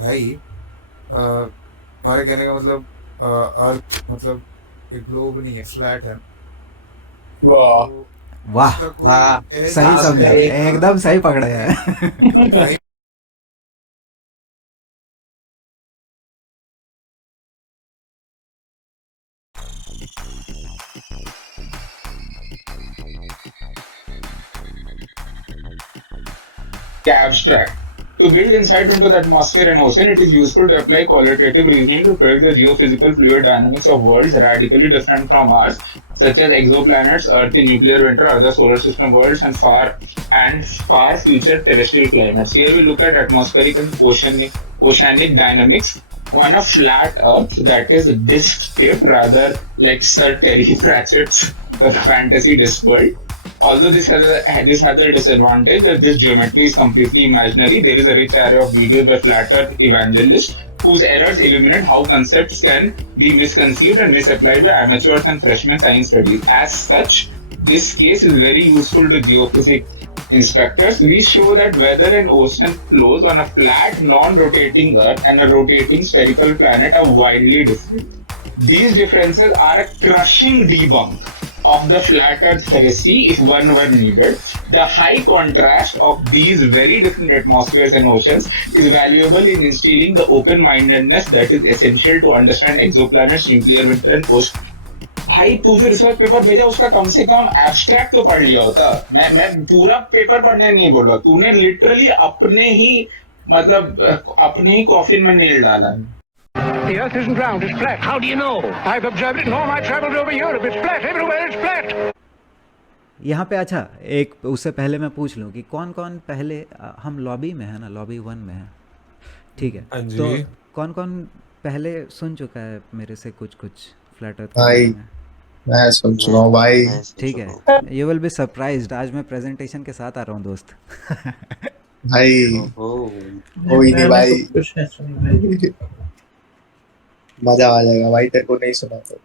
भाई हमारे कहने का मतलब अर्थ मतलब एक ग्लोब नहीं है, फ्लैट है। वाह। तो वाह, इसका कोई हाँ। सही एज समझा, आपने नहीं। एकदम सही पकड़े हैं। भाई abstract. To build insight into the atmosphere and ocean, it is useful to apply qualitative reasoning to predict the geophysical fluid dynamics of worlds radically different from ours, such as exoplanets, Earth in nuclear winter, other solar system worlds, and far future terrestrial climates. Here we look at atmospheric and oceanic dynamics on a flat Earth that is disk-shaped, rather like Sir Terry Pratchett's fantasy disk world. Although this has a disadvantage that this geometry is completely imaginary, there is a rich array of videos by flat earth evangelists whose errors illuminate how concepts can be misconceived and misapplied by amateurs and freshman science studies. As such, this case is very useful to geophysics instructors. We show that whether an ocean flows on a flat, non-rotating Earth and a rotating spherical planet are wildly different. These differences are a crushing debunk of the flat earth heresy if one were needed. The high contrast of these very different atmospheres and oceans is valuable in instilling the open mindedness that is essential to understand exoplanets, nuclear winter, and post. भाई तू जो research paper भेजा उसका कम से कम abstract तो पढ़ लिया होता। मैं पूरा पेपर पढ़ने नहीं बोल रहा, तूने लिटरली अपने ही मतलब अपने ही कॉफिन में नेल डाला है। The earth isn't round, it's flat. How do you know? I've observed it in all my travels over Europe. It's flat. Everywhere it's flat. यहाँ पे अच्छा, एक उससे पहले मैं पूछ लूँ कि कौन कौन पहले, हम लॉबी में है ना, लॉबी वन में है, ठीक है। हाँ तो जी। कौन कौन पहले सुन चुका है मेरे से कुछ कुछ फ्लैट अर्थ के बारे भाई में? मैं सुन चुका मैं हूँ भाई। मैं सुन ठीक चुका है, हूँ। यू विल बी सरप्राइज्ड, आज मैं प्रेजेंटेशन के साथ आ रहा हूँ दोस्त। भाई ओहो। कोई नहीं मैंने तो भाई। कुछ नहीं सुनी भाई। मजा आ जाएगा भाई, तेरे को नहीं सुना तो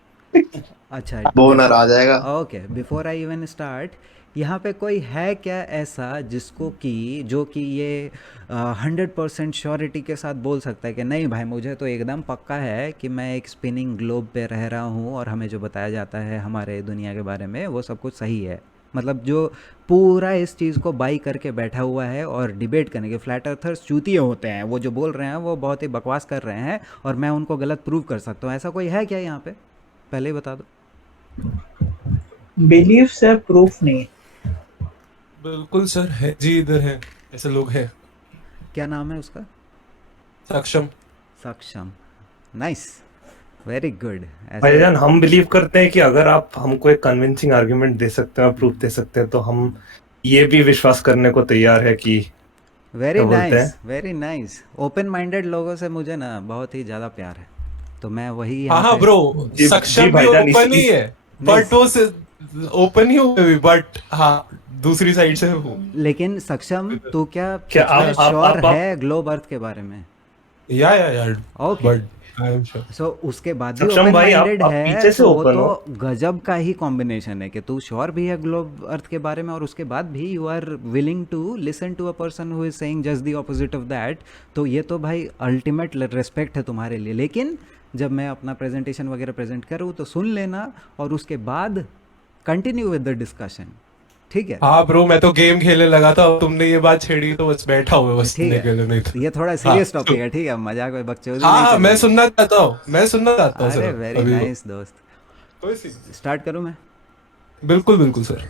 अच्छा, बोनर आ बिफोर, जाएगा। Okay, before I even start, यहाँ पे कोई है क्या ऐसा जिसको कि जो कि ये 100% श्योरिटी के साथ बोल सकता है कि नहीं भाई मुझे तो एकदम पक्का है कि मैं एक स्पिनिंग ग्लोब पे रह रहा हूँ और हमें जो बताया जाता है हमारे दुनिया के बारे में वो सब कुछ सही है? मतलब जो पूरा इस चीज़ को बाई करके बैठा हुआ है और डिबेट करने के, फ्लैट अर्थर्स चूतिए होते हैं, वो जो बोल रहे हैं वो बहुत ही बकवास कर रहे हैं और मैं उनको गलत प्रूव कर सकता हूँ, ऐसा कोई है क्या यहाँ पे? पहले ही बता दो। बिलीफ है, प्रूफ नहीं। बिल्कुल सर, है जी, इधर है, ऐसे लोग हैं। क्या नाम है उसका? सक्षम। सक्षम, नाइस, वेरी गुड। ऐसे भाईजान, हम बिलीव करते हैं कि अगर आप हमको एक कन्विंसिंग आर्गुमेंट दे सकते हैं और प्रूफ दे सकते हैं तो हम ये भी विश्वास करने को तैयार है कि वेरी क्या बोलते नाइस, हैं। Very nice. ओपन माइंडेड लोगों से मुझे ना बहुत ही ज़्यादा प्यार है, तो मैं वही हाँ यहाँ हाँ पे। ब्रो, जी जी सक्षम भी भाईजान, ओपन ही है। नहीं, बट वो ओपन ही हुए भी, बट हाँ, दूसरी साइड से हूँ। लेकिन सक्षम तू क्या क्या सच में आप आप श्योर आप, है आप ग्लोब अर्थ के बारे में? या okay, but I am sure. So उसके बाद भी सक्षम ओपन भाई, माइंडेड आप है पीछे से तो वो ओपन तो हो। गजब का ही कॉम्बिनेशन है कि तू श्योर भी है ग्लोब अर्थ के बारे में और उसके बाद भी you are willing to listen to a person who is saying just the opposite of that. तो ये तो भाई अल्टीमेट रिस्पेक्ट है तुम्हारे लिए। लेकिन जब मैं अपना प्रेजेंटेशन वगैरह प्रेजेंट करूँ तो सुन लेना और उसके बाद कंटिन्यू विद द डिस्कशन, ठीक है? हाँ ब्रो, मैं तो गेम खेलने लगा था, अब तुमने ये बात छेड़ी तो बस बैठा हुआ बस ठीक सुनने के लिए, नहीं है, तो। ये थोड़ा हाँ सीरियस टॉपिक है, ठीक है, मजाक में बकचोदी हाँ नहीं हाँ, मैं चलेगी। सुनना चाहता हूँ, मैं सुनना चाहता हूँ अरे सर। वेरी अभी नाइस दोस्त। कोई सी। स्टार्ट करूँ मैं? बिल्कुल बिल्कुल सर।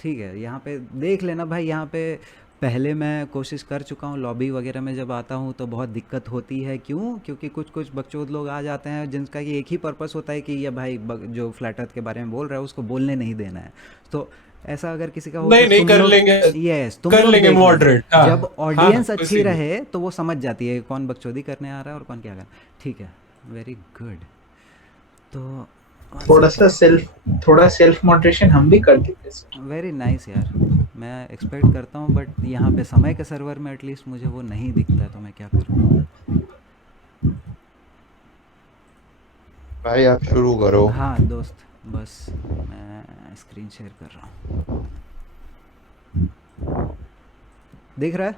ठीक है, यहाँ पे देख लेना भाई, यहाँ पे पहले मैं कोशिश कर चुका हूँ, लॉबी वगैरह में जब आता हूँ तो बहुत दिक्कत होती है। क्यों? क्योंकि कुछ कुछ बकचोद लोग आ जाते हैं जिनका कि एक ही पर्पस होता है कि ये भाई जो फ्लैट अर्थ के बारे में बोल रहा है उसको बोलने नहीं देना है। तो ऐसा अगर किसी का हो तो नहीं नहीं, तुम कर लोग, लेंगे। यस, तुम कर लोग लेंगे देख लेना। मॉडरेट, हाँ। जब हाँ ऑडियंस कोई अच्छी सीन नहीं। रहे तो वो समझ जाती है कौन बकचोदी करने आ रहा है और कौन क्या कर, ठीक है? Very good. तो वन थोड़ा सा सेकेंड। थोड़ा सेल्फ मोटिवेशन हम भी कर देते सर। वेरी नाइस यार, मैं एक्सपेक्ट करता हूँ बट यहाँ पे समय के सर्वर में एटलीस्ट मुझे वो नहीं दिखता है, तो मैं क्या करूँ? भाई आप शुरू करो। हाँ दोस्त, बस मैं स्क्रीन शेयर कर रहा हूँ, दिख रहा है?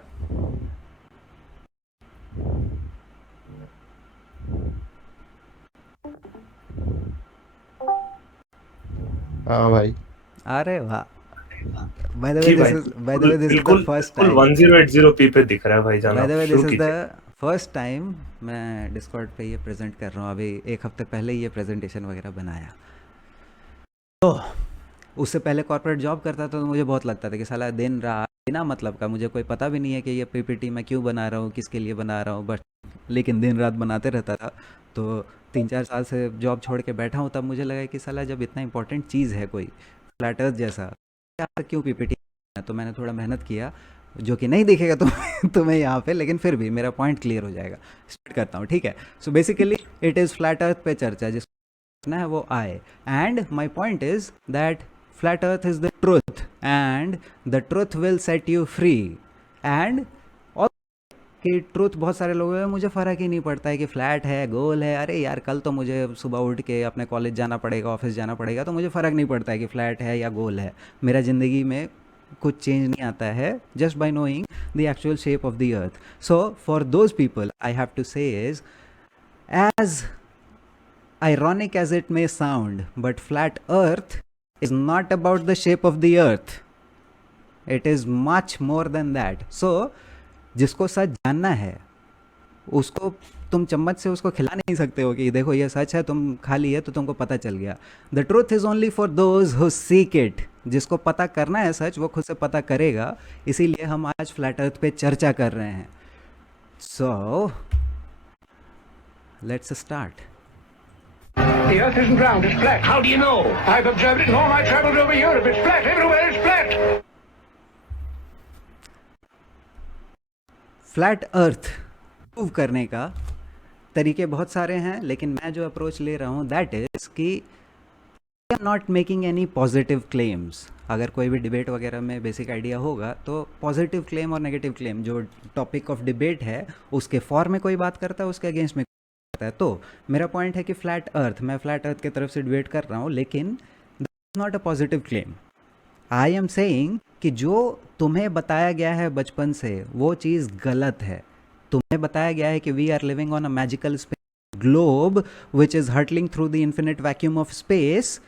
हाँ भाई अरे वाह, बाय द वे जी दिस भाई, is by the way this is the बिल्कुल फर्स्ट बिल्कुल टाइम 1080 p पे दिख रहा है भाई जान, बाय द आप वे दिस शुरू इज द कीजिए। फर्स्ट टाइम मैं डिस्कॉर्ड पे ये प्रेजेंट कर रहा हूँ। अभी एक हफ्ते पहले ये प्रेजेंटेशन वगैरह बनाया। तो उससे पहले कॉर्पोरेट जॉब करता था तो मुझे बहुत लगता था कि साला दिन रात बिना मतलब का, मुझे कोई पता भी नहीं है कि ये पीपीटी मैं क्यों बना रहा हूँ, किसके लिए बना रहा हूँ, बट लेकिन दिन रात बनाते रहता था। तो 3-4 साल से जॉब छोड़ के बैठा हूँ, तब मुझे लगा कि साला जब इतना इंपॉर्टेंट चीज़ है कोई फ्लैट अर्थ जैसा, यार क्यों पीपीटी। तो मैंने थोड़ा मेहनत किया, जो कि नहीं दिखेगा तुम्हें यहाँ पे, लेकिन फिर भी मेरा पॉइंट क्लियर हो जाएगा। स्टार्ट करता हूँ, ठीक है। So basically it is flat earth पे चर्चा, जिसको करना है वो आए। And my point is that flat earth is the truth and the truth will set you free. And कि ट्रूथ बहुत सारे लोगों में मुझे फ़र्क ही नहीं पड़ता है कि फ्लैट है गोल है, अरे यार कल तो मुझे सुबह उठ के अपने कॉलेज जाना पड़ेगा, ऑफिस जाना पड़ेगा, तो मुझे फ़र्क नहीं पड़ता है कि फ्लैट है या गोल है। मेरा ज़िंदगी में कुछ चेंज नहीं आता है just by knowing the actual shape of the earth. So for those people I have to say is, as ironic as it may sound, but flat earth is not about the shape of the earth. It is much more than that. So जिसको सच जानना है उसको तुम चम्मच से उसको खिला नहीं सकते हो कि देखो ये सच है, तुम खा लिए तो तुमको पता चल गया। The truth is only for those who seek it. जिसको पता करना है सच, वो खुद से पता करेगा। इसीलिए हम आज फ्लैट अर्थ पे चर्चा कर रहे हैं। So let's start. The Earth isn't round, it's flat. How do you know? I've observed it in all my travels over Europe. It's flat. Everywhere it's flat. Flat earth prove करने का तरीके बहुत सारे हैं, लेकिन मैं जो अप्रोच ले रहा हूँ दैट इज़ कि I am not making any positive claims. अगर कोई भी डिबेट वगैरह में बेसिक आइडिया होगा तो पॉजिटिव क्लेम और नेगेटिव क्लेम, जो टॉपिक ऑफ डिबेट है उसके फॉर में कोई बात करता है, उसके अगेंस्ट में करता है। तो मेरा पॉइंट है कि फ्लैट अर्थ, मैं फ्लैट अर्थ की तरफ से डिबेट कर रहा हूँ, लेकिन that is not a positive claim. I am saying कि जो तुम्हें बताया गया है बचपन से वो चीज़ गलत है। तुम्हें बताया गया है कि we are living on a magical globe which is hurtling through the infinite vacuum of space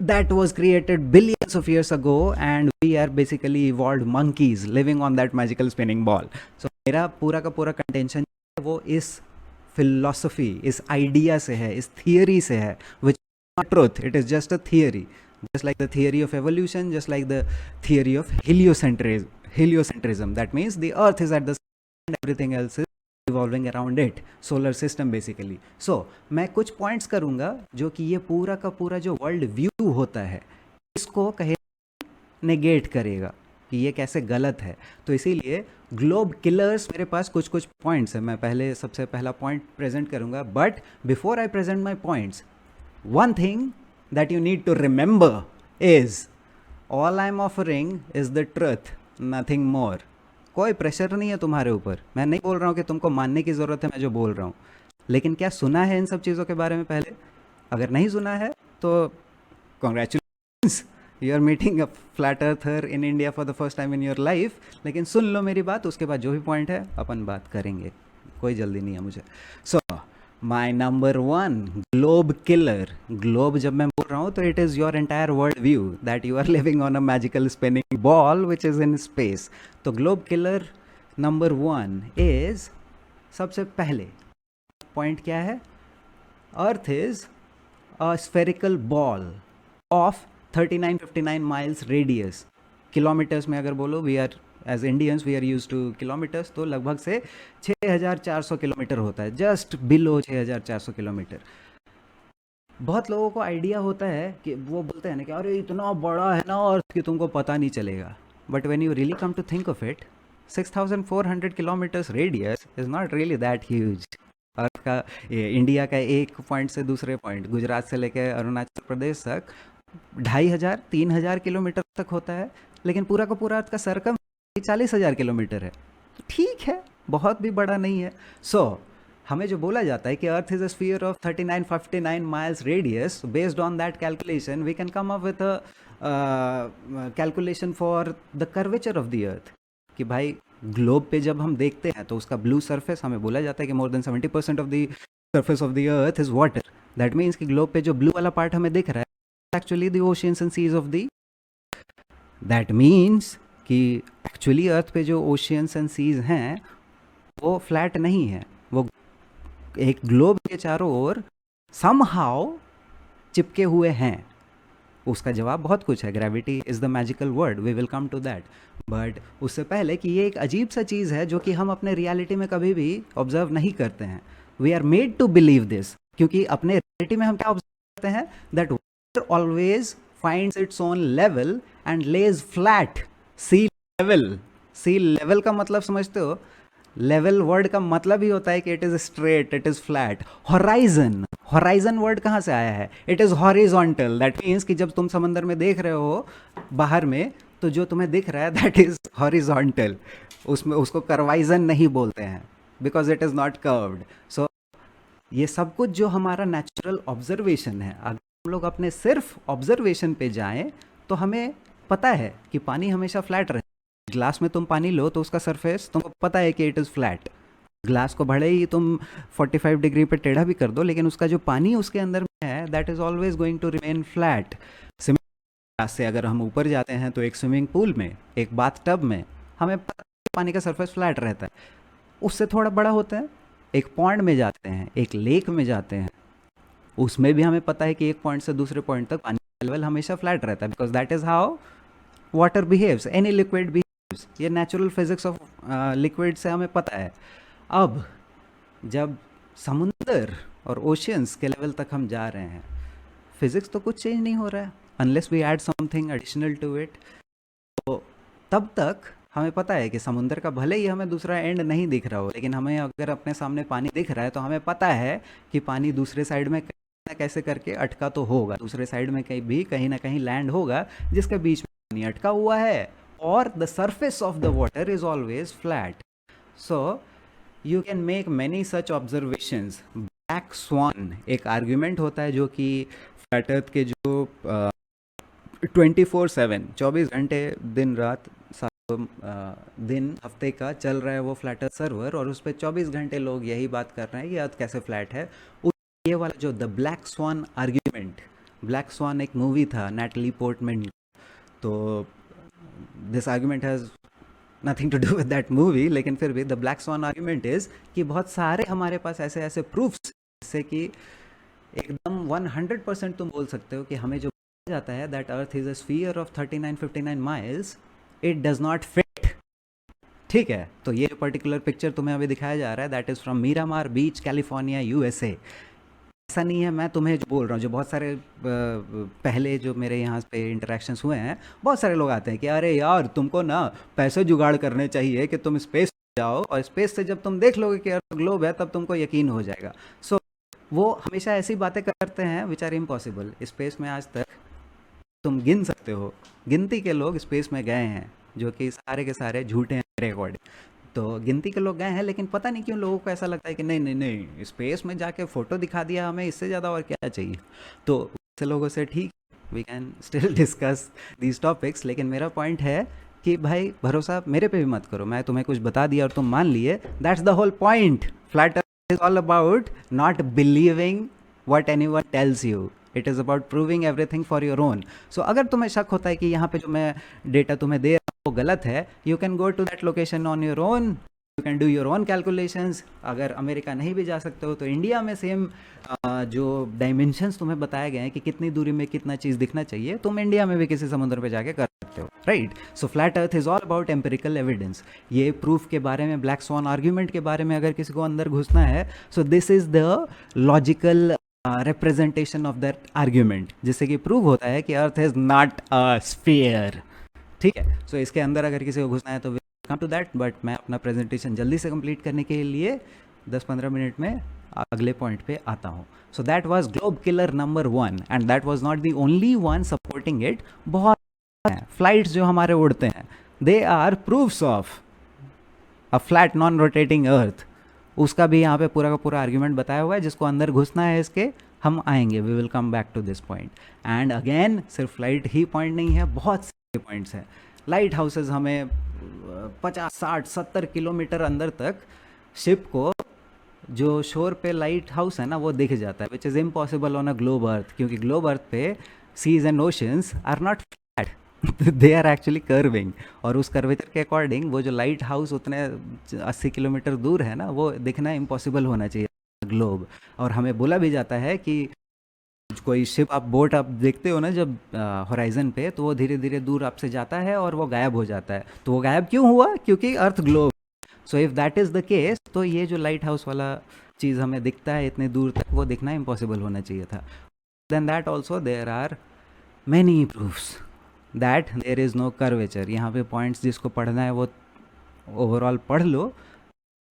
that was created billions of years ago and we are basically evolved monkeys living on that magical spinning ball. So मेरा पूरा का पूरा contention वो इस philosophy, इस idea से है, इस थियरी से है, which is not truth, it is just a theory, just like the theory of evolution, just like the theory of heliocentrism. That means the earth is at the center and everything else is revolving around it, solar system basically. So मैं कुछ points करूँगा जो कि ये पूरा का पूरा जो वर्ल्ड व्यू होता है इसको कहे नेगेट करेगा कि ये कैसे गलत है। तो इसीलिए ग्लोब किलर्स, मेरे पास कुछ कुछ पॉइंट्स हैं। मैं पहले सबसे पहला पॉइंट प्रेजेंट करूँगा, but before I present my points, one thing that you need to remember is all I am offering is the truth, nothing more. कोई प्रेशर नहीं है तुम्हारे ऊपर। मैं नहीं बोल रहा हूँ कि तुमको मानने की ज़रूरत है मैं जो बोल रहा हूँ, लेकिन क्या सुना है इन सब चीज़ों के बारे में पहले? अगर नहीं सुना है तो congratulations, you are meeting a flat earther in India for the first time in your life. लेकिन सुन लो मेरी बात, उसके बाद जो भी पॉइंट है अपन बात करेंगे, कोई जल्दी नहीं है मुझे। So my number 1, globe killer. Globe जब मैं बोल रहा हूँ तो it is your entire world view that you are living on a magical spinning ball which is in space. तो ग्लोब किलर नंबर 1 इज़, सबसे पहले पॉइंट क्या है? Earth is a spherical ball of 39-59 miles radius. Kilometres में अगर बोलो, we are as Indians we are use to kilometres, तो लगभग से 6400 किलोमीटर होता है, जस्ट बिलो 6400 किलोमीटर। बहुत लोगों को आइडिया होता है कि वो बोलते हैं ना कि अरे इतना बड़ा है ना अर्थ कि तुमको पता नहीं चलेगा, but when you really come to think of it, 6400 kilometres radius is not really that huge. Earth का, इंडिया का एक पॉइंट से दूसरे पॉइंट, गुजरात से लेकर अरुणाचल प्रदेश तक 2500-3000 किलोमीटर तक होता है, लेकिन पूरा का पूरा अर्थ का सरकम 40,000 किलोमीटर है। ठीक है, बहुत भी बड़ा नहीं है। सो हमें जो बोला जाता है कि earth is a sphere of 39-59 miles radius, based on that calculation we can come up with a calculation for the curvature of the earth. कि भाई ग्लोब पे जब हम देखते हैं तो उसका ब्लू सरफेस, हमें बोला जाता है कि more than 70% of the surface of the earth is water. That means कि ग्लोब पे जो ब्लू वाला पार्ट हमें दिख रहा है actually the oceans and seas of the, that means कि एक्चुअली अर्थ पे जो ओशियंस एंड सीज हैं वो फ्लैट नहीं है, वो एक ग्लोब के चारों ओर समहाउ चिपके हुए हैं। उसका जवाब बहुत कुछ है, gravity is the magical word, we will come to that. But उससे पहले कि ये एक अजीब सा चीज़ है जो कि हम अपने रियलिटी में कभी भी ऑब्जर्व नहीं करते हैं। We are made to believe this, क्योंकि अपने रियलिटी में हम क्या ऑब्जर्व करते हैं, that water always finds its own level and lays flat sea level. Sea level का मतलब समझते हो? लेवल वर्ड का मतलब ही होता है कि it is straight, it is flat. Horizon, horizon word कहाँ से आया है? It is horizontal, that means कि जब तुम समंदर में देख रहे हो बाहर में, तो जो तुम्हें दिख रहा है दैट इज़ हॉरिजॉन्टल, उसमें उसको कर्वाइजन नहीं बोलते हैं, because it is not curved. So ये सब कुछ जो हमारा नेचुरल ऑब्जर्वेशन है, अगर हम लोग अपने सिर्फ ऑब्जर्वेशन पे जाएं तो हमें पता है कि पानी हमेशा फ्लैट रहे। ग्लास में तुम पानी लो तो उसका सरफेस तुमको पता है कि इट इज़ फ्लैट। ग्लास को भले ही तुम 45 डिग्री पे टेढ़ा भी कर दो, लेकिन उसका जो पानी उसके अंदर में है that is always going to remain flat. Glass से अगर हम ऊपर जाते हैं तो एक स्विमिंग पूल में, एक बाथ टब में, हमें पता है कि पानी का सरफेस फ्लैट रहता है। उससे थोड़ा बड़ा होता है, एक पॉन्ड में जाते हैं, एक लेक में जाते हैं, उसमें भी हमें पता है कि एक पॉइंट से दूसरे पॉइंट तक पानी का लेवल हमेशा फ्लैट रहता है, because that is how water behaves, any liquid behaves. ये नेचुरल फिजिक्स ऑफ लिक्विड से हमें पता है। अब जब समुंदर और ओशियंस के लेवल तक हम जा रहे हैं, फिजिक्स तो कुछ चेंज नहीं हो रहा है, unless we add something additional to it. तो तब तक हमें पता है कि समुंदर का भले ही हमें दूसरा एंड नहीं दिख रहा हो, लेकिन हमें अगर अपने सामने पानी दिख रहा है तो हमें पता है कि पानी दूसरे साइड में कैसे करके अटका तो होगा, दूसरे साइड में कहीं ना कहीं लैंड होगा जिसके बीच में पानी अटका हुआ है, और the surface of the water is always flat. So you can make many such observations. Black swan एक आर्ग्यूमेंट होता है जो कि फ्लैट अर्थ के जो 24/7 24 घंटे दिन रात दिन हफ्ते का चल रहा है वो फ्लैट अर्थ सर्वर, और उस पर 24 घंटे लोग यही बात कर रहे हैं कि अर्थ कैसे फ्लैट है। ये वाला जो the black swan argument, black swan एक मूवी था नैटली पोर्टमैन, तो this argument has nothing to do with that movie, लेकिन फिर भी the black swan argument is कि बहुत सारे हमारे पास ऐसे ऐसे प्रूफ्स जिससे कि एकदम 100% तुम बोल सकते हो कि हमें जो जाता है that earth is a sphere of 3959 miles, it does not fit. ठीक है, तो ये पर्टिकुलर पिक्चर तुम्हें अभी दिखाया जा रहा है that is from Miramar beach, California, USA. ऐसा नहीं है मैं तुम्हें जो बोल रहा हूँ, जो बहुत सारे पहले जो मेरे यहाँ पे इंटरेक्शंस हुए हैं, बहुत सारे लोग आते हैं कि अरे यार तुमको ना पैसे जुगाड़ करने चाहिए कि तुम स्पेस जाओ, और स्पेस से जब तुम देख लोगे कि अर्थ ग्लोब है तब तुमको यकीन हो जाएगा। सो वो हमेशा ऐसी बातें करते हैं विच आर इम्पॉसिबल। स्पेस में आज तक तुम गिन सकते हो, गिनती के लोग स्पेस में गए हैं, जो कि सारे के सारे झूठे हैं मेरे अकॉर्डिंग। तो गिनती के लोग गए हैं, लेकिन पता नहीं क्यों लोगों को ऐसा लगता है कि नहीं नहीं नहीं, स्पेस में जाके फ़ोटो दिखा दिया हमें, इससे ज़्यादा और क्या चाहिए। तो ऐसे लोगों से ठीक, we can still discuss these topics, लेकिन मेरा पॉइंट है कि भाई भरोसा मेरे पे भी मत करो, मैं तुम्हें कुछ बता दिया और तुम मान लिए, that's the whole point. Flat earth is all about not believing what anyone tells you, it is about proving everything for your own. So अगर तुम्हें शक होता है कि यहाँ पे जो मैं डेटा तुम्हें दे रहा हूँ वो गलत है, you can go to that location on your own, you can do your own calculations. अगर अमेरिका नहीं भी जा सकते हो तो इंडिया में सेम जो डायमेंशंस तुम्हें बताए गए हैं कि कितनी दूरी में कितना चीज़ दिखना चाहिए, तुम इंडिया में भी किसी समुद्र पे जाके कर सकते हो, right. So flat earth is all about empirical evidence. ये प्रूफ के बारे में, ब्लैक स्वान आर्ग्यूमेंट के बारे में अगर किसी को अंदर घुसना है, so this is the logical representation of that argument, जिससे कि प्रूव होता है कि earth is not a sphere. ठीक है, सो इसके अंदर अगर किसी को घुसना है तो कम टू दैट, बट मैं अपना प्रेजेंटेशन जल्दी से कंप्लीट करने के लिए 10-15 मिनट में अगले पॉइंट पे आता हूँ। So that was globe killer number 1, and that was not the only one supporting it. बहुत फ्लाइट्स जो हमारे उड़ते हैं, they are proofs of a flat non rotating earth. उसका भी यहाँ पे पूरा का पूरा आर्ग्यूमेंट बताया हुआ है, जिसको अंदर घुसना है इसके, हम आएंगे, we will come back to this point. And again सिर्फ फ्लाइट ही पॉइंट नहीं है, बहुत सारे पॉइंट्स हैं। लाइट हाउसेज हमें 50, 60, 70 किलोमीटर अंदर तक शिप को जो शोर पे लाइट हाउस है ना वो दिख जाता है, which is impossible on a globe earth, क्योंकि ग्लोब अर्थ पे seas and oceans are not flat, they are actually curving, और उस कर्वेचर के अकॉर्डिंग वो जो लाइट हाउस उतने 80 किलोमीटर दूर है ना, वो दिखना इम्पॉसिबल होना चाहिए ग्लोब। और हमें बोला भी जाता है कि कोई शिप आप बोट आप देखते हो ना जब होराइजन पे, तो वो धीरे धीरे दूर आपसे जाता है और वो गायब हो जाता है। तो वो गायब क्यों हुआ? क्योंकि earth globe. So if that is the case, तो ये जो लाइट हाउस वाला चीज़ हमें दिखता है इतने दूर तक, वो दिखना इम्पॉसिबल होना चाहिए था। Then that also there are many proofs that there is no curvature. यहाँ पे पॉइंट्स जिसको पढ़ना है वो ओवरऑल पढ़ लो,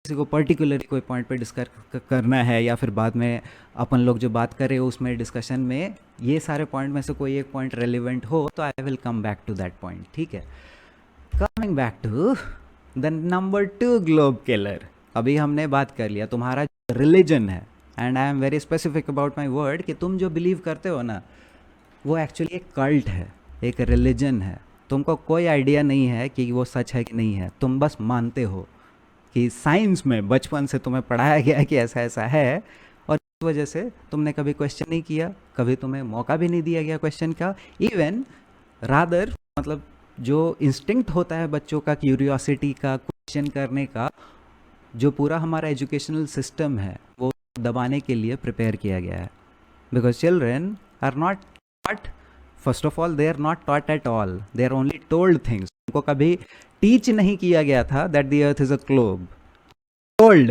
किसी को पर्टिकुलरली कोई पॉइंट पे डिस्कस करना है या फिर बाद में अपन लोग जो बात करें उसमें डिस्कशन में ये सारे पॉइंट में से कोई एक पॉइंट रेलिवेंट हो, तो I will come back to that point, ठीक है। Coming back to the number 2 globe killer. अभी हमने बात कर लिया तुम्हारा रिलीजन है, and I am very specific about my word कि तुम जो बिलीव करते हो ना, वो एक्चुअली एक कल्ट है, एक रिलीजन है। तुमको कोई आइडिया नहीं है कि वो सच है कि नहीं है, तुम बस मानते हो कि साइंस में बचपन से तुम्हें पढ़ाया गया है कि ऐसा ऐसा है, और इस वजह से तुमने कभी क्वेश्चन नहीं किया, कभी तुम्हें मौका भी नहीं दिया गया क्वेश्चन का। इवन रादर मतलब जो इंस्टिंक्ट होता है बच्चों का, क्यूरियोसिटी का, क्वेश्चन करने का, जो पूरा हमारा एजुकेशनल सिस्टम है वो दबाने के लिए प्रिपेयर किया गया है। Because children are not taught, first of all they are not taught at all, they are only told things. उनको कभी टीच नहीं किया गया था that the earth is a globe, told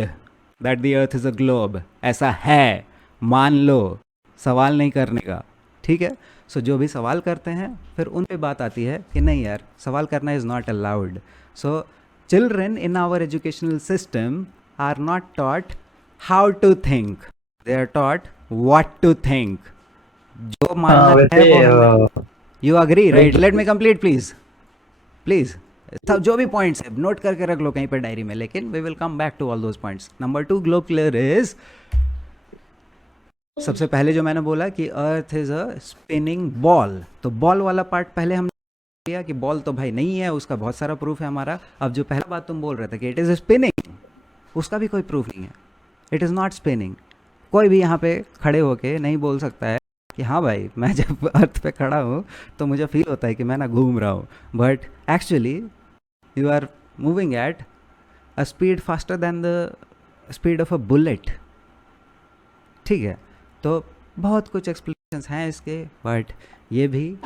that the earth is a globe, ऐसा है मान लो, सवाल नहीं करने का, ठीक है। सो जो भी सवाल करते हैं फिर उन पे बात आती है कि नहीं यार, सवाल करना is not allowed. So children in our educational system are not taught how to think, they are taught what to think. जो मानना है वो, you agree right? Let me complete please please. सब जो भी पॉइंट्स है नोट करके रख लो कहीं पर डायरी में, लेकिन we will come back to all those points. Number 2 globe killer is, सबसे पहले जो मैंने बोला कि earth is a spinning ball, तो बॉल वाला पार्ट पहले हमने किया कि बॉल तो भाई नहीं है, उसका बहुत सारा प्रूफ है हमारा। अब जो पहला बात तुम बोल रहे थे कि इट इज़ स्पिनिंग, उसका भी कोई प्रूफ नहीं है, इट इज़ नॉट स्पिनिंग। कोई भी यहाँ पे खड़े होके नहीं बोल सकता है कि हाँ भाई मैं जब अर्थ पे खड़ा हूँ तो मुझे फील होता है कि मैं ना घूम रहा हूँ, but actually you are moving at a speed faster than the speed of a bullet, ठीक है। तो बहुत कुछ एक्सप्लेनेशंस हैं इसके, बट ये भी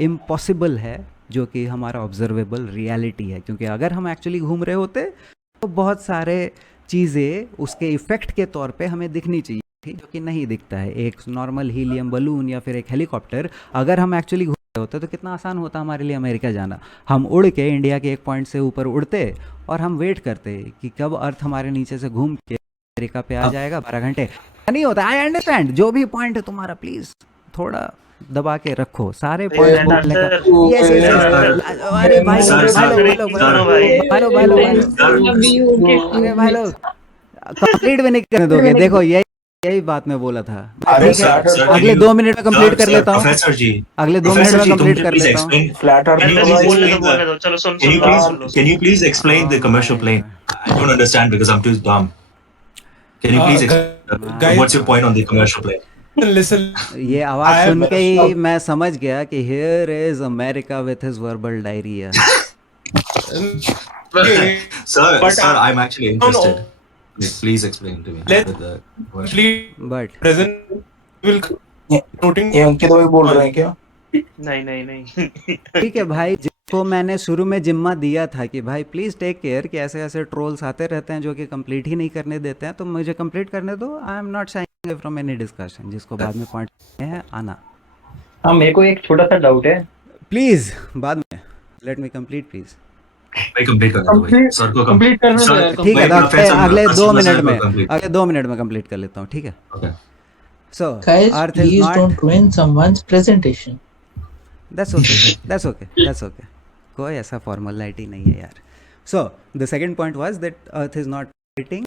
इम्पॉसिबल है जो कि हमारा ऑब्जर्वेबल रियलिटी है, क्योंकि अगर हम एक्चुअली घूम रहे होते तो बहुत सारे चीज़ें उसके इफ़ेक्ट के तौर पे हमें दिखनी चाहिए थी, जो कि नहीं दिखता है। एक नॉर्मल हीलियम बलून या फिर एक हेलीकॉप्टर, अगर हम एक्चुअली घूम रहे होते तो कितना आसान होता हमारे लिए अमेरिका जाना। हम उड़ के इंडिया के एक पॉइंट से ऊपर उड़ते और हम वेट करते कि कब अर्थ हमारे नीचे से घूम के अमेरिका पे आ जाएगा। 12 घंटे नहीं होता। आई अंडरस्टैंड, जो भी पॉइंट है तुम्हारा प्लीज थोड़ा दबा के रखो, सारे पॉइंट बोलने का। यस यस यस, अरे भाई अरे भाई लोग कंप्लीट भी नहीं करने दोगे। देखो यही बात मैं बोला था। अरे ठीक है, सर, अगले 2 मिनट में कंप्लीट कर लेता हूँ, प्रोफेसर जी, अगले 2 मिनट में कंप्लीट कर लेता हूँ। Flat earth can you please explain the commercial plane? I don't understand because I'm too dumb. Can you please guys- what's your point on the commercial plane? Listen, ये आवाज सुन के ही मैं समझ गया कि here is America with his verbal diarrhoea. Sir, I'm actually interested. Please explain to me. Let- with the commercial. complete but present will noting. ये अंकित भाई बोल रहे हैं क्या? नहीं ठीक है भाई, जिसको मैंने शुरू में जिम्मा दिया था कि भाई प्लीज़ टेक केयर कि ऐसे ऐसे ट्रोल्स आते रहते हैं जो कि कंप्लीट ही नहीं करने देते हैं, तो मुझे कंप्लीट करने दो। I am not sharing from any discussion. जिसको बाद में पॉइंट है आना हाँ, मेरे को एक छोटा सा डाउट है। प्लीज़, बाद में लेट मी कंप्लीट प्लीज़। भाई कंप्लीट करना भाई। सर को कंप्लीट करने दो यार। ठीक है, भाई, तो प्रोफेसर अगले 2 असलम मिनट सर में को complete। अगले 2 मिनट में कंप्लीट कर लेता हूँ, ठीक है। Okay. So Guys, earth is please not, don't ruin someone's presentation. That's okay that's okay that's okay, कोई ऐसा फॉर्मेलिटी नहीं है यार। So the second point was that earth is not rotating,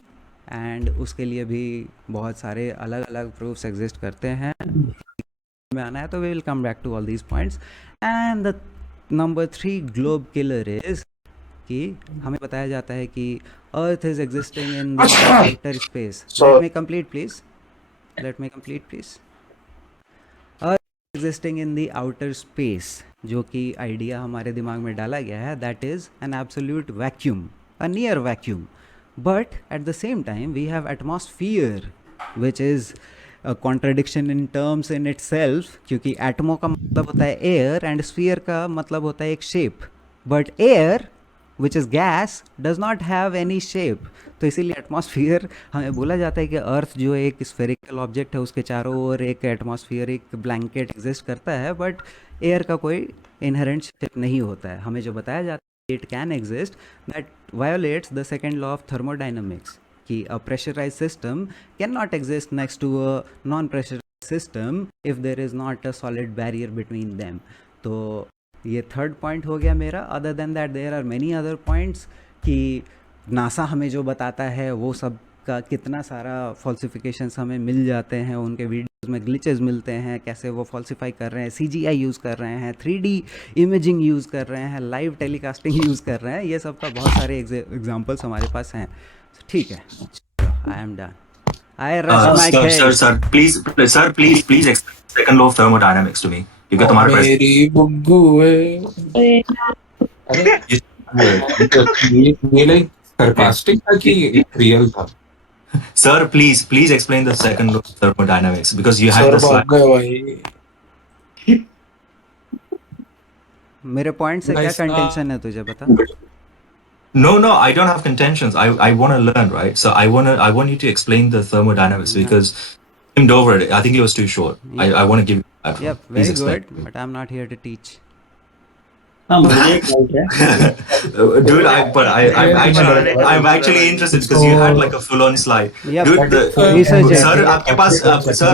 and उसके लिए भी बहुत सारे अलग अलग प्रूफ्स एग्जिस्ट करते हैं। में आना है तो we will come back to all these points. And the number 3 globe killer is कि हमें बताया जाता है कि earth is existing in outer space. Let me complete please, let me complete please. Existing in the outer space, जो कि idea हमारे दिमाग में डाला गया है, that is an absolute vacuum, a near vacuum. But at the same time we have atmosphere which is contradiction in terms in it self, क्योंकि एटमो का मतलब होता है एयर एंड स्फीयर का मतलब होता है एक shape. But air which is gas does not have any shape. तो इसीलिए एटमॉस्फियर, हमें बोला जाता है कि अर्थ जो एक स्फेरिकल ऑब्जेक्ट है उसके चारों ओर एक एटमॉस्फियरिक ब्लैंकेट एग्जिस्ट करता है, बट एयर का कोई इनहेरेंट शेप नहीं होता है. हमें जो बताया जाता है it can exist, that violates the second law of thermodynamics, कि a pressurise system can not exist next to a non pressurise system if there is not a solid barrier between them. तो ये third point हो गया मेरा. Other than that there are many other points, कि NASA हमें जो बताता है वो सब का कितना सारा फॉल्सिफिकेशंस हमें मिल जाते हैं, उनके वीडियोस में ग्लिचेस मिलते हैं, कैसे वो फॉल्सिफाई कर रहे हैं, CGI यूज़ कर रहे हैं, 3D इमेजिंग यूज़ कर रहे हैं, लाइव टेलीकास्टिंग यूज़ कर रहे हैं. ये सब का बहुत सारे एग्जांपल्स हमारे पास हैं. ठीक है, I am done. I rust my case. Sir, please explain the second law of thermodynamics to me. क्योंकि तुम्हारे पास मेरी बुग्गू है. ये लाइक sarcastic था कि रियल था? Sir, please explain the second law of thermodynamics because you had sir the भाग slide. गए भाई. मेरे पॉइंट से क्या Nice, कंटेंशन है तुझे बता. No, I don't have contentions. I want to learn, right? So I want you to explain the thermodynamics because skimmed over it. I think it was too short. I want to give you that. Yep, Please very explain. good, but I'm not here to teach. हाँ मुझे एक doubt है. Dude, I'm actually interested because you had like a full-on slide. Yep, Dude, research it. sir,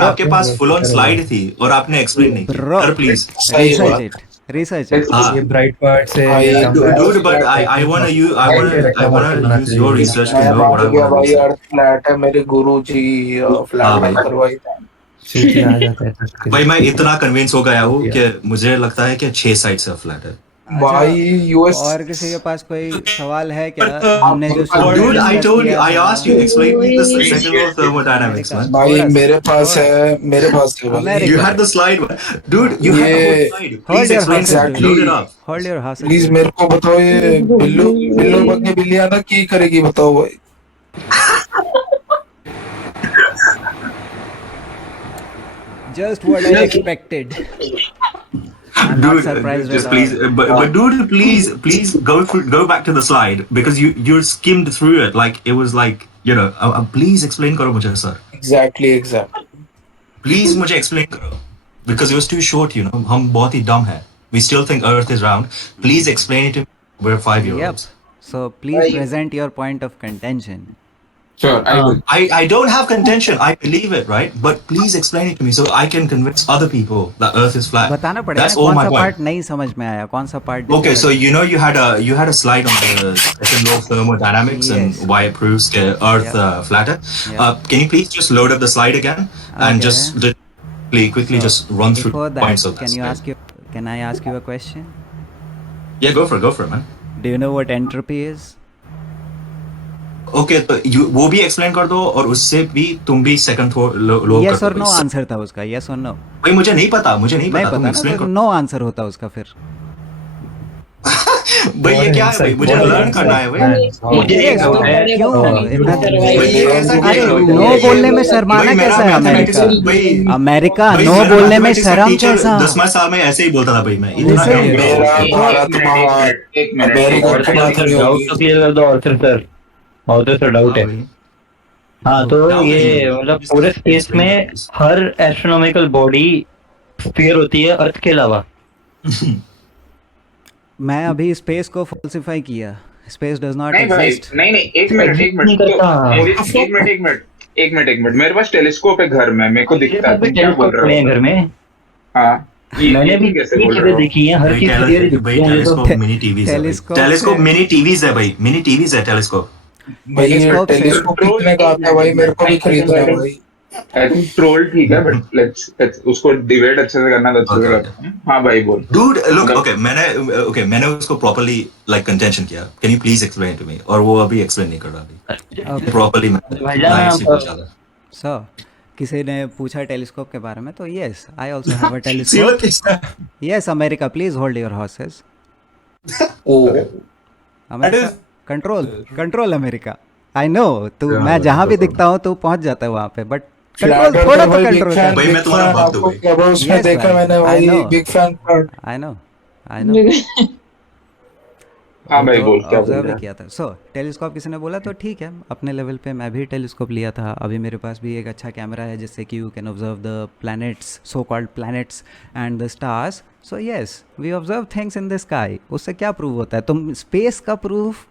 आपके पास full-on slide थी और आपने explain नहीं किया. Bro. Sir, please. सही Research बात. it. Research it. हाँ. ये ब्राइट पार्ट से Dude, but I wanna use your research to मैं know what भाग I गया want भाई. to अर्थ फ्लैट है. मेरे गुरुजी फ्लैट हाँ भाई. करवाई. सीधे आ जाता है. भाई मैं इतना कन्विंस हो गया हूँ कि मुझे लगता है कि 6 साइड से फ्लैट है. भाई यूएस. और किसी के पास कोई सवाल है क्या? हमने जो Dude, I told you, I asked you, explain me the second law of thermodynamics, man. भाई मेरे पास है. मेरे पास है भाई. You had the slide, dude. You had the whole slide. Hold Please your explain horses, it. Load it up. Hold your horses. Please मेरे को बताओ ये बिल्लू बिल्लू बग्गे बिल्लियां ना की करेगी बताओ भाई. Just what I expected. I'm not Dude, surprised just at please, all. but dude, please go back to the slide because you skimmed through it like it was like please explain करो मुझे sir. Exactly. Please मुझे explain करो because it was too short, हम बहुत ही dumb हैं. We still think Earth is round. Please explain it to me. We're 5-year-olds. Yep. So please present your point of contention. Sure, I will. I don't have contention. I believe it, right? But please explain it to me so I can convince other people that Earth is flat. बताना पड़ेगा That's ना, all कौन my सा point. Part नहीं समझ में आया, कौन सा part. Okay, so you had a slide on the second law of thermodynamics Yes. and why it proves Earth flatter. Yeah. Can you please just load up the slide again and Okay. just quickly So, just run through Before the points of that, that? can I ask you a question? Yeah, go for it, man. Do you know what entropy is? Okay, तो वो भी explain कर दो और उससे भी तुम भी second law कर Yes दो. or no आंसर था उसका. Yes or no? भाई मुझे नहीं पता तुम नहीं explain पता ना, करो. तो नो आंसर होता उसका फिर. भाई ये क्या है भाई, मुझे लर्न करना है भाई. मुझे एक Yes, तो डाउट है. क्यों इतना. भाई ये कैसा अरे game है? नो बोलने में शर्माना भाई, मेरा कैसा है mathematics अमेरिका? भाई- अमेरिका भाई, नो मेरा बोलने में mathematics का शर्म teacher कैसा? 10वें साल में ऐसे ही बोलता था भाई मैं. Listen. मेरा भारत महान. एक मिनट Very good. और सर डाउट तो क्लियर कर दो. और सर डाउट है. हाँ तो ये मतलब पूरे स्पेस में हर एस्ट्रोनॉमिकल बॉडी स्फीयर होती है अर्थ के अलावा. मैं अभी स्पेस को फॉल्सिफाई किया. स्पेस डज नॉट नहीं भाई, एग्जिस्ट. नहीं एक मिनट नहीं करता. एक मिनट मेरे पास टेलीस्कोप है घर में, मेरे को दिखता है. तुम क्या बोल टेलीस्कोप रहे हो? घर में हाँ, मैंने भी कैसे कई बोल रहे चीजें हो? देखी हैं. हर चीज theory दिखती है. ये तो टेलीस्कोप मिनी टीवीज है. Telescope टेलीस्कोप से- मिनी टीवीज है भाई. मिनी टीवीज है टेलीस्कोप. भाई ये Telescope से- टेलीस्कोप कितने का आता है भाई? मेरे को भी खरीदना है भाई. आई थिंक ट्रोल ठीक है, बट लेट्स उसको डिबेट अच्छे से करना तो Okay. करते हैं. हाँ भाई बोल. Dude, look, मैंने उसको properly like contention किया. Can you please explain to me? और वो अभी explain नहीं कर रहा अभी. Okay. Properly मैं भाईजान, nicely पूछा था. So किसी ने पूछा टेलीस्कोप के बारे में, तो yes I also have a See telescope. what they said? Yes America, please hold your horses. Oh America, is- control control America. I know तू, Yeah, मैं जहाँ भी yeah. दिखता हूँ तू पहुँच जाता है वहाँ पे, बट फ्लैट कंट्रोल अर्थ थोड़ा तो भाई बिग कंट्रोल फैन, कर. भाई, मैं तुम्हारा भक्त हूँ आपको भाई। क्लबहाउस में Yes, देखा भाई, मैंने I भाई, know. Big fan. I know I know. हाँ भाई, बोल क्या बोल ऑब्जर्व रहा है? किया था. सो टेलीस्कोप किसी ने बोला तो ठीक है, अपने लेवल पे मैं भी टेलीस्कोप लिया था. अभी मेरे पास भी एक अच्छा कैमरा है जिससे कि you can observe the planets, so called planets and the stars. So yes we observe things in the sky. उससे क्या प्रूव होता है? तुम स्पेस का प्रूफ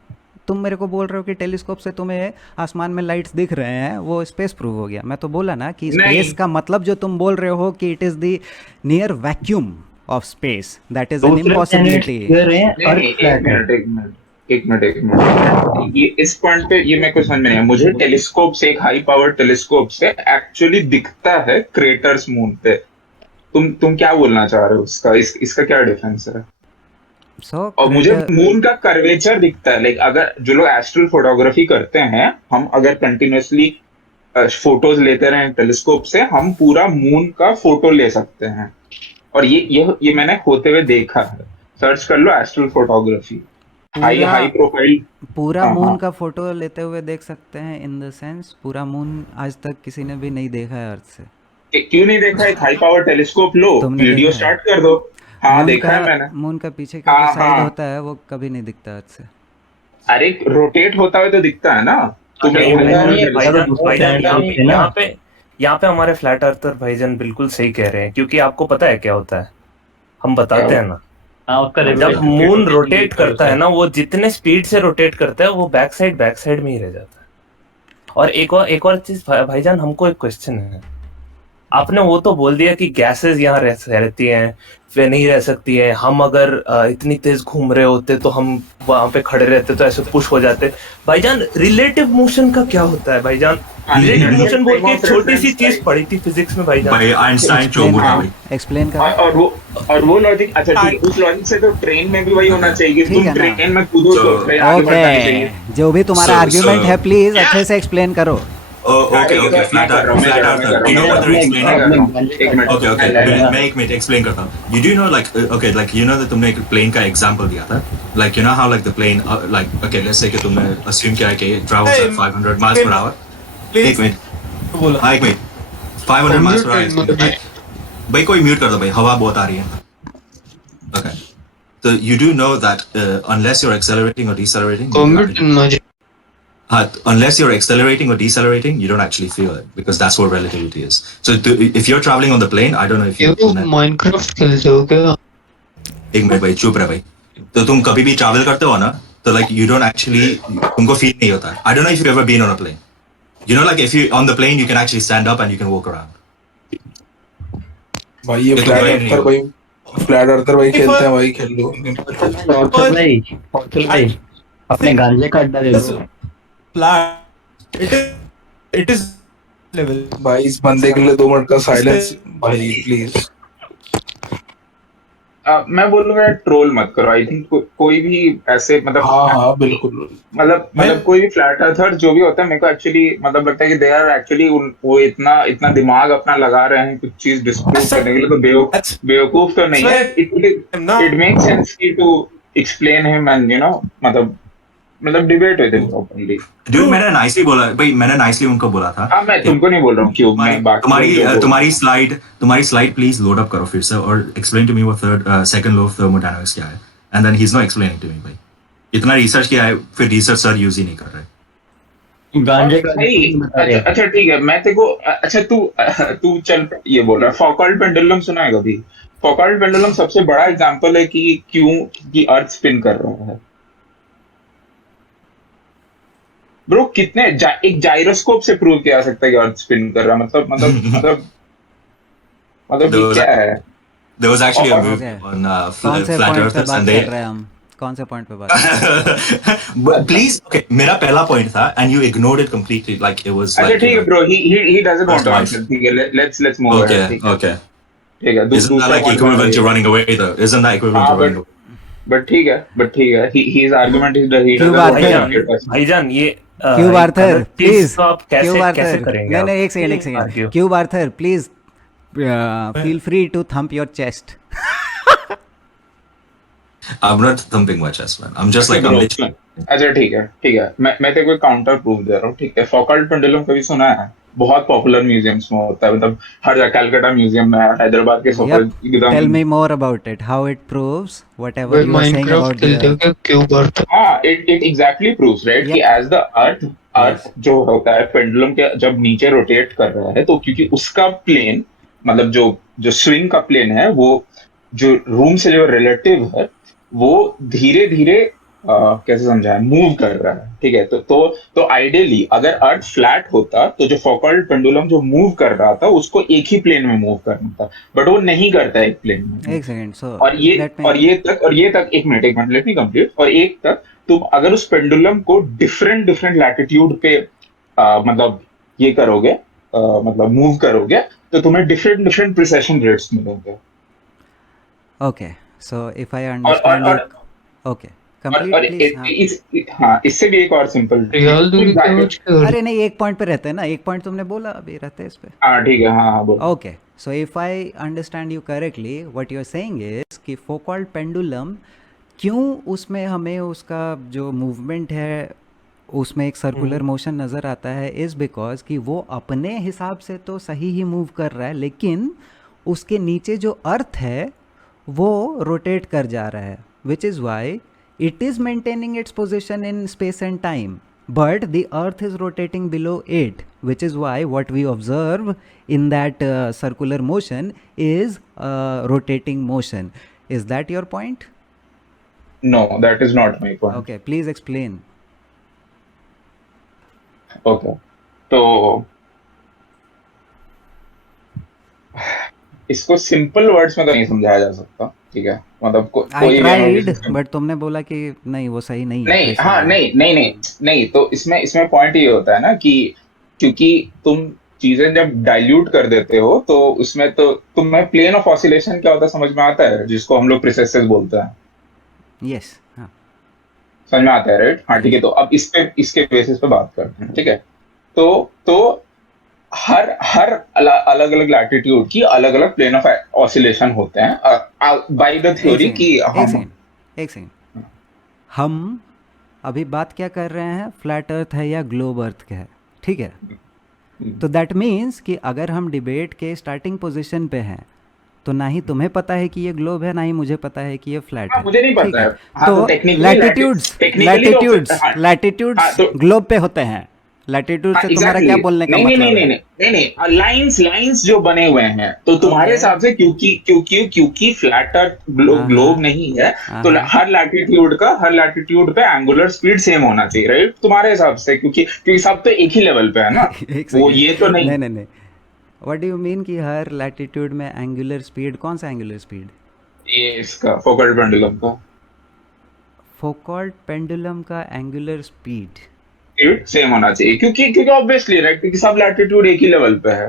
तुम मेरे को बोल रहे हो कि टेलीस्कोप से तुम्हें आसमान में लाइट्स दिख रहे हैं, वो स्पेस प्रूव हो गया. मैं तो बोला ना कि नहीं. स्पेस का मतलब जो तुम बोल रहे हो कि it is the near vacuum of space, that is N दूसरे planets इम्पॉसिबिलिटी. clear हैं, नहीं, अर्थ नहीं, एक फ्लैट है. मिनट एक मिनट एक मिनट एक मिनट, ये इस पॉइंट पे ये मेरे को समझ में नहीं आया. मुझे टेलीस्कोप से, एक हाई पावर टेलीस्कोप से एक्चुअली दिखता है क्रेटर्स मून पे. तुम क्या बोलना चाह रहे हो? इसका क्या डिफरेंस है? सो और मुझे मून का कर्वेचर दिखता है. लाइक अगर जो लोग एस्ट्रल फोटोग्राफी करते हैं, हम अगर कंटिन्यूअसली फोटोज लेते रहे टेलीस्कोप से, हम पूरा मून का फोटो ले सकते हैं. और ये मैंने होते हुए देखा है. सर्च कर लो एस्ट्रल फोटोग्राफी, हाई प्रोफाइल. पूरा हाँ, मून हाँ. का फोटो लेते हुए देख सकते हैं. इन द सेंस पूरा मून आज तक किसी ने भी नहीं देखा है अर्थ से. क्यों नहीं देखा? एक हाई पावर टेलीस्कोप लो, तुमने वीडियो देखा है? स्टार्ट कर दो. हाँ, मून देखा है मैंने. का, मून का पीछे का हाँ, जो साइड हाँ. होता है वो कभी नहीं दिखता अर्थ से. अरे रोटेट होता हुआ तो दिखता है ना. तुम अच्छा, एक भाईजान, हाई पावर भाईजान, भाईजान, है ना? यहाँ पे हमारे फ्लैट अर्थर भाईजान बिल्कुल सही कह रहे हैं, क्योंकि आपको पता है क्या होता है, हम बताते हैं ना. हाँ, उसका जब revolution मून rate रोटेट करता है ना, वो जितने स्पीड से रोटेट करता है वो बैक साइड में ही रह जाता है. और एक और चीज भाईजान, हमको एक क्वेश्चन है. आपने वो तो बोल दिया कि गैसेस यहाँ रहती हैं, वे नहीं रह सकती हैं. हम अगर इतनी तेज घूम रहे होते तो हम वहां पे खड़े रहते तो ऐसे पुश हो जाते. भाईजान रिलेटिव मोशन का क्या होता है भाईजान? रिलेटिव मोशन बोल के एक छोटी सी चीज पढ़ी थी फिजिक्स में भाईजान. भाई आइंस्टाइन जो बोला भाई. एक्सप्लेन कर. और वो लॉजिक. अच्छा ठीक है, उस लॉजिक से तो ट्रेन में भी वही होना चाहिए. ठीक तुम है ना. ट्रेन में कूदो तो ट्रेन आगे बढ़ना चाहिए. ओके, जो भी तुम्हारा So- आर्ग्यूमेंट so- है प्लीज अच्छे से एक्सप्लेन करो. Okay. Flat earther. You know what they're explaining? एक मिनट. Okay. मैं एक मिनट explain करता हूँ. You do know like you know that तुमने एक plane का example दिया था. Like you know how like the plane let's say कि तुमने assume किया है कि it travels at 500 miles per hour. एक मिनट. बोला. हाँ एक मिनट. 500 miles per hour. भाई कोई म्यूट कर दो भाई, हवा बहुत आ रही है. Okay. So you do know that unless you're accelerating or decelerating. Unless you're accelerating or decelerating, you don't actually feel it because that's what relativity is. So if you're traveling on the plane, I don't know if you Minecraft खेलते हो क्या? एक minute भाई, चुप रहे भाई. तो तुम कभी भी ट्रैवल करते हो ना, तो like you don't actually, तुमको फील नहीं होता. I don't know if you've ever been on a plane. You know like if you on the plane you can actually stand up and you can walk around. भाई ये ये तो flat भाई नहीं अर्थर भाई, फ्लैट अर्थर भाई खेलते हैं भाई, खेल लो. ऑर्थर भाई, अपने गांजे का अड्डा दे दो. Flat. It is level. भाई इस बंदे के लिए 2 मिनट का साइलेंस भाई प्लीज. मैं बोलूंगा ट्रोल मत करो. आई थिंक कोई भी ऐसे मतलब हाँ बिल्कुल. मतलब कोई भी फ्लैट अर्थर जो भी होता है, मेरे को एक्चुअली मतलब लगता है कि दे आर एक्चुअली वो इतना दिमाग अपना लगा रहे हैं कुछ चीज डिस्प्रूव करने के लिए. तो बेवकूफ तो नहीं है. It makes sense to explain him and मतलब debate with him properly. Dude, मैंने nicely बोला भाई, मैंने nicely उनको बोला था. हाँ, मैं तुमको नहीं बोल रहा हूँ क्यों. मैं तुम्हारी स्लाइड प्लीज लोड अप करो फिर से और एक्सप्लेन टू मी वो सेकंड लॉ ऑफ थर्मोडायनामिक्स क्या है. And then he is not explaining to me भाई. इतना रिसर्च किया है, फिर रिसर्च सर यूज ही नहीं कर रहे. गांजे का अच्छा ठीक है. मैं तेरे को अच्छा तू चल ये बोल रहा है. फौकॉल्ट पेंडुलम सुना है कभी? फौकॉल्ट पेंडुलम सबसे बड़ा एग्जांपल है कि क्यों कि अर्थ स्पिन कर रहा है. ब्रो कितने एक जाइरोस्कोप से प्रूव किया जा सकता है कि अर्थ स्पिन कर रहा है. मतलब ये क्या है? There was actually a movie on कौन से flat पॉइंट पे earthers बात and कर रहे हैं हम? कौन से पॉइंट पे बात? Please, okay. मेरा पहला point था and you ignored it completely like it was. अच्छा ठीक है bro. He doesn't want to answer. ठीक है, let's move ahead. Okay. ठीक है. Isn't that like equivalent to running away though? Isn't that equivalent to running away? But ठीक है. His argument is that he क्यों doesn't बात want कर to रहे answer. भाईजान ये क्यूब आर्थर प्लीज, तो आप क्यूब कैसे कैसे आर्थर, करेंगे नहीं आप? नहीं, एक सेकंड एक second, Argue. Cube earther please feel free to thump your chest. I'm not thumping my chest, man. I'm just like, I'm literally. अच्छा ठीक है, मैं तेरे को काउंटर प्रूफ दे रहा हूँ. ठीक है, फौकल्ट पेंडुलम कभी सुना है? बहुत पॉपुलर म्यूजियम्स में होता है, मतलब हर जगह, कलकत्ता म्यूजियम में, हैदराबाद के Yep, एकदम. tell me more about it, how it proves whatever भाई you were saying Minecraft about खेलते हो the क्या क्यूब अर्थ? हाँ, इट एग्जैक्टली प्रूव्स राइट कि एज द अर्थ जो होता है पेंडुलम के जब नीचे रोटेट कर रहा है, तो क्योंकि उसका प्लेन, मतलब जो स्विंग का प्लेन है, वो जो रूम से जो रिलेटिव है, वो धीरे धीरे कैसे समझाएं, मूव कर रहा है. ठीक है, तो आइडियली अगर अर्थ फ्लैट होता तो जो फौकल्ट पेंडुलम जो मूव कर रहा था उसको एक ही प्लेन में मूव करना था, बट वो नहीं करता एक प्लेन में. एक सेकंड, सो और ये तक एक मिनट लेट मी कंप्लीट. और एक तक तुम अगर उस पेंडुलम को डिफरेंट लैटिट्यूड पे मतलब ये करोगे, मतलब मूव करोगे, तो तुम्हें डिफरेंट प्रिसेशन रेट्स मिलेंगे. okay, so if I understand और you, okay, complete और please. हाँ, इससे भी एक और सिंपल. रियाल दूरी समझ के अरे नहीं, एक पॉइंट पे रहते हैं ना, एक पॉइंट तुमने बोला अभी रहते हैं इस पे. हाँ ठीक है, हाँ बोलो. Okay, so if I understand you correctly, what you are saying is कि फौकल्ट पेंडुलम क्यों उसमें हमें उसका जो मूवमेंट है उसमें एक सर्कुलर मोशन नज़र आता है, इज़ बिकॉज कि वो अपने हिसाब से तो सही ही मूव कर रहा है, लेकिन उसके नीचे जो अर्थ है वो रोटेट कर जा रहा है, which is Y it is maintaining its position in space and time, but the earth is rotating below it, which is why what we observe in that circular motion is rotating motion. Is that your point? No, that is not my point. Okay, please explain. Okay, तो इसको simple words में तो नहीं समझाया जा सकता. ठीक है, मतलब I tried, but तुमने बोला कि नहीं वो सही नहीं है. नहीं, हाँ, नहीं, तो इसमें पॉइंट ये होता है ना कि क्योंकि तुम चीजें जब डाइल्यूट कर देते हो तो उसमें तो तुम्हें प्लेन ऑफ ऑसिलेशन क्या होता है समझ में आता है, जिसको हम लोग प्रिसेसेस बोलते हैं. Yes, हाँ. समझ में आता है, राइट? हाँ ठीक है, तो अब इसके बेसिस पे बात करते हैं. ठीक है, तो हर अलग अलग लैटिट्यूड की अलग अलग प्लेन ऑफ ऑसिलेशन होते हैं बाय द थ्योरी कि एक सेकंड, हम अभी बात क्या कर रहे हैं, फ्लैट अर्थ है या ग्लोब अर्थ का है. ठीक है, तो दैट मीन्स कि अगर हम डिबेट के स्टार्टिंग पोजीशन पे हैं तो ना ही तुम्हें पता है कि ये ग्लोब है, ना ही मुझे पता है कि ये फ्लैट है. मुझे नहीं पता है. तो लैटिट्यूड्स ग्लोब पे होते हैं. लैटिट्यूड से तुम्हारा क्या बोलने का मतलब है? नहीं, लाइंस जो बने हुए हैं, तो तुम्हारे हिसाब से क्योंकि फ्लैट अर्थ ग्लोब नहीं है, तो हर लैटिट्यूड पे एंगुलर स्पीड सेम होना चाहिए, राइट? तुम्हारे हिसाब से, क्योंकि सब तो एक ही लेवल पे है ना. वो ये तो नहीं. व्हाट डू यू मीन कि हर लैटिट्यूड में एंगुलर स्पीड? कौन सा एंगुलर स्पीड? ये इसका फौकल्ट पेंडुलम का. फौकल्ट पेंडुलम का एंगुलर स्पीड सेम होना चाहिए, क्योंकि ऑब्वियसली, राइट? क्योंकि सब लैटिट्यूड एक ही लेवल पे है.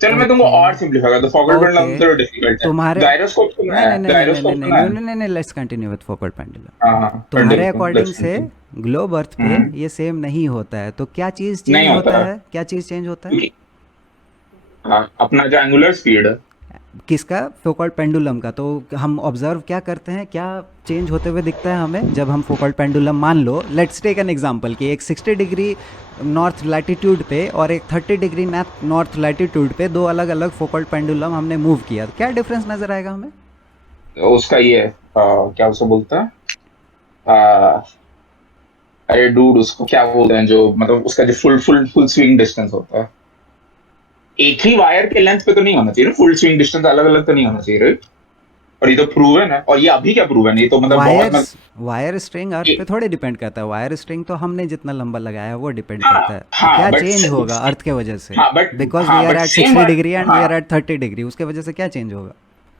चलो मैं तुमको और सिंपलीफाई करता हूं. फौकल्ट पेंडुलम थोड़ा डिफिकल्ट है. तुम्हारे गायरोस्कोप सुना है? नहीं, लेट्स कंटिन्यू विद फौकल्ट पेंडुलम. तुम्हारे अकॉर्डिंग से ग्लोब अर्थ पे ये सेम नहीं होता है, तो क्या चीज चेंज होता है? क्या चीज चेंज होता है? अपना जो एंगुलर स्पीड है. किसका? फौकल्ट पेंडुलम का. तो हम ऑब्जर्व क्या करते हैं, क्या चेंज होते हुए दिखता है हमें जब हम फौकल्ट पेंडुलम, मान लो लेट्स टेक एन एग्जांपल कि एक 60 डिग्री नॉर्थ लैटिट्यूड पे और एक 30 डिग्री नॉर्थ लैटिट्यूड पे दो अलग अलग फौकल्ट पेंडुलम हमने मूव किया, तो क्या डिफरेंस नजर आएगा हमें? उसका ये क्या उसको बोलता है, अरे डूड, उसको क्या बोलते हैं, जो मतलब उसका जो फुल स्विंग डिस्टेंस होता है, एक ही वायर के लेंथ पे तो नहीं होना चाहिए. फुल स्विंग डिस्टेंस अलग अलग तो नहीं होना चाहिए, राइट? और ये तो प्रूवन है. और ये अभी क्या प्रूवन है? ये तो मतलब वायर स्ट्रिंग अर्थ पे थोड़े डिपेंड करता है. वायर स्ट्रिंग तो हमने जितना लंबा लगाया है वो डिपेंड करता है. क्या चेंज होगा अर्थ के वजह से? Because we are at 60 degree and we are at 30 degree, उसके वजह से क्या चेंज होगा?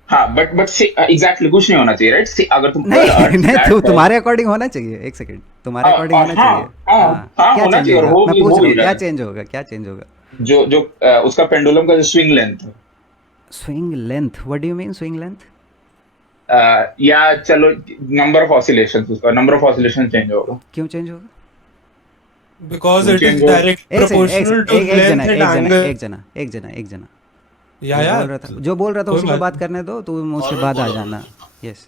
हाँ, बट एग्जैक्टली कुछ नहीं होना चाहिए, राइट? अगर तुम नहीं, तुम्हारे अकॉर्डिंग होना चाहिए. एक सेकंड, तुम्हारे अकॉर्डिंग होना चाहिए. क्या चेंज होगा? मैं पूछ रहा हूँ, क्या चेंज होगा? जो उसका पेंडुलम का जो swing length what do you mean swing length? या चलो नंबर ऑफ ऑसिलेशंस, उसका नंबर ऑफ ऑसिलेशन चेंज होगा। क्यों चेंज होगा? because it is Change हो- direct proportional to length and angle. एक जना या जो बोल रहा था, जो बोल रहा था कोई उसी को बात बात करने दो, तू मुझसे बाद आ जाना। यस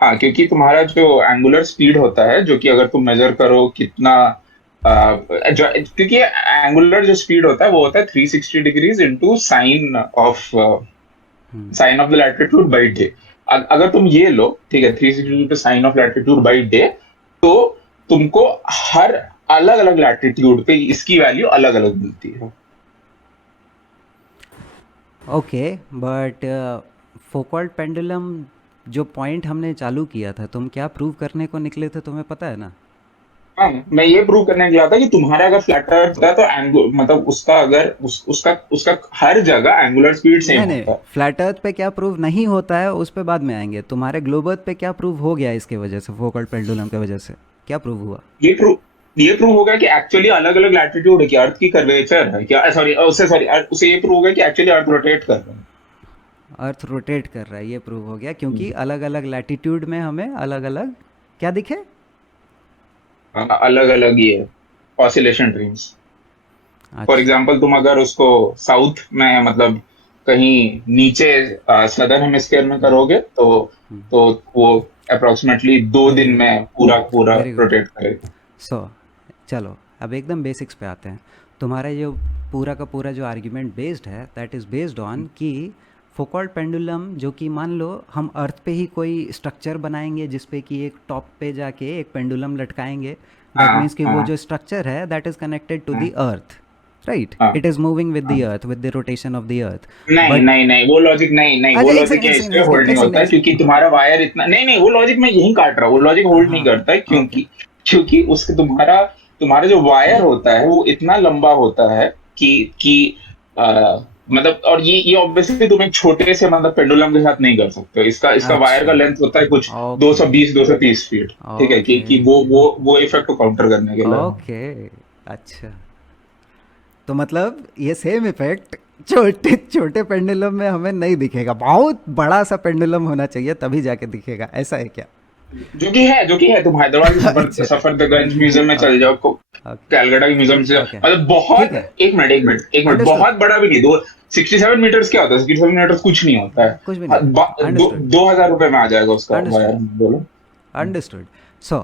हाँ, क्योंकि तुम्हारा जो एंगुलर स्पीड होता है, जो कि अगर तुम मेजर करो कितना क्योंकि एंगुलर जो स्पीड होता है वो होता है 360 degrees into sine of the latitude by day. अगर तुम ये लो, ठीक है, 360 into sine of latitude by day, तो तुमको हर अलग अलग लैटिट्यूड पे इसकी वैल्यू अलग अलग मिलती है। ओके, बट फोकॉल्ट पेंडुलम जो पॉइंट हमने चालू किया था, तुम क्या प्रूव करने को निकले थे, तुम्हें पता है ना? हाँ, मैं ये प्रूव करने गया था कि तुम्हारा अगर फ्लैट अर्थ है तो मतलब उसका अगर उसका हर जगह एंगुलर स्पीड सेम नहीं होता है। फ्लैट अर्थ पे क्या प्रूव नहीं होता है उस पे बाद में आएंगे। तुम्हारे ग्लोब अर्थ पे क्या प्रूव हो गया इसके वजह से, फोकॉल्ट पेंडुलम की वजह से क्या प्रूव हुआ? ये प्रूव होगा कि एक्चुअली अलग अलग लैटिट्यूड है, कि अर्थ की कर्वेचर है क्या, सॉरी उसे ये प्रूव होगा कि एक्चुअली अर्थ रोटेट कर रहा है। अर्थ रोटेट कर रहा है, ये प्रूव हो गया, क्योंकि अलग अलग लैटिट्यूड में हमें अलग अलग क्या दिखे, अलग अलग ये ऑसिलेशन ट्रेन्स। फॉर एग्जांपल तुम अगर उसको साउथ में मतलब कहीं नीचे सदर्न हेमिस्फीयर में करोगे तो वो अप्रोक्सीमेटली 2 दिन में पूरा रोटेट करेगा। सो चलो अब एकदम बेसिक्स पे आते हैं। तुम्हारा जो पूरा का पूरा जो आर्ग्यूमेंट बेस्ड है, दैट इज़ बेस्ड ऑन कि फोकॉल्ट पेंडुलम, जो कि मान लो हम अर्थ पे ही कोई स्ट्रक्चर बनाएंगे जिसपे कि एक टॉप पे जाके एक पेंडुलम लटकाएंगे, दैट मीन्स कि वो जो स्ट्रक्चर है that is connected to the earth, right? It is moving with the earth, with the rotation of the earth. नहीं वो लॉजिक नहीं वो लॉजिक इसलिए होल्ड नहीं होता है क्योंकि तुम्हारा वायर इतना नहीं वो लॉजिक मैं यही काट रहा हूँ, वो लॉजिक होल्ड नहीं करता है क्योंकि उसके तुम्हारा जो वायर होता है वो इतना लंबा होता है कि मतलब, और ये ऑब्वियसली तुम एक छोटे से मतलब पेंडुलम के साथ नहीं कर सकते। इसका वायर का लेंथ होता है कुछ 220-230 फीट, ठीक है, कि वो इफेक्ट को काउंटर करने के लिए। ओके, अच्छा, तो मतलब ये सेम इफेक्ट छोटे छोटे पेंडुलम में हमें नहीं दिखेगा, बहुत बड़ा सा पेंडुलम होना चाहिए तभी जाके दिखेगा, ऐसा है क्या? जो कि है तुम हैदराबाद सफदरगंज म्यूजियम में चल जाओ, कैलकाटा के म्यूजियम से, मतलब बहुत एक मिनट बहुत बड़ा भी नहीं, 67 मीटर्स क्या होता है? 67 मीटर्स कुछ नहीं होता है, कुछ भी नहीं। 2000 रुपए में आ जाएगा उसका वायर। बोलो। अंडरस्टूड। सो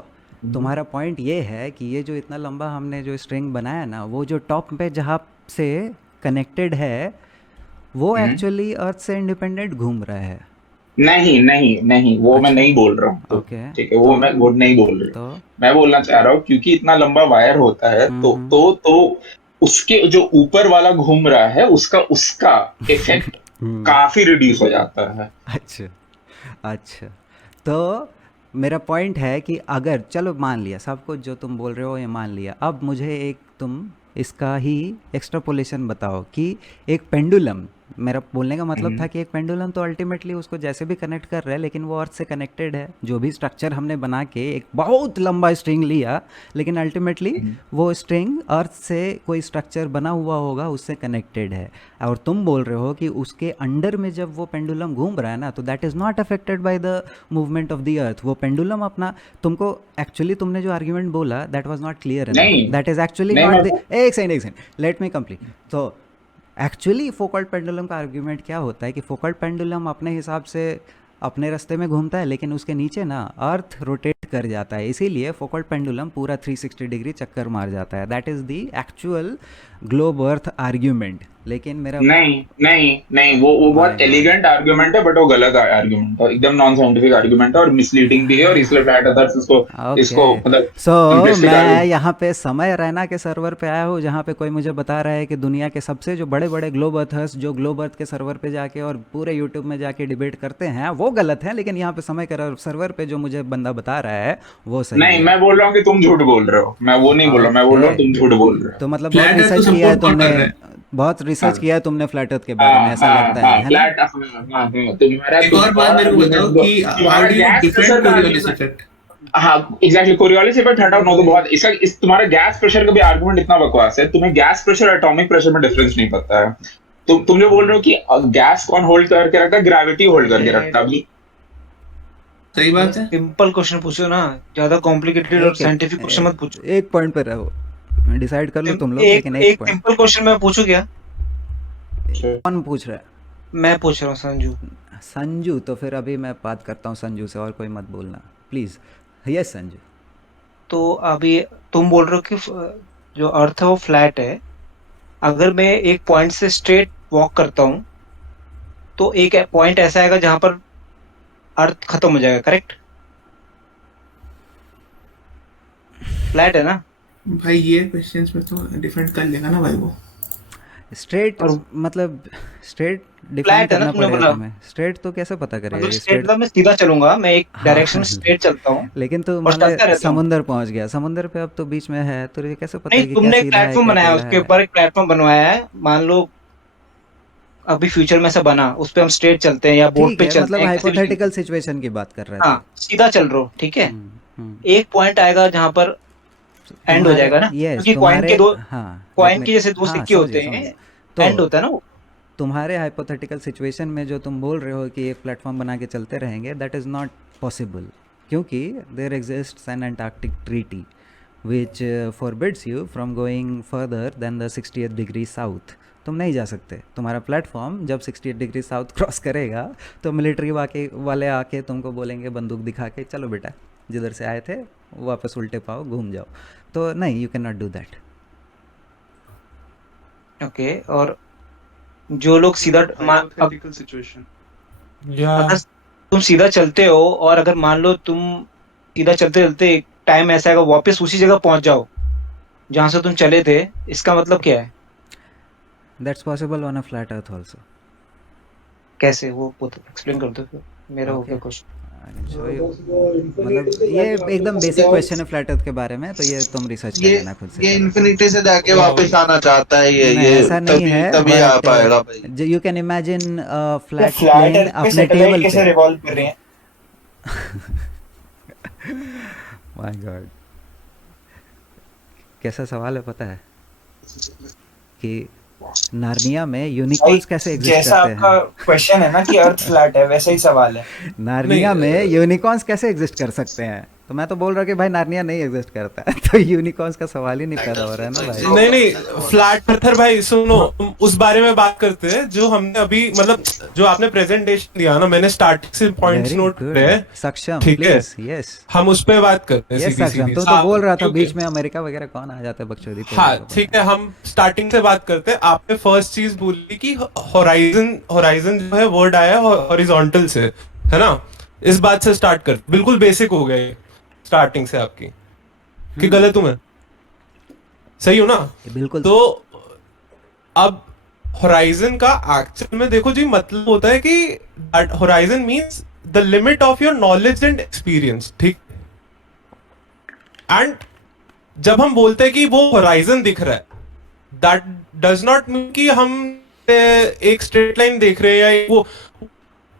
तुम्हारा पॉइंट ये है कि ये जो इतना लंबा हमने जो स्ट्रिंग बनाया ना, वो जो टॉप पे जहाँ से कनेक्टेड है वो एक्चुअली अर्थ से इंडिपेंडेंट घूम रहा है। नहीं वो मैं नहीं बोल रहा हूँ, ठीक है, वो मैं नहीं बोल रहा हूँ। मैं बोलना चाह रहा हूँ क्योंकि इतना लंबा वायर होता है तो उसके जो ऊपर वाला घूम रहा है उसका इफेक्ट काफी रिड्यूस हो जाता है। अच्छा, तो मेरा पॉइंट है कि अगर चलो मान लिया सब कुछ जो तुम बोल रहे हो ये मान लिया, अब मुझे एक तुम इसका ही एक्सट्रापोलेशन बताओ कि एक पेंडुलम, मेरा बोलने का मतलब था कि एक पेंडुलम तो अल्टीमेटली उसको जैसे भी कनेक्ट कर रहा है लेकिन वो अर्थ से कनेक्टेड है। जो भी स्ट्रक्चर हमने बना के एक बहुत लंबा स्ट्रिंग लिया लेकिन अल्टीमेटली वो स्ट्रिंग अर्थ से कोई स्ट्रक्चर बना हुआ होगा उससे कनेक्टेड है, और तुम बोल रहे हो कि उसके अंडर में जब वो पेंडुलम घूम रहा है ना तो that is not affected by the movement of the अर्थ। वो पेंडुलम अपना तुमको एक्चुअली तुमने जो आर्ग्यूमेंट बोला that was not clear, that is actually not the एक सेकंड लेट मी कंप्लीट। तो एक्चुअली फोकॉल्ट पेंडुलम का आर्ग्यूमेंट क्या होता है कि फोकॉल्ट पेंडुलम अपने हिसाब से अपने रास्ते में घूमता है लेकिन उसके नीचे ना अर्थ रोटेट कर जाता है, इसीलिए फोकॉल्ट पेंडुलम पूरा 360 डिग्री चक्कर मार जाता है। That is the actual globe earth argument. लेकिन मेरा नहीं वो बहुत एलिगेंट आर्ग्यूमेंट है बट वो गलत आर्ग्यूमेंट है, एकदम नॉन साइंटिफिक आर्ग्यूमेंट है और मिसलीडिंग भी है, और इसलिए फ्लैट अर्थर्स इसको मतलब मैं यहाँ पे समय रैना के सर्वर पे आया हूँ जहाँ पे कोई मुझे बता रहा है कि दुनिया के सबसे जो बड़े बड़े ग्लोब अर्थर्स जो ग्लोब अर्थ के सर्वर पे जाके और पूरे यूट्यूब में जाके डिबेट करते हैं वो गलत है, लेकिन यहाँ पे समय के सर्वर पे जो मुझे बंदा बता रहा है वो सही नहीं। मैं बोल रहा हूँ कि तुम झूठ बोल रहे हो, मैं वो नहीं बोल रहा, मैं बोल रहा हूँ तुम झूठ बोल रहे हो। तो मतलब बहुत रिसर्च किया है तुमने, बहुत रिसर्च किया है तुमने फ्लैट अर्थ के बारे में, ऐसा लगता है तुम्हारा एक और बात मेरे को बताओ कि how do you different Coriolis effect? हाँ एग्जैक्टली, कोरियोलिस इफेक्ट हटाओ ना तो बहुत तुम्हारा गैस प्रेशर का भी आर्गुमेंट इतना बकवास है, तुम्हें गैस प्रेशर एटॉमिक प्रेशर में डिफरेंस नहीं पता है। तुम जो बोल रहे हो कि गैस कौन होल्ड करके रखता है, ग्रेविटी होल्ड करके रखता है अभी। सही बात है। सिंपल क्वेश्चन पूछो ना, ज्यादा कॉम्प्लिकेटेड और साइंटिफिक क्वेश्चन मत पूछो। एक पॉइंट पे रहो, डिसाइड कर लो तुम लोग, एक लेकिन एक एक पॉइंट। सिंपल क्वेश्चन मैं पूछूं क्या? कौन पूछ रहा है? मैं पूछ रहा हूँ संजू। संजू? तो फिर अभी मैं बात करता हूँ संजू से, और कोई मत बोलना प्लीज। यस संजू। तो अभी तुम बोल रहे हो कि जो अर्थ है वो फ्लैट है। अगर मैं एक पॉइंट से स्ट्रेट वॉक करता हूँ तो एक पॉइंट ऐसा आएगा जहां पर अर्थ खत्म हो जाएगा, करेक्ट? फ्लैट है ना भाई ये क्वेश्चंस में तो डिफरेंट कर लेगा ना भाई वो। स्ट्रेट और मतलब स्ट्रेट डिफाइन फ्लैट है ना करना तुमने पड़ेगा बोला, तुम्हें। स्ट्रेट तो कैसे पता करेगा मतलब ये स्ट्रेट स्ट्रेट? मतलब मैं सीधा चलूंगा, मैं एक हाँ। डायरेक्शन में स्ट्रेट चलता हूँ लेकिन तो और मान चलता ले रहता हूँ। समुंदर पहुंच गया, समुंदर पे अब तो बीच में है, तो ये कैसे पता है नहीं, कि क्या तुमने एक सीधा है प्लेटफॉर्म क्या बनाया, टेढ़ा उसके है? ऊपर एक प्लेटफॉर्म बनवाया है, मान लो अभी फ्यूचर में से बना, उस पे हम स्ट्रेट चलते हैं या बोर्ड ठीक पे है, चलते मतलब हैं, कैसे भी चलते हाइपोथेटिकल हैं। सिचुएशन की बात कर रहे थे। हाँ, सीधा चल रहे हो, ठीक है। हम्म। एक पॉइंट आएगा जहां पर एंड हो तुम्हारे जाएगा ना, यस क्योंकि कॉइन तुम्हारे के दो, हाँ लेट कॉइन मी, के जैसे दो हाँ सिक्के होते समझिए हैं, समझिए। एंड तो होता है ना वो। तुम्हारे हाइपोथेटिकल सिचुएशन में जो तुम बोल रहे हो कि एक प्लेटफॉर्म बना के चलते रहेंगे, दैट इज़ नॉट पॉसिबल, क्योंकि there exists an Antarctic treaty which forbids you from going further than the 68 degree south. तुम नहीं जा सकते। तुम्हारा प्लेटफॉर्म जब 68 डिग्री साउथ क्रॉस करेगा तो मिलिट्री वाले आके तुमको बोलेंगे बंदूक दिखा के, चलो बेटा जिधर से आए थे वापस उल्टे पाओ घूम जाओ। तो नहीं, you can not do that. Okay, और जो लोग सीधा हाइपोथेटिकल सिचुएशन या अगर तुम सीधा चलते हो और अगर मान लो तुम सीधा चलते चलते एक टाइम ऐसा आएगा वापस उसी जगह पहुंच जाओ जहां से तुम चले थे, इसका मतलब क्या है? That's possible on a flat earth also. कैसे वो एक्सप्लेन कर दो फिर, मेरा हो ओके, गया क्वेश्चन। मतलब ये एकदम बेसिक क्वेश्चन है फ्लैट अर्थ के बारे में, तो ये तुम रिसर्च कर लेना खुद से। ये चलो। इन्फिनिटी से जाके वापस आना चाहता है ये नहीं, ये ऐसा नहीं तभी है, तभी आ पाएगा बट भाई। You can imagine flat flat plane earth पे अपने सैटेलाइट टेबल कैसे पे। रिवॉल्व कर रहे हैं? माय गॉड, कैसा सवाल है पता है कि नार्निया में यूनिकॉर्न्स कैसे एग्जिस्ट जैसा करते आपका हैं। क्वेश्चन है ना कि अर्थ फ्लैट है, वैसा ही सवाल है। नार्निया में यूनिकॉर्न्स कैसे एग्जिस्ट कर सकते हैं? तो मैं तो बोल रहा हूँ कि भाई नार्निया नहीं एग्जिस्ट करता है, तो यूनिकॉर्न्स का सवाल ही नहीं पैदा हो रहा है ना भाई। नहीं फ्लैट अर्थर भाई सुनो, उस बारे में बात करते हैं जो हमने अभी मतलब जो आपने प्रेजेंटेशन दिया ना, मैंने स्टार्टिंग से पॉइंट्स वेरी नोट गुड किए हैं, सक्षम, ठीक है? प्लीज। यस हम उस पे बात करते हैं यस सीधी सक्षम, सीधी। तो बोल रहा था क्योंकि- बीच में अमेरिका वगैरह कौन आ जाता है बकचोदी पे। हाँ ठीक है, हम स्टार्टिंग से बात करते हैं। आपने फर्स्ट चीज बोली कि होराइजन, होराइजन जो है वर्ड आया हॉरिजॉन्टल से, है ना? इस बात से स्टार्ट करते, बिल्कुल बेसिक हो गए स्टार्टिंग से आपकी, कि गलत हूं मैं? सही हो ना? बिल्कुल। तो अब होराइजन का एक्चुअल में देखो जी मतलब होता है कि horizon means the limit of your knowledge and experience, ठीक? एंड जब हम बोलते हैं कि वो होराइजन दिख रहा है, दैट डज नॉट मीन कि हम एक स्ट्रेट लाइन देख रहे हैं या वो,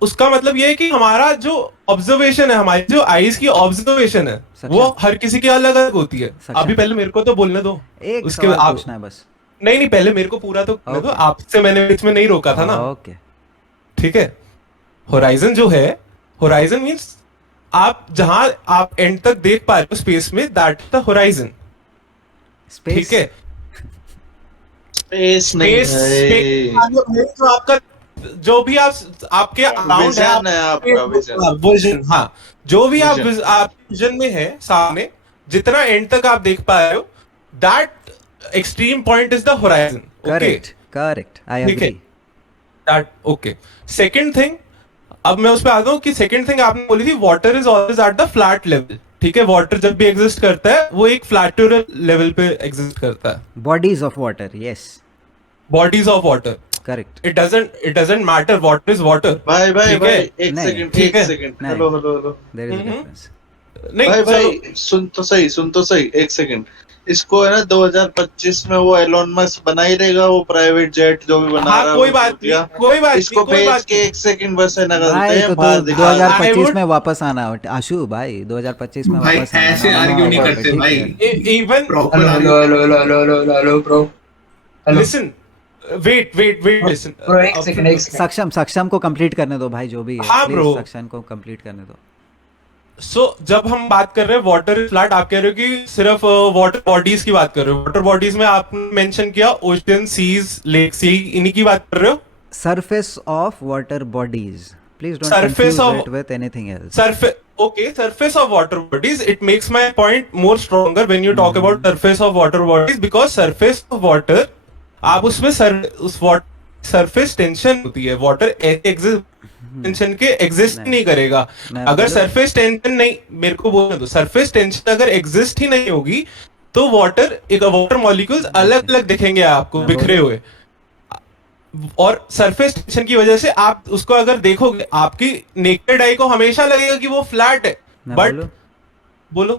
उसका मतलब ये है कि हमारा जो ऑब्जर्वेशन है, हमारी जो आईज की ऑब्जर्वेशन है, वो हर किसी की अलग अलग होती है। अभी पहले मेरे को तो बोलने दो, एक उसके सवाल आप पूछना है बस। नहीं पहले मेरे को पूरा तो करने दो। Okay. आपसे मैंने बीच में नहीं रोका था ना, ओके ठीक है? होराइजन जो है, होराइजन मींस आप जहां आप एंड तक देख पा रहे हो स्पेस में, दैट द होराइजन, ठीक है? स्पेस नहीं है, जो आपका जो भी आप आपके अराउंड है, विजन है आपका, विजन। विजन, हाँ, जो भी आप विजन। आप विजन में है सामने, जितना एंड तक आप देख पा रहे हो, that extreme point is the horizon. Correct I ठीक है, agree. That okay. Second thing, अब मैं उस पे आता हूँ कि सेकंड थिंग आपने बोली थी water is always at the flat level, ठीक है? वाटर जब भी एग्जिस्ट करता है वो एक फ्लैट लेवल पे एग्जिस्ट करता है। Bodies of water, yes bodies of water, correct. It doesn't matter what is water. भाई भाई ठीक भाई है? एक नहीं, सेकंड, ठीक एक है? सेकंड, नहीं। Hello hello hello there is a difference. नहीं भाई चलो, भाई सुन तो सही एक सेकंड। इसको है ना 2025 में वो एलोन मस्क बना ही देगा, वो प्राइवेट जेट जो भी बना हाँ रहा है, कोई वो बात चूतिया। नहीं, कोई बात इसको नहीं, कोई भेज बात के नहीं। एक सेकंड बस है निकलते भाई हैं तो बाहर दिखा। 2025 में वापस आना आशु भाई, 2025 में भाई वापस आना। ऐसे आर्ग्यू नहीं करते भाई, even proper hello hello hello hello hello hello bro, hello. Listen, wait listen. Bro, एक second. सक्षम को कंप्लीट करने दो भाई, जो भी है हाँ, प्लीज bro. सक्षम को कंप्लीट करने दो। सो जब हम बात कर रहे हैं वाटर फ्लैट, आप कह रहे हो कि सिर्फ वाटर बॉडीज की बात कर रहे हो। वाटर बॉडीज में आपने मेंशन किया ओशन, सीज, लेक, सी, इन्हीं की बात कर रहे हो। Surface of water bodies, please don't Surface confuse of- it with anything else. Surface of water bodies, it makes my point more stronger when you talk about surface of water bodies, because surface of water, आप उसमें उस surface tension होती है। water tension के exist नहीं करेगा। अगर surface tension नहीं, मेरे को बोलने दो, सरफेस टेंशन अगर एग्जिस्ट ही नहीं होगी तो वाटर मॉलिक्यूल्स अलग अलग दिखेंगे आपको, बिखरे हुए। और सरफेस टेंशन की वजह से आप उसको अगर देखोगे, आपकी नेकेड आई को हमेशा लगेगा कि वो फ्लैट है, बट बोलो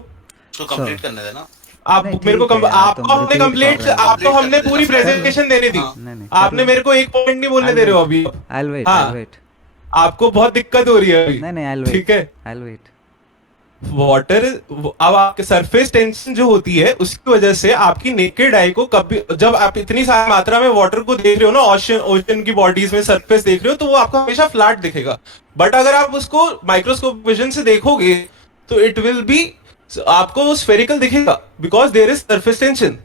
तो कंप्लीट करने देना। आप मेरे को आपको हमने पूरी प्रेजेंटेशन देनी थी, आपने मेरे को एक पॉइंट नहीं बोलने दे रहे हो अभी। I'll wait. आपको बहुत दिक्कत हो रही है अभी। नहीं I'll wait. ठीक है, I'll wait. वाटर, अब आपके सरफेस टेंशन जो होती है उसकी वजह से आपकी नेकेड आई को कभी, जब आप इतनी सारी मात्रा में वाटर को देख रहे हो ना, ओशन की बॉडीज में सरफेस देख रहे हो, तो वो आपको हमेशा फ्लैट दिखेगा। बट अगर आप उसको माइक्रोस्कोप विजन से देखोगे तो इट विल बी, आपको स्फेरिकल दिखेगा, because there is surface tension.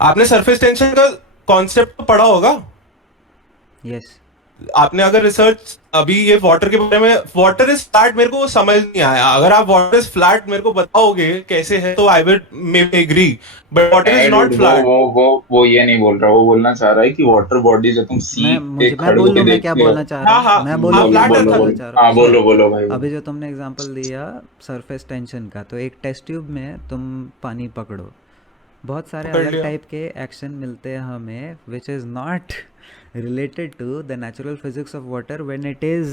आपने सरफेस टेंशन का कॉन्सेप्ट तो पढ़ा होगा। Yes. आपने अगर रिसर्च अभी ये वाटर के बारे में, वाटर इज फ्लैट, मेरे को वो समझ नहीं आया। अगर आप वाटर इज फ्लैट मेरे को बताओगे कैसे है तो I will may agree, but water is not flat. वो ये नहीं बोल रहा, वो बोलना चाह रहा है कि वाटर बॉडी जो तुम सी पे खड़े होके मैं क्या देखते हो। बोलना चाह रहा हूँ, मैं बोलो भाई। अभी जो तुमने एग्जांपल दिया सरफेस टेंशन का, तो एक टेस्ट ट्यूब में तुम पानी पकड़ो, बहुत सारे अलग टाइप के एक्शन मिलते हैं हमें, which is not related to the natural physics of water when it is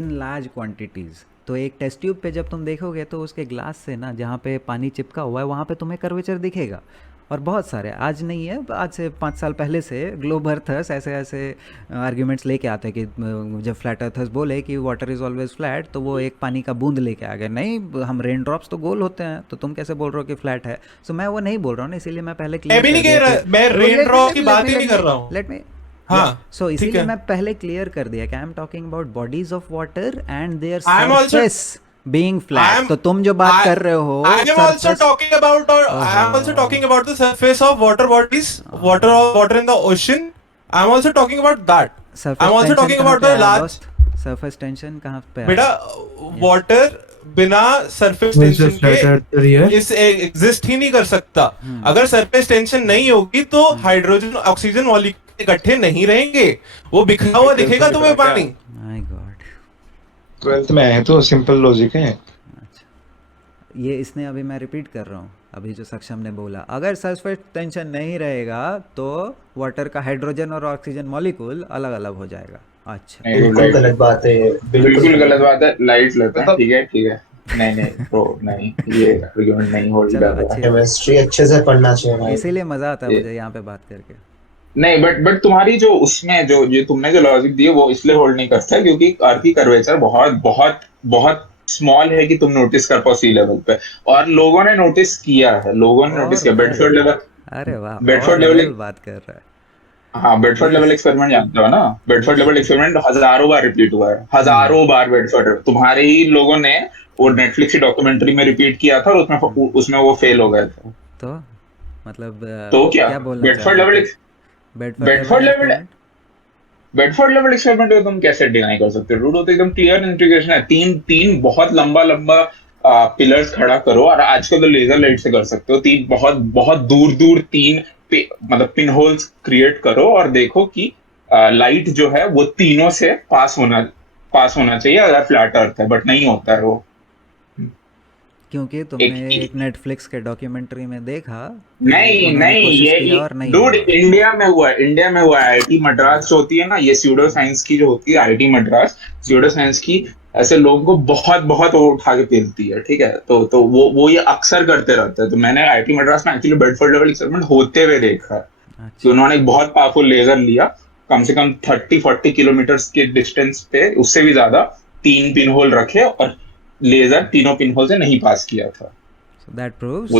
in large quantities। तो एक टेस्ट ट्यूब पे जब तुम देखोगे तो उसके ग्लास से ना, जहाँ पे पानी चिपका हुआ है वहाँ पे तुम्हें कर्वेचर दिखेगा। और बहुत सारे, आज नहीं है, आज से 5 साल पहले से ग्लोब अर्थर्स ऐसे आर्ग्यूमेंट्स लेके आते हैं कि जब फ्लैट अर्थर्स बोले कि वाटर इज़ ऑलवेज फ्लैट, तो वो एक पानी का बूंद लेके आ गए, नहीं हम रेन ड्रॉप्स तो गोल होते हैं, तो तुम कैसे बोल रहे हो कि फ्लैट है। सो मैं वो नहीं बोल रहा हूँ ना, इसीलिए मैं पहले मैं रेन ड्रॉप की बात ही नहीं कर रहा हूँ। लेट मी, हाँ, सो इसीलिए मैं पहले क्लियर कर दिया कि I am talking about bodies of water and their surface being flat. तो तुम जो बात कर रहे हो, I am also talking about the surface of water bodies, water in the ocean. I am also talking about that. I am also talking about the large surface tension कहाँ पे बेटा, वाटर बिना सरफेस टेंशन के इस exist ही नहीं कर सकता। अगर सरफेस टेंशन नहीं होगी तो हाइड्रोजन ऑक्सीजन मॉलिक्यूल इकट्ठे नहीं रहेंगे, वो बिखरा हुआ दिखेगा तुम्हें पानी। माय गॉड, 12th में आए तो सिंपल लॉजिक है। ये इसने अभी मैं रिपीट कर रहा हूँ, अभी जो सक्षम ने बोला, अगर सरफेस टेंशन नहीं रहेगा तो वाटर का हाइड्रोजन और ऑक्सीजन मॉलिक्यूल अलग अलग हो जाएगा। अच्छा, बिल्कुल गलत बात है, बिल्कुल गलत बात है। लाइट लेते हैं, ठीक है। नहीं ब्रो, नहीं, ये आर्गुमेंट नहीं होल्ड कर रहा। केमिस्ट्री अच्छे से पढ़ना चाहिए, इसीलिए मजा आता है मुझे यहाँ पे बात करके। नहीं, बट तुम्हारी जो उसमें जो तुमने जो लॉजिक दी है वो इसलिए होल्ड नहीं करता क्योंकि अर्थ की कर्वेचर बहुत बहुत बहुत स्मॉल है कि तुम नोटिस कर पाओ सी लेवल पे, और लोगों ने नोटिस किया है, बेडफोर्ड लेवल। अरे वाह, बेडफोर्ड लेवल बात कर रहा है। हाँ, बेडफोर्ड लेवल एक्सपेरिमेंट जानते हो ना? बेडफोर्ड लेवल एक्सपेरिमेंट हजारों बार रिपीट हुआ है, हजारों बार। बेडफोर्ड तुम्हारे ही लोगों ने वो नेटफ्लिक्स की डॉक्यूमेंट्री में रिपीट किया था और उसमें वो फेल हो गए थे। तो मतलब तो क्या बेडफोर्ड लेवल एक्सपेरिमेंट को तुम कैसे डिनाई कर सकते हो? तो एकदम क्लियर इंटीग्रेशन है। तीन बहुत लंबा पिलर्स खड़ा करो, और आजकल तो लेजर लाइट से कर सकते हो। तीन बहुत दूर तीन मतलब पिन होल्स क्रिएट करो और देखो कि लाइट जो है वो तीनों से पास होना चाहिए अगर फ्लैट अर्थ है, बट नहीं होता है वो। क्योंकि तुमने एक नेटफ्लिक्स के डॉक्यूमेंट्री में देखा। नहीं, ये डूड इंडिया में हुआ है। आईआईटी मद्रास जो होती है ना, ये स्यूडो साइंस की जो होती है, आईआईटी मद्रास स्यूडो साइंस की, ऐसे लोगों को बहुत वो उठा के फेलती है, ठीक है। तो वो ये अक्सर करते रहते हैं। तो मैंने आईआईटी मद्रास में एक्चुअली बेडफोर्ड लेवल एक्सपेरिमेंट होते हुए देखा है। तो उन्होंने एक बहुत पावरफुल लेजर लिया, कम से कम 30-40 किलोमीटर के डिस्टेंस पे, उससे भी ज्यादा, 3 पिन होल रखे और लेजर तीनों पिन होल से नहीं पास किया था। So that proves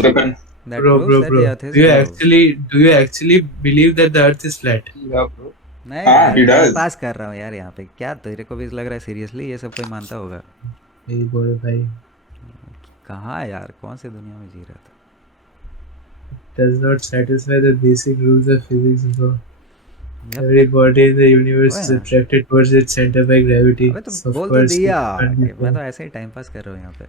that Bro, proves bro, that bro. the earth is Do you globe. actually believe that the Earth is flat? Yeah, bro. नहीं हाँ, यार, he टाइम does. पास कर रहा हूँ यार यहाँ पे। क्या तेरे को भी लग रहा है सीरियसली ये सब कोई मानता होगा? Hey, boy, भाई. कहाँ यार, कौन सी दुनिया में जी रहा था? Does not satisfy the basic rules of physics, bro. Yep. Every body in the universe वही is ना। attracted towards its center by gravity. अबे तो Of बोल तो course, दिया it can't be कि मैं तो wrong. ऐसे ही टाइम पास कर रहा हूँ यहाँ पे।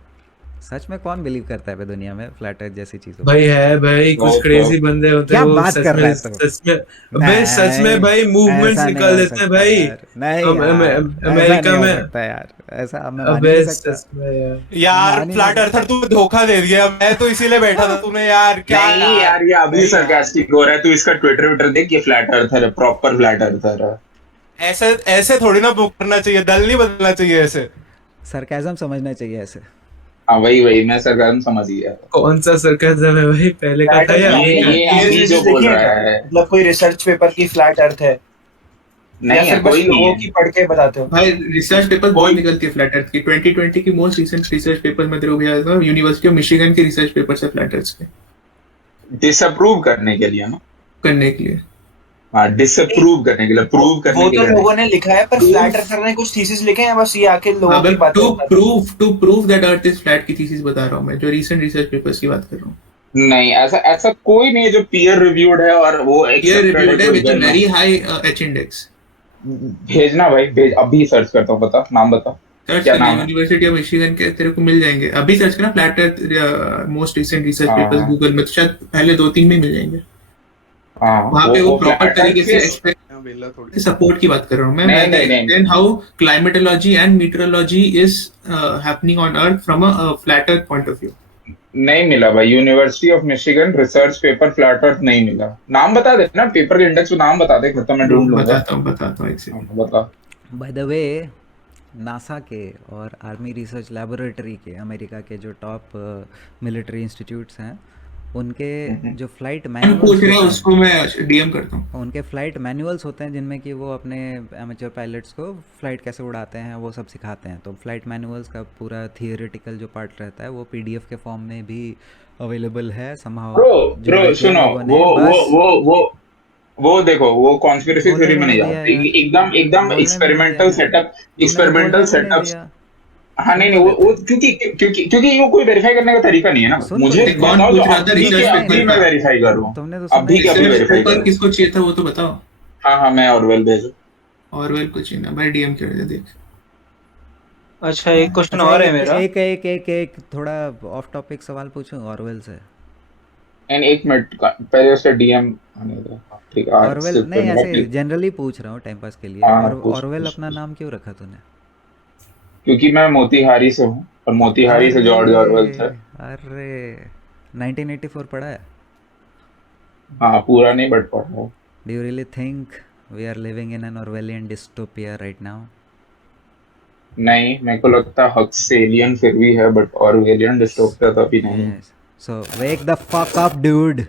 सच में कौन बिलीव करता है बे दुनिया में फ्लैट अर्थ जैसी चीजों भाई है भाई, कुछ बहुत क्रेजी बंदे होते हैं क्या वो बात सच कर रहा में है तू? भाई सच में भाई मूवमेंट्स ऐसा नहीं निकाल हो देते हैं सकता भाई. यार, नहीं यार, ऐसा अमेरिका नहीं हो में. सकता यार, ऐसा मैं मान ही अबे नहीं सकता। सच में यार. यार मान ही फ्लैट नहीं अर्थर तू धोखा दे दिया, मैं तो इसीलिए बैठा था, तूने यार क्या नहीं यार, ये अभी नहीं यार। सरकास्टिक हो रहा है। तू इसका ट्विटर विटर देख, ये फ्लैट अर्थर है, प्रॉपर फ्लैट अर्थर है। ऐसे ऐसे थोड़ी ना बुक करना चाहिए, दल नहीं बदलना चाहिए ऐसे। सरकाज़म समझना चाहिए ऐसे। हाँ वही मैं सरकास्म समझ गया। कौन सा सरकाज़म है भाई, पहले का था या ये अभी जो बोल रहा है। मतलब कोई रिसर्च पेपर की फ्लैट अर्थ है, या नहीं है, फिर बस कोई नहीं लोगों है। की पढ़ के बताते हो? भाई रिसर्च पेपर बहुत निकलती है फ्लैट अर्थ की। 2020 की मोस्ट रिसेंट रिसर्च पेपर में तेरे को भेजा था, यूनिवर्सिटी ऑफ मिशिगन के रिसर्च पेपर से फ्लैट अर्थ के डिसअप्रूव करने के लिए ना, करने के लिए। हाँ, डिसअप्रूव करने के लिए, प्रूव करने वो के तो लिए लोगों ने लिखा है, पर फ्लैट अर्थर ने कुछ थीसिस लिखे हैं, बस ये आके लोगों की बातें to prove that earth is flat की थीसिस बता रहा हूँ मैं, जो रिसेंट रिसर्च पेपर्स की बात कर रहा हूँ। नहीं, ऐसा कोई नहीं है जो पीयर रिव्यूड है और वो पीयर रिव्यूड है with accepted very high H index. भेजना भाई, भेज, अभी सर्च करता हूँ। बता, नाम बता सर्च क्या करना नाम है। यूनिवर्सिटी ऑफ मिशिगन के, तेरे को मिल जाएंगे। अभी सर्च करना flat earth most recent research हाँ। पेपर्स गूगल में, तो शायद पहले 2-3 में मिल जाएंगे। हाँ, वहाँ पे वो प्रॉपर flat तरीके earth से के सपोर्ट की बात कर रहा हूँ मैं। नहीं। Then how climatology and meteorology is happening on earth from a flat earth point of view. नहीं मिला भाई, university of Michigan research paper flat earth नहीं मिला। नाम बता दे ना, पेपर के इंडेक्स में नाम बता दे, खत्म, मैं ढूंढ लूंगा। बताता हूँ एक सेकंड। बता। बाय द वे, नासा के और आर्मी रिसर्च लेबोरेटरी के, अमेरिका के जो टॉप मिलिट्री इंस्टीट्यूट्स हैं, उनके जो फ्लाइट पूछ रहा मैनुअल्स उसको मैं डीएम करता हूँ। उनके फ्लाइट मैनुअल्स होते हैं जिनमें कि वो अपने एमेच्योर पायलट्स को फ्लाइट कैसे उड़ाते हैं वो सब सिखाते हैं। तो फ्लाइट मैनुअल्स का पूरा थियोरेटिकल जो पार्ट रहता है वो पीडीएफ के फॉर्म में भी अवेलेबल है समहाउ। ब्रो सुनो, वो देखो, वो कॉन्स्पिरेसी बोलने थ्योरी को में नहीं नहीं दिया जाते, एकदम बोलने को नहीं दिया यार। Experimental setup. हाँ नहीं, वो क्योंकि वो कोई वेरीफाई करने का तरीका नहीं है ना। मुझे बताओ जो अभी मैं वेरीफाई कर रहा हूँ, अभी क्या वेरीफाई कर। किसको चाहिए था वो तो बताओ। हाँ, मैं ऑरवेल भेजो। ऑरवेल को चाहिए ना भाई, डीएम कर दे देख। अच्छा, एक क्वेश्चन और है मेरा। एक थोड़ा ऑफ टॉपिक सवाल पूछूं ऑरवेल से। एक मिनट पहले उससे डीएम आने दो। ठीक है, ऑरवेल नहीं, ऐसे जनरली पूछ रहा हूँ टाइम पास के लिए। ऑरवेल अपना नाम क्यों रखा तूने? क्योंकि मैं मोतीहारी से हूँ और मोतीहारी से जॉर्ज ऑरवेल थे। अरे 1984 पढ़ा है? हाँ, पूरा नहीं बट पढ़ा है। Do you really think we are living in an Orwellian dystopia right now? नहीं, मेरे को लगता है हक्सेलियन फिर भी है, बट ऑरवेलियन डिस्टोपिया तो अभी नहीं। So wake the fuck up, dude.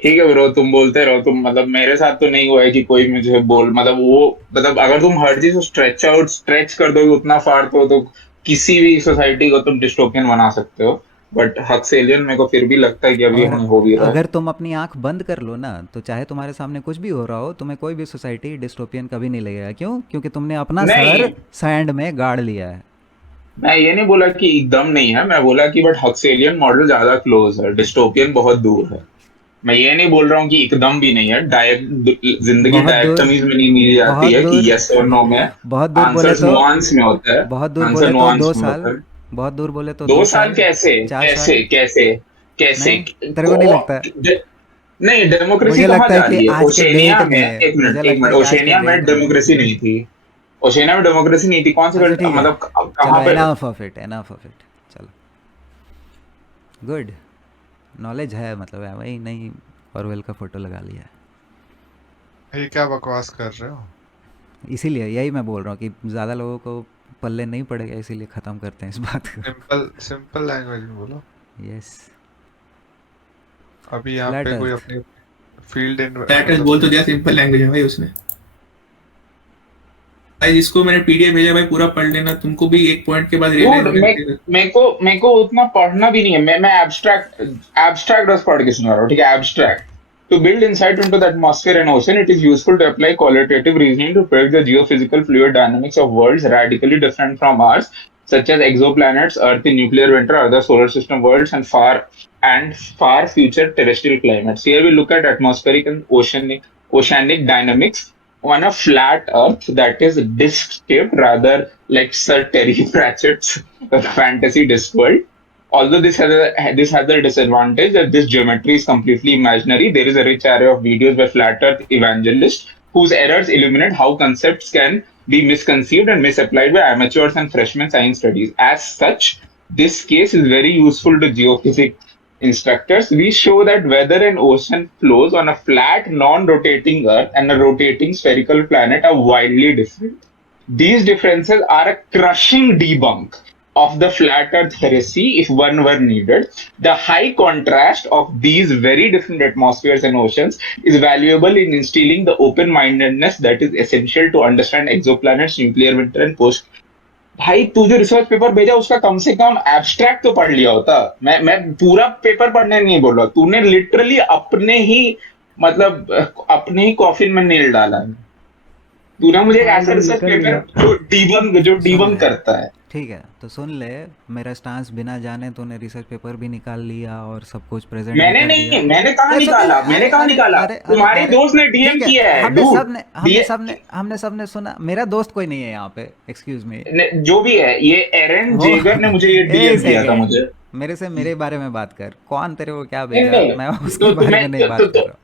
ठीक है ब्रो, तुम बोलते रहो। तुम मतलब मेरे साथ तो नहीं हुआ है कि कोई मुझे मतलब अगर तुम हर चीज स्ट्रेच कर दोगे उतना फार तो किसी भी सोसाइटी को तुम डिस्टोपियन बना सकते हो। बट हक्सेलियन मेरे को फिर भी लगता है कि अभी हो भी रहा है। अगर तुम अपनी आंख बंद कर लो ना, तो चाहे तुम्हारे सामने कुछ भी हो रहा हो, तुम्हें कोई भी सोसाइटी डिस्टोपियन कभी नहीं लगेगा। क्यों? क्योंकि तुमने अपना सर सैंड में गाड़ लिया है। मैं ये नहीं बोला कि एकदम नहीं है, मैं बोला कि बट हक्सेलियन मॉडल ज्यादा क्लोज है, डिस्टोपियन बहुत दूर है। मैं ये नहीं बोल रहा हूँ कि एकदम भी नहीं है। जिंदगी डायरेक्टमीज में नहीं मिली जाती है कि यस और नो में। बहुत दूर बोले आंसर नुआंस में होता है। बहुत दूर बोले तो 2 साल। बहुत दूर बोले तो 2 साल कैसे? तेरे को नहीं लगता? नहीं, डेमोक्रेसी कहाँ जा रही है? ओशेनिया में एक मिनट ओशेनिया में डेमोक्रेसी नहीं थी। ओशेनिया में डेमोक्रेसी नहीं थी। कौन सी मतलब कहाँ पे? Enough of it. चलो, गुड नॉलेज है, मतलब है वही। नहीं, ऑरवेल का फोटो लगा लिया है। ये क्या बकवास कर रहे हो? इसीलिए यही मैं बोल रहा हूँ कि ज़्यादा लोगों को पल्ले नहीं पड़ेगा, इसीलिए ख़त्म करते हैं इस बात को। सिंपल लैंग्वेज में बोलो। यस। अभी यहाँ पे कोई अपनी फील्ड बोल तो दिया, सिंपल लैंग्वेज है भाई उसने। भाई जिसको मैंने पीडीएफ भेजा भाई पूरा पढ़ लेना, तुमको भी एक पॉइंट के बाद Dude, रियलाइज होने लगेगा। मेरे को उतना पढ़ना भी नहीं है, मैं एब्स्ट्रैक्ट बस पढ़ के सुना रहा हूँ, ठीक है, abstract. To build insight into the atmosphere and ocean, it is useful to apply qualitative reasoning to predict the geophysical fluid dynamics of worlds radically different from ours, such as exoplanets, Earth in nuclear winter, other solar system worlds, and far future terrestrial climates. Here we look at atmospheric and oceanic dynamics on a flat Earth that is disc-shaped, rather like Sir Terry Pratchett's fantasy disc world. Although this has the disadvantage that this geometry is completely imaginary, there is a rich array of videos by flat Earth evangelists whose errors illuminate how concepts can be misconceived and misapplied by amateurs and freshman science studies. As such, this case is very useful to geophysics instructors. We show that whether an ocean flows on a flat, non-rotating Earth and a rotating spherical planet are wildly different. These differences are a crushing debunk of the flat earth heresy if one were needed. The high contrast of these very different atmospheres and oceans is valuable in instilling the open-mindedness that is essential to understand exoplanets, nuclear winter and post. भाई तू जो research paper भेजा उसका कम से कम abstract तो पढ़ लिया होता. मैं पूरा पेपर पढ़ने नहीं बोल रहा, तूने लिटरली अपने ही कॉफिन में नेल डाला है. तूने मुझे एक ऐसा रिसर्च पेपर जो डीबंक करता है. ठीक है, तो सुन ले मेरा स्टांस, बिना जाने तूने रिसर्च पेपर भी निकाल लिया और सब कुछ प्रेजेंट मैंने कहाँ निकाला तुम्हारे दोस्त ने डीएम किया है. हमने सबने सुना. मेरा दोस्त कोई नहीं है यहाँ पे, एक्सक्यूज मी. जो भी है ये एरन जेगर ने मुझे ये डीएम किया था. मुझे मेरे बारे में बात कर. कौन तेरे को क्या भेजा? मैं उसके बारे में नहीं बात कर रहा.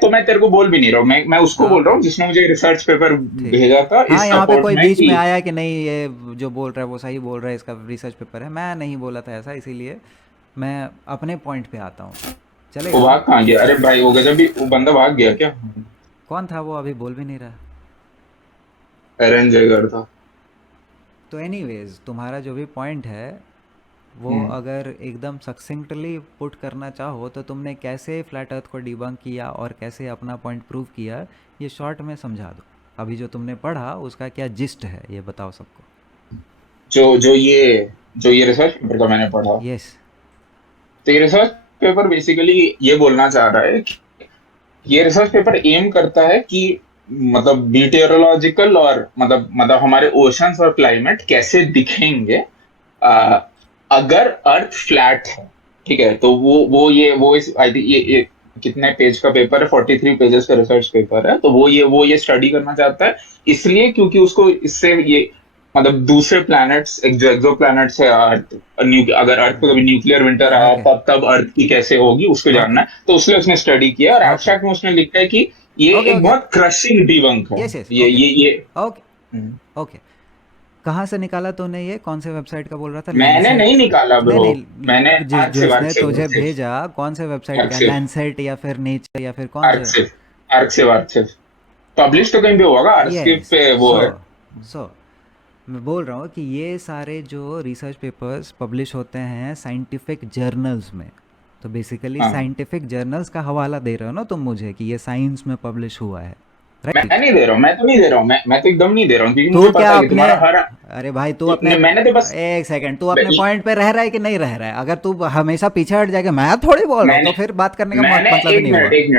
तो मैं तेरे को बोल भी नहीं रहा हूँ. मैं उसको बोल रहा हूँ जिसने मुझे रिसर्च पेपर भेजा था. हाँ, यहाँ पे कोई बीच में आया कि नहीं ये जो बोल रहा है वो सही बोल रहा है, इसका रिसर्च पेपर है. मैं नहीं बोला था ऐसा, इसीलिए मैं अपने पॉइंट पे आता हूँ. चले वो भाग कहाँ गया? अरे भाई वो गजब भी, वो बंदा भाग गया क्या? कौन था वो? अभी बोल भी नहीं रहा. एरन जेगर था. तो एनीवेज तुम्हारा जो भी पॉइंट है वो अगर एकदम सक्सेंटली पुट करना चाहो तो तुमने कैसे फ्लैट अर्थ को डिबंक किया और कैसे अपना पॉइंट प्रूव किया, ये शॉर्ट में समझा दो. अभी जो तुमने पढ़ा उसका क्या जिस्ट है ये बताओ सबको. जो ये रिसर्च पेपर का मैंने पढ़ा. यस. तो ये रिसर्च पेपर बेसिकली ये बोलना चाह रहा है कि ये रिसर्च पेपर एम करता है कि मतलब मीटेरोलॉजिकल और मतलब हमारे ओशंस और क्लाइमेट कैसे दिखेंगे अगर अर्थ फ्लैट है. ठीक है, तो वो आई थिंक ये कितने पेज का पेपर है? 43 पेजेस का रिसर्च पेपर है. तो वो ये स्टडी करना चाहता है इसलिए क्योंकि उसको इससे ये मतलब दूसरे प्लैनेट्स जो एक्सो प्लैनेट्स है अर्थ, अगर अर्थ को कभी न्यूक्लियर विंटर आया तब अर्थ की कैसे होगी उसको जानना है. तो उसने स्टडी किया और एब्स्ट्रैक्ट में उसने लिखा है कि ये एक बहुत क्रशिंग डिबंक है. ये ओके. कहाँ से निकाला तूने ये? कौन से वेबसाइट का बोल रहा था? मैंने नहीं निकाला ब्रो. मैंने जिसने तुझे भेजा कौन से वेबसाइट का? लैंसेट या फिर नेचर या फिर कौन से? आर्कसिव पब्लिश तो कहीं पे होगा. आर्कसिव पे वो है. सो मैं बोल रहा हूँ कि ये सारे जो रिसर्च पेपर्स पब्लिश होते हैं साइंटिफिक जर्नल्स में, तो बेसिकली साइंटिफिक जर्नल्स का हवाला दे रहे हो ना तुम मुझे कि ये साइंस में पब्लिश हुआ है. मैं नहीं दे रहा हूँ. मैं तो एकदम नहीं दे रहा हूँ क्योंकि मुझे पता है कि तुम्हारा हर... अरे भाई तू अपने मैंने तो बस एक सेकंड, तू अपने पॉइंट पे रह रहा है कि नहीं रह रहा है? अगर तू हमेशा पीछे हट जाएगा, मैं थोड़ी बोल रहा हूँ, तो फिर बात करने का मतलब नहीं होगा. एक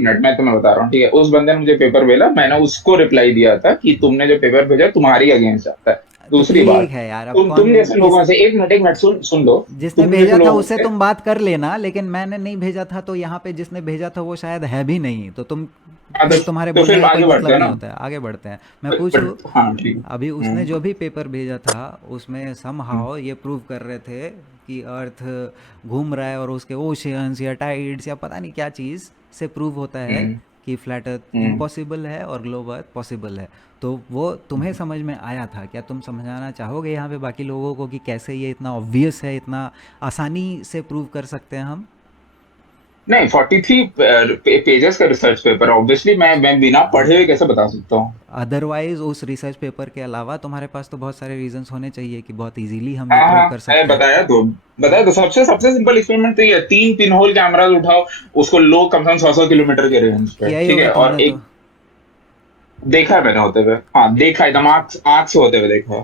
मिनट मैं तुम्हें बता रहा हूँ. ठीक है, उस बंदे ने मुझे पेपर भेजा, मैंने उसको रिप्लाई दिया था कि तुमने जो पेपर भेजा तुम्हारी अगेंस्ट आता है. दूसरी बात है यार, तुम जैसे लोगों से एक मिनट सुन लो. जिसने भेजा था उससे तुम बात कर लेना, लेकिन मैंने नहीं भेजा था तो यहाँ पे जिसने भेजा था वो शायद है भी नहीं, तो तुम्हारे बोलने का कोई मतलब नहीं होता है. आगे बढ़ते हैं. मैं पूछूं, अभी उसने जो भी पेपर भेजा था उसमें समहाउ ये प्रूव कर रहे थे कि अर्थ घूम रहा है और उसके ओशियंस या टाइड्स या पता नहीं क्या चीज़ से प्रूव होता है कि फ्लैट अर्थ इम्पॉसिबल है और ग्लोब अर्थ पॉसिबल है. तो वो तुम्हें समझ में आया था क्या? तुम समझाना चाहोगे यहाँ पे बाकी लोगों को कि कैसे ये इतना ऑब्वियस है, इतना आसानी से प्रूव कर सकते हैं हम? नहीं, 43 पेजेस का रिसर्च पेपर ऑब्वियसली मैं बिना पढ़े हुए कैसे बता सकता हूँ. अदरवाइज उस रिसर्च पेपर के अलावा तुम्हारे पास तो बहुत सारे रीजंस होने चाहिए कि बहुत इजीली हम प्रूव कर सकते हैं. बताया तो सबसे सिंपल एक्सपेरिमेंट तो ये 3 पिन होल कैमरास उठाओ, उसको लो कम से कम 100 किलोमीटर के रेंज पे. ठीक है, और एक देखा है मैंने होते हुए, हाँ देखा है, एकदम आँख से होते हुए देखा है।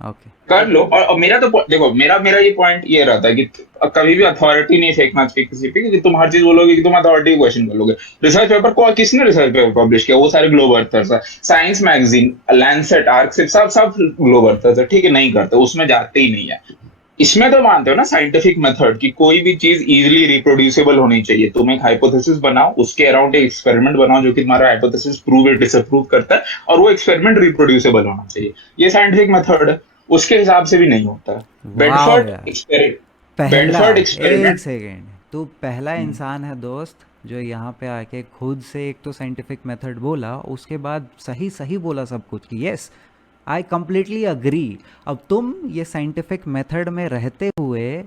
ओके कर लो। और मेरा तो देखो, मेरा ये पॉइंट ये रहता है कि कभी भी अथॉरिटी नहीं फेंकना चाहिए किसी पे, क्योंकि तुम हर चीज बोलोगे कि तुम अथॉरिटी क्वेश्चन कर लोगे। रिसर्च पेपर को किसने रिसर्च पेपर पब्लिश किया? वो सारे ग्लोब अर्थर्स है, साइंस मैगजीन, लैंसेट, आर्कसिप, सब ग्लोब अर्थर्स है, ठीक है, नहीं करते, उसमें जाते ही नहीं है। इसमें तो मानते हो ना साइंटिफिक मेथड की कोई भी चीज इजीली रिप्रोड्यूसिबल होनी चाहिए। तुम एक हाइपोथेसिस बनाओ, उसके अराउंड एक एक्सपेरिमेंट बनाओ जो कि तुम्हारा हाइपोथेसिस प्रूव या डिसअप्रूव करता है, और वो एक्सपेरिमेंट रिप्रोड्यूसिबल होना चाहिए। ये साइंटिफिक मेथड है, उसके हिसाब से भी नहीं होता है। बेडफोर्ड पहला एक एक्सपेरिमेंट। सेकेंड, तू पहला इंसान है दोस्त जो यहाँ पे आके खुद से एक तो साइंटिफिक मेथड बोला, उसके बाद सही सही बोला सब कुछ कि यस आई कंप्लीटली अग्री। अब तुम ये साइंटिफिक मेथड में रहते हुए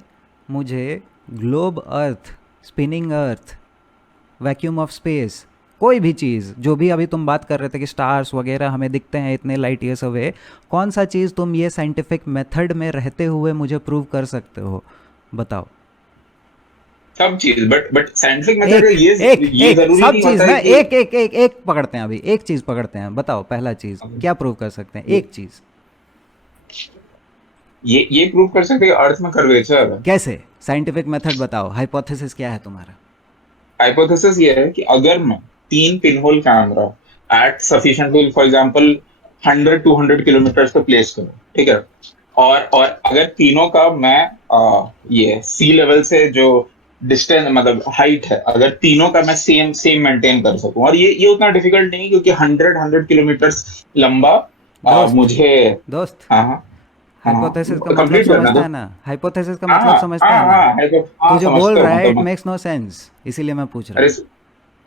मुझे globe earth, spinning earth, vacuum of space, कोई भी चीज़ जो भी अभी तुम बात कर रहे थे कि स्टार्स वगैरह हमें दिखते हैं इतने लाइट ईयर्स अवे, कौन सा चीज़ तुम ये साइंटिफिक मेथड में रहते हुए मुझे प्रूव कर सकते हो? बताओ। सब चीज, बट साइंटिफिक मेथड ये जरूरी सब नहीं चीज होता ना, है कि एक एक एक एक पकड़ते हैं, अभी एक चीज पकड़ते हैं। बताओ पहला चीज क्या प्रूव कर सकते हैं? एक चीज ये प्रूव कर सकते हैं कि अर्थ में कर्वेचर है। कैसे? साइंटिफिक मेथड बताओ, हाइपोथेसिस क्या है तुम्हारा? हाइपोथेसिस ये है कि अगर मैं 3 pinhole camera at sufficiently, for example 100-200 kilometre पे प्लेस करूं, ठीक है, और अगर तीनों का मैं ये सी लेवल से जो डिस्टेंस मतलब हाइट है, अगर तीनों का मैं सेम मेंटेन कर सकूं, और ये उतना डिफिकल्ट नहीं, क्योंकि 100 किलोमीटर लंबा मुझे दोस्त हाँ हाइपोथेसिस का मतलब कंप्लीट करना समझता दो। है ना? हाइपोथेसिस का मतलब समझता है ना? तू जो बोल रहा है इट मेक्स नो सेंस, इसीलिए मैं पूछ रहा हूँ।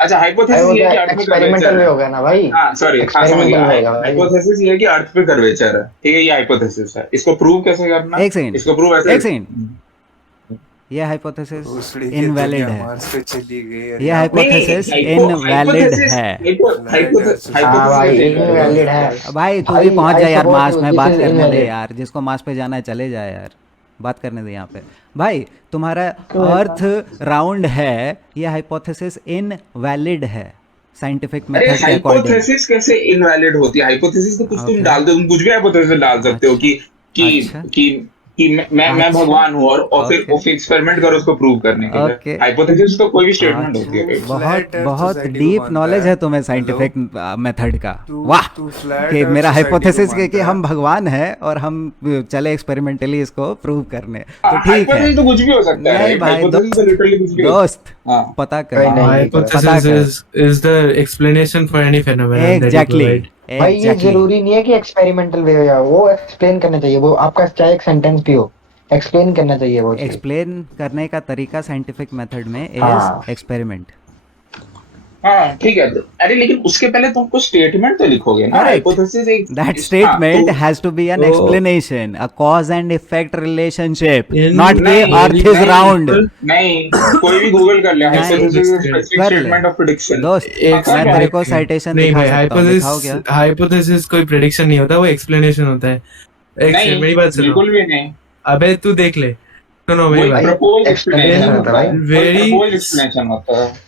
अच्छा, हाइपोथेसिस ये है कि अर्थ में कर्वेचर है। हो गया ना भाई, हाँ सॉरी, हाँ समझ गया। होगा भाई। हाइपोथेसिस ये है कि अर्थ पे कर्वेचर है, ठीक है, ये हाइपोथेसिस है। इसको प्रूव कैसे करना? एक सेकंड, इसको प्रूव ऐसे, एक सेकंड, ये हाइपोथेसिस इनवैलिड है। मार्स पे चली गई। ये हाइपोथेसिस इनवैलिड है इनवैलिड है भाई। तू भी पहुंच जा यार मार्स में, बात करने दे यार, जिसको मार्स पे जाना है चले जाए यार, बात करने दे यहाँ पे। भाई तुम्हारा अर्थ राउंड है, ये हाइपोथेसिस इनवैलिड है साइंटिफिक अरे मेथड के अकॉर्डिंग। हाइपोथेसिस कैसे इनवैलिड होती है? हाइपोथेसिस तो कुछ तुम डाल दो, तुम कुछ भी हाइपोथेसिस डाल सकते हो कि मैं भगवान हूँ, और फिर एक्सपेरिमेंट करो उसको प्रूव करने के लिए। हाइपोथेसिस तो कोई भी स्टेटमेंट होती है। बहुत डीप नॉलेज है तुम्हें साइंटिफिक मेथड का, वाह। कि मेरा हाइपोथेसिस कि हम भगवान हैं और हम चले एक्सपेरिमेंटली इसको प्रूव करने, तो ठीक है। तो कुछ भी हो सकता है। नहीं भाई दोस्त, पता कर। Hypothesis is the explanation for any phenomenon that you exactly provide. भाई ये जरूरी नहीं है कि एक्सपेरिमेंटल वे हो, या वो एक्सप्लेन करना चाहिए, वो आपका चाहे एक सेंटेंस भी हो, एक्सप्लेन करना चाहिए वो चीज़। एक्सप्लेन करने का तरीका साइंटिफिक मेथड में हाँ। Is experiment. हाँ ठीक है, अरे लेकिन उसके पहले तुमको स्टेटमेंट तो लिखोगे ना। हाइपोथेसिस एक that statement has to be an explanation, a cause and effect relationship, not the earth is round. नहीं, कोई भी गूगल कर ले, hypothesis is statement of prediction. दोस्त मैं तेरे को साइटेशन दिखा सकता हूं, दिखाओ क्या? हाइपोथेसिस कोई प्रेडिक्शन नहीं होता, वो एक्सप्लेनेशन होता है। नहीं मेरी बात सुनो, बिल्कुल भी नहीं। अबे तू देख ले, सुनो मेरी बात। प्रपोज एक्सप्लेनेशन होता है, वेरी प्रपोज एक्सप्लेनेशन होता है।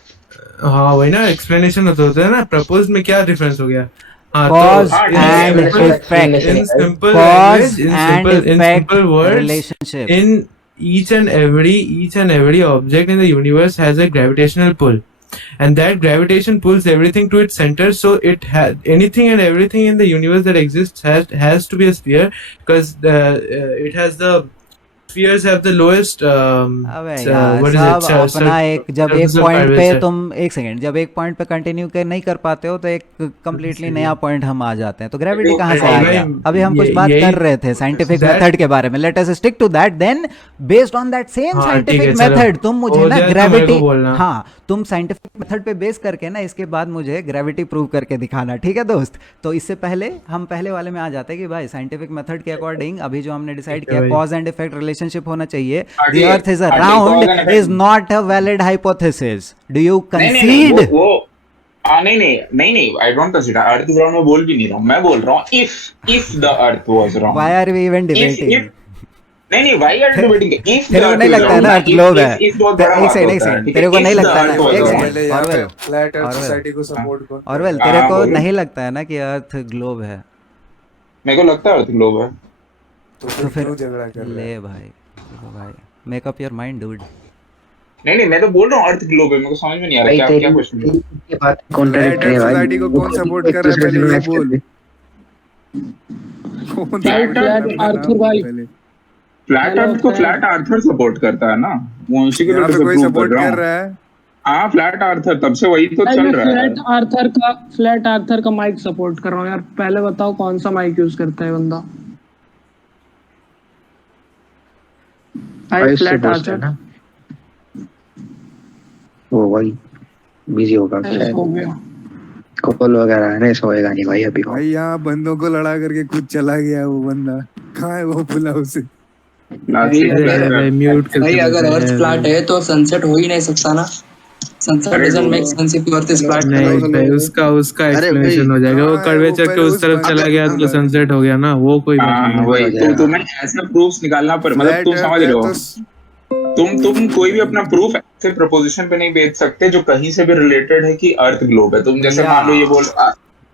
हाँ वही ना, एक्सप्लेनेशन होता है ना। प्रपोज में क्या डिफरेंस हो गया? Cause and effect, in simple cause language, and in effect simple words, relationship. in each and every object in the universe has a gravitational pull, and that gravitation pulls everything to its center. So it has anything and everything in the universe that exists has to be a sphere, because it has the spheres have the lowest अबे यार सब अपना एक, जब एक point पे तुम एक सेकंड, जब एक पॉइंट पे कंटिन्यू कर नहीं कर पाते हो तो एक कंप्लीटली नया पॉइंट हम आ जाते हैं। तो ग्रेविटी कहाँ से आ गया? अभी हम कुछ बात कर रहे थे साइंटिफिक मेथड के बारे में, let us stick to that. Then based on that same scientific method तुम मुझे ना ग्रेविटी, हाँ तुम साइंटिफिक मेथड पे बेस करके ना इसके बाद मुझे ग्रेविटी प्रूव करके दिखाना, ठीक है दोस्त? तो इससे पहले हम पहले वाले में आ जाते हैं कि भाई साइंटिफिक मेथड के अकॉर्डिंग अभी जो हमने डिसाइड किया कॉज एंड इफेक्ट रिलेशनशिप होना चाहिए। The earth is a round is not a valid hypothesis. Do you concede? नहीं, I don't consider. Earth is round मैं बोल भी नहीं रहा हूँ, मैं बोल रहा हूँ if the earth was round. Why are we even debating? नहीं why are you debating if तेरे को नहीं लगता है ना अर्थ ग्लोब है? इस बहुत बड़ा एक बात सेकंड, एक होता है, सेकंड, ठीक तेरे है? को नहीं If the लगता है earth ना? was एक round. सेकंड, यहाँ पे Orwell, flat earth Orwell, society को सपोर्ट कौन ऑरवेल, हाँ, तेरे को बोलो। नहीं लगता है ना कि अर्थ ग्लोब है? मेरे को लगता है अर्थ ग्लोब है। तो तो फिर क्यों झगड़ा कर रहा है? ले भाई, देखो भाई, make up your mind dude. नहीं मैं तो बोल रहा हूँ अर्थ ग्लोब है, मेरे को समझ में नहीं आ रहा भाई क्या तेरी क्वेश्चन है। की बात फ्लैट कॉन्ट्रडिक्टरी है अर्थ भाई। सोसाइटी को कौन सपोर्ट कर रहा है पहले ये बोल। कौन फ्लैट सपोर्ट कर रहा है अर्थ अपना आर्थर नाम भाई। बोल पहले। फ्लैट अर्थ को फ्लैट आर्थर सपोर्ट करता है ना, वो उसी के लिए यहाँ पे कोई डिसअप्रूव सपोर्ट कर रहा कर हूँ। रहा है? हाँ फ्लैट आर्थर तब से वही तो भाई चल मैं रहा है। फ्लैट आर्थर का माइक सपोर्ट कर रहा हूँ यार। पहले बताओ कौन सा माइक यूज करता है बंदा? भाई उससे फ्लैट पूछते आर्थर हैं ना, वो भाई बिजी होगा हो शायद, गया। कॉल वगैरह है ना, सोएगा नहीं भाई अभी। भाई यहाँ बंदों को लड़ा करके खुद चला गया वो बंदा, कहाँ है वो बुला उसे। भाई म्यूट करके भाई अगर बैठे अर्थ हैं फ्लैट भाई। है तो सनसेट हो ही नहीं सकता ना। सनसेट अरे डजंट वो- make sense if earth is flat. नहीं भाई, उसका अरे एक्सप्लेनेशन हो जाएगा। वो हाँ, कड़वे वो चढ़ के पहले उस उस तरफ बंदे चला को गया तो बोला। सनसेट हो गया ना, वो कोई बात हाँ नहीं। वही तो तुम्हें ऐसा प्रूफ निकालना पर मतलब फ्लैट तुम अर्थ समझ है रहे हो, तो तुम कोई भी अपना प्रूफ ऐसे प्रपोजिशन पे नहीं बेच सकते जो कहीं से भी रिलेटेड है कि अर्थ ग्लोब है। तुम जैसे भैया, मान लो ये बोल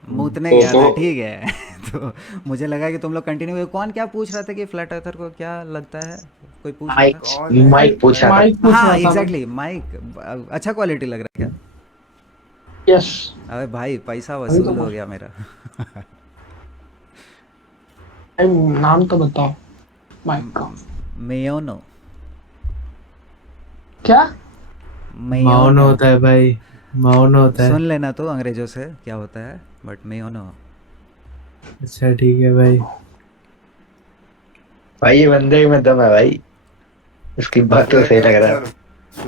मूतने तो- गया था, तो- ठीक है। तो मुझे लगा कि तुम लोग कंटिन्यू हुए। कौन क्या पूछ रहा था कि फ्लैट अर्थर को क्या लगता है? कोई पूछ रहा माइक था? माइक पूछ रहा माइक पूछ हाँ रहा था। एग्जैक्टली, माइक अच्छा क्वालिटी लग रहा है क्या? यस। अबे भाई पैसा वसूल हो गया मेरा। नाम तो बताओ माइक का। मेयोनो, क्या? माउन मेयोनो होता है भाई, माउन होता है। सुन लेना तो अंग्रेजों से क्या होता है, बट मेयोनो। अच्छा ठीक है भाई। भाई ये बंदे में दम है भाई, उसकी बात तो सही लग रहा है।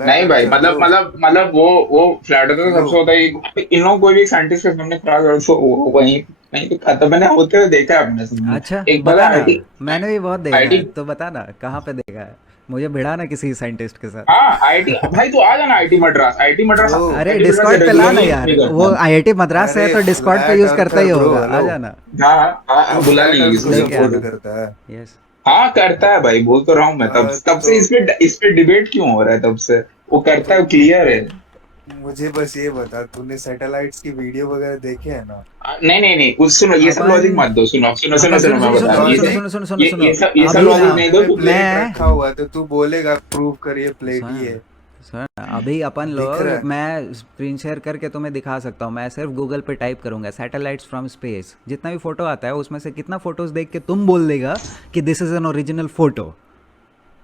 नहीं भाई मतलब वो फ्लैट अर्थ सबसे होता है। इन लोगों कोई भी साइंटिस्ट के सामने खड़ा कर तो वहीं वहीं पे खत्म मैंने होते हुए देखा है अपने सामने। अच्छा एक बार बता ना, आईटी मैंने भी बहुत देखा है, आईटी तो बता ना कहाँ पे देखा है, मुझे भिड़ा ना किसी साइंटिस्ट के साथ। हाँ आईटी भाई तू आ जाना आईटी मद्रास अरे IIT मद्रास डिस्कॉर्ड पे ला ना यार, वो IIT मद्रास से है तो अरे डिस्कॉर्ड पे flat यूज करता ही earther bro, होगा, आ hello। जाना। हाँ बुला फ्लैट लेंगे अर्थ को लेके सपोर्ट आना। करता है। यस, हाँ करता है भाई, बोल तो रहा हूँ मैं। तब से इस पे डिबेट क्यों हो रहा है? तब से वो करता है, क्लियर है। मुझे बस ये बता, तूने सैटेलाइट्स की वीडियो वगैरह देखे है ना? नहीं सुनो, ये सब अपन- लॉजिक मत दो। सुनो अपन मैं सुनो बता सुनो रहा हूँ। सुनो सुनो सुनो सुनो ये सब अभी लॉजिक ना नहीं दो। प्लेट मैं रखा हुआ है तो तू बोलेगा प्रूव करिए प्लेट सुन ही है। सुन, अभी अपन दिख लोग, रहा है। मैं स्क्रीन शेयर करके तुम्हें दिखा सकता हूँ। मैं सिर्फ गूगल पे टाइप करूंगा सैटेलाइट्स फ्रॉम स्पेस, जितना भी फोटो आता है उसमें से कितना फोटोज देख के तुम बोल देगा कि this is an original photo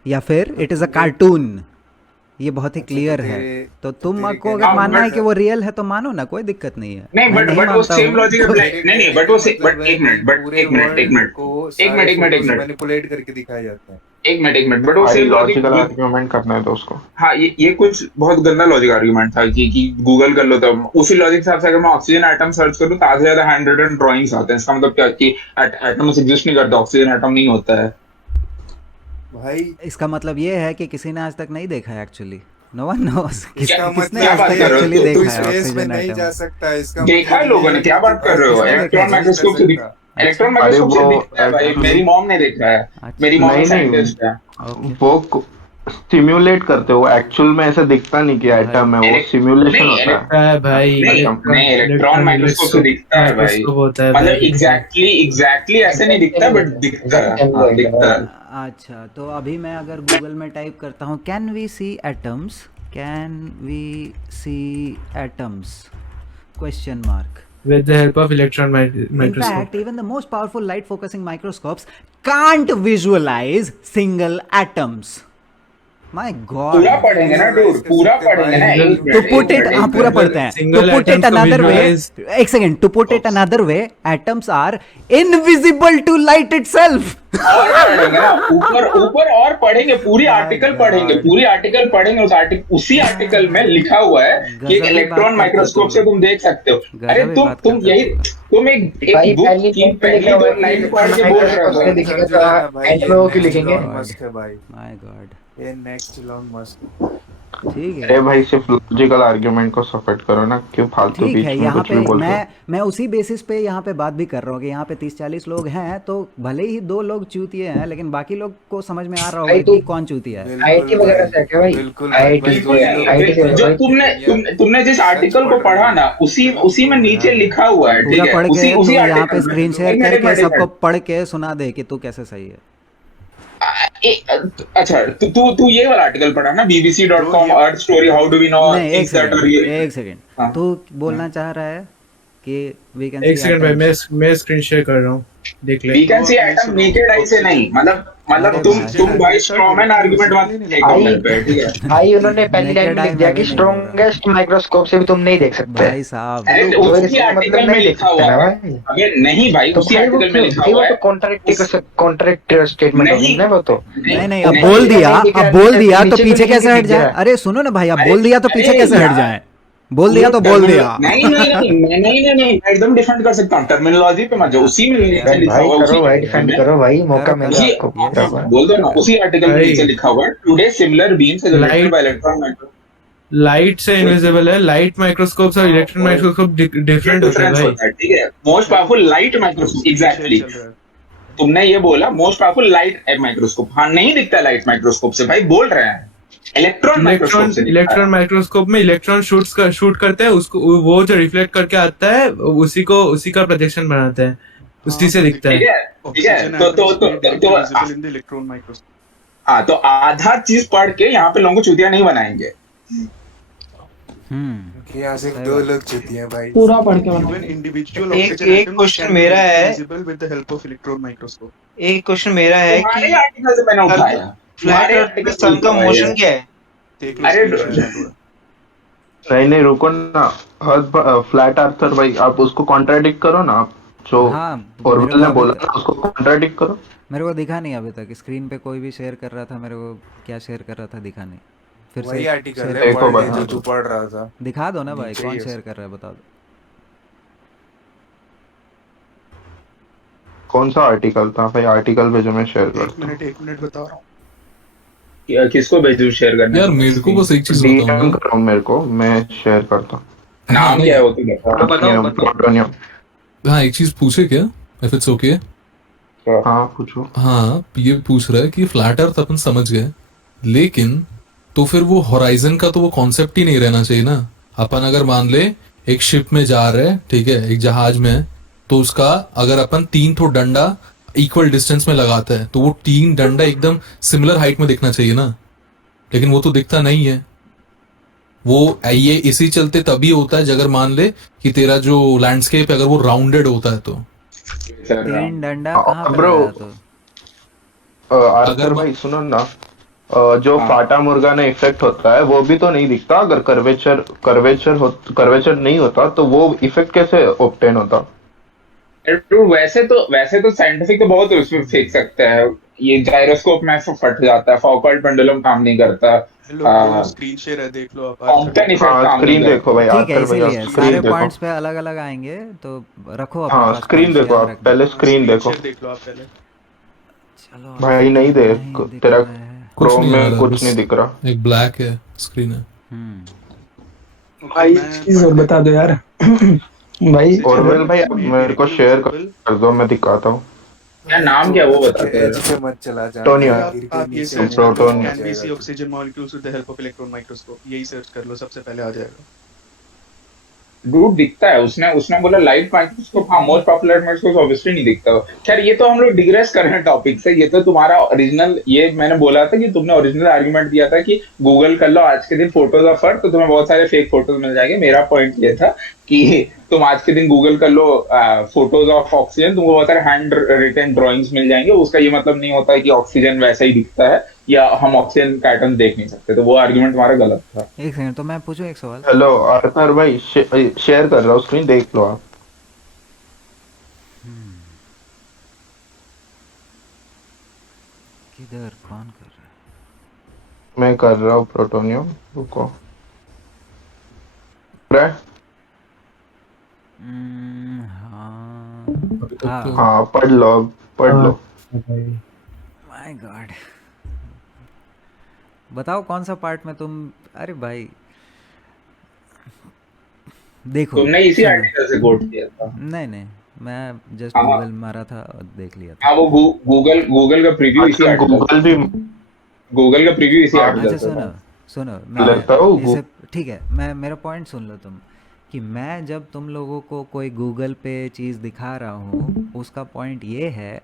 या फिर इट इज अ कार्टून। ये बहुत ही क्लियर है। तो तुमको अगर हाँ, मानना है but- कि वो रियल है तो मानो ना, कोई दिक्कत नहीं है। नहीं मैं बट वो मानता सेम हूँ। लॉजिक अप्लाई नहीं बट वो मतलब एक मिनट को सारे फोटोज मैनिपुलेट करके दिखाए जाते हैं। एक मिनट बट वो भाई सेम लॉजिक लॉजिकल आर्ग्यूमेंट करना है तो उसको। हाँ ये कुछ बहुत गंदा लॉजिक आर्गुमेंट था कि गूगल कर लो तो उसी लॉजिक के हिसाब से अगर मैं ऑक्सीजन एटम सर्च करूँ तो आधे ज्यादा हैंड रिटन ड्राइंग्स आते हैं। इसका मतलब क्या कि एटम्स एग्जिस्ट नहीं करता, ऑक्सीजन एटम नहीं होता है भाई। इसका मतलब ये है कि किसी ने आज तक नहीं देखा है एक्चुअली। नो वन नोस इसका किसने मतलब आज तक ये एक्चुअली तू देखा है स्पेस में ऑक्सीजन नहीं एटम? जा सकता। इसका देखा है लोगों ने, क्या बात कर रहे हो? इलेक्ट्रॉन माइक्रोस्कोप से इलेक्ट्रॉन माइक्रोस्कोप से दिखता है भाई। मेरी मॉम ने देखा है, मेरी मॉम नहीं साइंटिस्ट है। वो सिम्युलेट करते हो, एक्चुअल में ऐसा दिखता नहीं कि एटम है, वो सिमुलेशन होता है भाई नहीं इलेक्ट्रॉन माइक्रोस्कोप से दिखता है भाई। माइक्रोस्कोप होता है मतलब भाई। एग्जैक्टली ऐसे नहीं दिखता बट दिखता है। हाँ, दिखता है। अच्छा तो अभी मैं अगर गूगल में टाइप करता हूँ can we see atoms, can we see atoms question mark, with the help of electron in microscope. fact even the most powerful light focusing microscopes can't visualize single atoms. My God. पूरा पढ़ेंगे ना dude, पूरा पढ़ेंगे ना। To put it, हाँ पूरा पढ़ते हैं। To put it another way, एक second, to put it another way, atoms are invisible to light itself. और पढ़ेंगे ना, ऊपर और पढ़ेंगे, पूरी आर्टिकल पढ़ेंगे उसी आर्टिकल में लिखा हुआ है कि इलेक्ट्रॉन माइक्रोस्कोप से तुम देख सकते हो। अरे तुम यही तुम एक बुक की पहली दो लाइन पढ़ के बोल रहे हो। लिखेंगे तो एंड में वो क्यों लिखेंगे? मस्क है भाई। My God. ये नेक्स्ट इलॉन मस्क। ठीक है अरे भाई सिर्फ लॉजिकल आर्ग्यूमेंट को सपोर्ट करो ना, क्यों फालतू ठीक बीच है। में यहाँ कुछ पे भी बोल रहे हो। मैं उसी बेसिस पे यहाँ पे बात भी कर रहा हूँ कि यहाँ पे 30-40 लोग हैं, तो भले ही 2 लोग चूतिए हैं, लेकिन बाकी लोग को समझ में आ रहा होगा भाई तू कि कौन चूतिया है। आईआईटी वगैरह से है क्या भाई? बिल्कुल आईआईटी भाई, बिल्कुल नहीं। आईआईटी से जो भाई? तुमने जिस आर्टिकल को पढ़ा ना, उसी में नीचे लिखा हुआ है, ठीक पूरा है, पढ़ उसी के उसी तू यहाँ पे आर्टिकल स्क्रीन में। शेयर एक मिनट, एक करके मिनट, एक सबको मिनट। पढ़ के सुना दे कि तू कैसे सही है। अच्छा, तू ये वाला आर्टिकल पढ़ा ना, bbc.com earth story, how do we know नहीं, एक things that are real. Second, एक सेकंड। हाँ, तू बोलना चाह रहा है कि वी कैन एक सी सेकंड भाई, एटम्स। मैं स्क्रीन शेयर कर रहा हूँ, देख ले। We can see atom naked eye से नहीं, मतलब अरे तुम भाई स्ट्रॉमैन आर्गुमेंट मत फेंको भाई मेरे पे, ठीक है। भाई उन्होंने पहली लाइन नेकेड में आई लिख दिया मैं कि भी नहीं बोल रहा स्ट्रॉन्गेस्ट माइक्रोस्कोप से भी तुम नहीं देख सकते। भाई साहब। अरे तो उसी इसका आर्टिकल मतलब में नहीं देख लिखा सकते हुआ ना है। भाई। अबे नहीं भाई, तो उसी भाई वो आर्टिकल में क्यों लिखा भाई, वो हुआ तो है। कॉन्ट्रैक्ट स्टेटमेंट हो नहीं गया ना वो तो। नहीं नहीं, अब नहीं, बोल नीचे दिया, नहीं दिख अब रहा, बोल नीचे- दिया तो नीचे तो पीछे लिखने कैसे दिख हट जाए? रहा है। अरे सुनो ना भाई, अब अरे बोल दिया तो पीछे अरे कैसे हट यार, जाए? बोल दिया तो बोल दिया। नहीं नहीं नहीं नहीं नहीं नहीं नहीं, मैं एकदम डिफेंड कर सकता हूँ, टर्मिनोलॉजी पे मत जाओ, उसी में नीचे लिखा भाई हुआ, उसी करो भाई, आर्टिकल डिफेंड में, करो भाई, मौका करो मिला करो उसी आपको। ये बोल दो ना, उसी आर्टिकल में नीचे भाई लिखा हुआ है, today similar beams generated light by electron micro. Light से इनविजिबल है, लाइट माइक्रोस्कोप और इलेक्ट्रॉन माइक्रोस्कोप ये डिफरेंट होता है डिफरेंस भाई। होता है, ठीक है। Most powerful light microscope, exactly तुमने ये बोला, मोस्ट पावरफुल लाइट माइक्रोस्कोप। हाँ, नहीं दिखता लाइट माइक्रोस्कोप से भाई, बोल रहे हैं इलेक्ट्रॉन माइक्रोस्कोप से दिखता इलेक्ट्रॉन है। माइक्रोस्कोप में इलेक्ट्रॉन शूट करते हैं, उसको वो जो रिफ्लेक्ट करके आता है उसी का प्रोजेक्शन बनाते हैं, उसी से दिखता ठीक है। है, ठीक है। तो हाँ, तो आधा चीज पढ़ के यहाँ पे लोगों को चूतिया नहीं बनाएंगे। कि यहाँ सिर्फ 2 लोग चुती हैं भाई। पूरा पढ़ के बना। एक क्वेश्चन मेरा है, एक क्वेश्चन मेरा है तुम्हारे कि आर्टिकल से मैंने उठाया, फ्लैट तुम्हारे अर्थ पे आर्टिकल सन का मोशन क्या है? अरे नहीं रुको ना, फ्लैट अर्थर भाई, आप उसको कॉन्ट्राडिक्ट करो ना, आप जो हाँ, ऑर्वेल ने बोला ना उसको कॉन्ट्राडिक्ट करो। मेरे को दिखा नहीं अभी तक, स्क्रीन पे कोई भी शेयर कर रहा था, मेरे को क्या शेयर कर रहा था दिखा नहीं। फिर वही से आर्टिकल शेयर है, देखो पढ़ ले भाई। जो तू पढ़ रहा था। दिखा दो ना भाई, नीचे कौन ही है शेयर कर रहा है बता दो। कौन सा आर्टिकल था भाई? आर्टिकल भेजो, मैं शेयर करता हूँ। एक मिनट बता रहा हूँ। किसको भेजू शेयर करने? यार मेरे को बस एक चीज DM बताऊंगा। करो मेरे को, मैं शेयर करता हूँ। नाम क्या है वो तो बताओ। प्लूटोनियम। हाँ एक चीज पूछे क्या, इफ इट्स ओके? हाँ पूछो। हाँ ये पूछ रहा है कि फ्लैट अर्थ अपन समझ गए, लेकिन तो फिर वो होराइजन का तो वो कॉन्सेप्ट ही नहीं रहना चाहिए ना। अपन अगर मान ले एक शिप में जा रहे, ठीक है, एक जहाज में, तो उसका अगर अपन 3 तो डंडा इक्वल डिस्टेंस में लगाते हैं तो वो 3 डंडा एकदम सिमिलर हाइट में दिखना चाहिए ना, लेकिन वो तो दिखता नहीं है। वो ये इसी चलते तभी होता है अगर मान ले कि तेरा जो लैंडस्केप अगर वो राउंडेड होता है तो। 3 डंडा कहाँ पे ब्रो, लगाया तो? आर्थर भाई सुनो ना, जो फाटा मुर्गा ने इफेक्ट होता है वो भी तो नहीं दिखता। अगर कर्वेचर नहीं होता तो वो इफेक्ट कैसे ऑब्टेन होता? वैसे तो साइंटिफिक तो बहुत उसमें फेंक सकते हैं। ये जाइरोस्कोप में फट जाता है, फौकॉल्ट पेंडुलम काम नहीं करता, स्क्रीन शेयर है, देख लो आप। कॉम्पटन इफेक्ट काम नहीं स्क्रीन देखो भाई, ठीक है, आर्थर भाई इसीलिए स्क्रीन सारे देखो। पॉइंट्स पे अलग अलग आएंगे, तो रखो अपने हाँ पास स्क्रीन points, देखो याद आप, रखना। पहले स्क्रीन देखो। देख लो आप पहले। चलो भाई नहीं देख, तेरा कुछ क्रोम नहीं आ में रहा, कुछ बस नहीं दिख रहा। एक ब्लैक है स्क्रीन है। भाई चीज और बता दो यार। भाई ऑरवेल भाई आप मेरे को शेयर कर दो, मैं दिखाता हूँ। क्या नाम क्या वो बताते हैं। एज पे मत चला जा। टोनिया। आप ये search proton. Can be see oxygen molecules with the help of electron microscope, यही सर्च कर लो, सबसे पहले आ जाएगा। डूड दिखता है, उसने बोला लाइट माइक्रोस्कोप। हाँ, मोस्ट पॉपुलर माइक्रोस्कोप ऑब्वियसली नहीं दिखता। खैर ये तो हम लोग डिग्रेस कर रहे हैं टॉपिक से। ये तो तुम्हारा ओरिजिनल, ये मैंने बोला था कि तुमने ओरिजिनल आर्गुमेंट दिया था कि गूगल कर लो आज के दिन फोटोज ऑफ अर्थ, तो तुम्हें बहुत सारे फेक फोटोज मिल जाएंगे। मेरा पॉइंट ये था कि तुम आज के दिन गूगल कर लो फोटोज ऑफ ऑक्सीजन, तुमको बहुत सारे हैंड रिटन ड्रॉइंग्स मिल जाएंगे। उसका ये मतलब नहीं होता है कि ऑक्सीजन वैसा ही दिखता है या हम ऑक्सीजन का एटम देख नहीं सकते। तो वो आर्गुमेंट तुम्हारा गलत था। एक सेकंड, तो मैं पूछूं एक सवाल। हेलो आर्थर भाई, शेयर कर रहा हूँ स्क्रीन, देख लो आप। किधर, कौन कर रहा है? मैं कर रहा हूँ प्रोटोनियम, रुको। हाँ पढ़ लो, पढ़ लो। माय गॉड, बताओ कौन सा पार्ट में तुम, अरे भाई देखो तुमने इसी सुनो, आर्टिकल से कोट किया था। नहीं मैं जस्ट हाँ गूगल मारा था और देख लिया था। हाँ, वो गूगल का प्रीव्यू इसी आजकल आर्टिकल गूगल भी गूगल का प्रीव्यू इसी आर्टिकल अच्छा से सुनो था। सुनो, लेता हूँ मैं इसे ठीक है, मैं मेरा पॉइंट सुन लो तुम, कि मैं जब तुम लोगों को कोई गूगल पे चीज़ दिखा रहा हूँ उसका पॉइंट ये है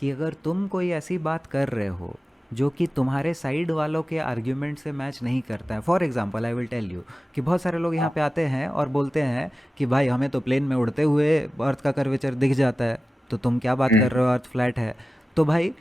कि अगर तुम कोई ऐसी बात कर रहे हो जो कि तुम्हारे साइड वालों के आर्ग्यूमेंट से मैच नहीं करता है। For example I will tell you कि बहुत सारे लोग यहाँ पे आते हैं और बोलते हैं कि भाई हमें तो प्लेन में उड़ते हुए अर्थ का कर्वेचर दिख जाता है, तो तुम क्या बात कर रहे हो, अर्थ फ्लैट है। तो भाई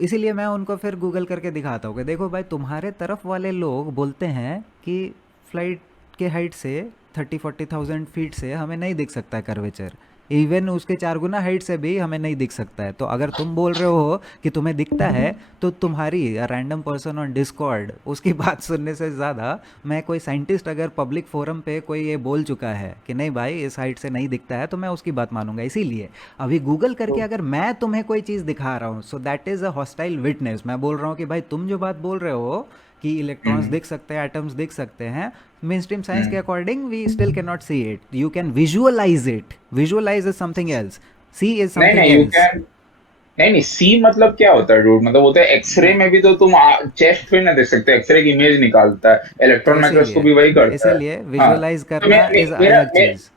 इसीलिए मैं उनको फिर गूगल करके दिखाता हूँ कि देखो भाई तुम्हारे तरफ वाले लोग बोलते हैं कि फ्लाइट के हाइट से 30-40,000 फीट से हमें नहीं दिख सकता है कर्वेचर, इवन उसके 4 गुना हाइट से भी हमें नहीं दिख सकता है। तो अगर तुम बोल रहे हो कि तुम्हें दिखता है तो तुम्हारी रैंडम पर्सन ऑन डिस्कॉर्ड उसकी बात सुनने से ज़्यादा मैं कोई साइंटिस्ट अगर पब्लिक फोरम पे कोई ये बोल चुका है कि नहीं भाई इस हाइट से नहीं दिखता है तो मैं उसकी बात मानूंगा। इसीलिए अभी गूगल करके अगर मैं तुम्हें कोई चीज़ दिखा रहा हूँ so that is a hostile witness. मैं बोल रहा हूँ कि भाई तुम जो बात बोल रहे हो कि इलेक्ट्रॉन्स दिख सकते हैं, एटम्स दिख सकते हैं, मेन स्ट्रीम साइंस के according we still can not see it, you can visualise it, visualise is something else, see is नहीं समथिंग नहीं यू एल्स। कैन नहीं सी मतलब क्या होता है डूड, मतलब होता है एक्सरे में भी तो तुम चेस्ट पे ना देख सकते, एक्सरे की इमेज निकालता है, तो इलेक्ट्रॉन माइक्रोस्कोप भी वही करता है। इसीलिए हाँ विजुअलाइज तो करना इज अलग चीज।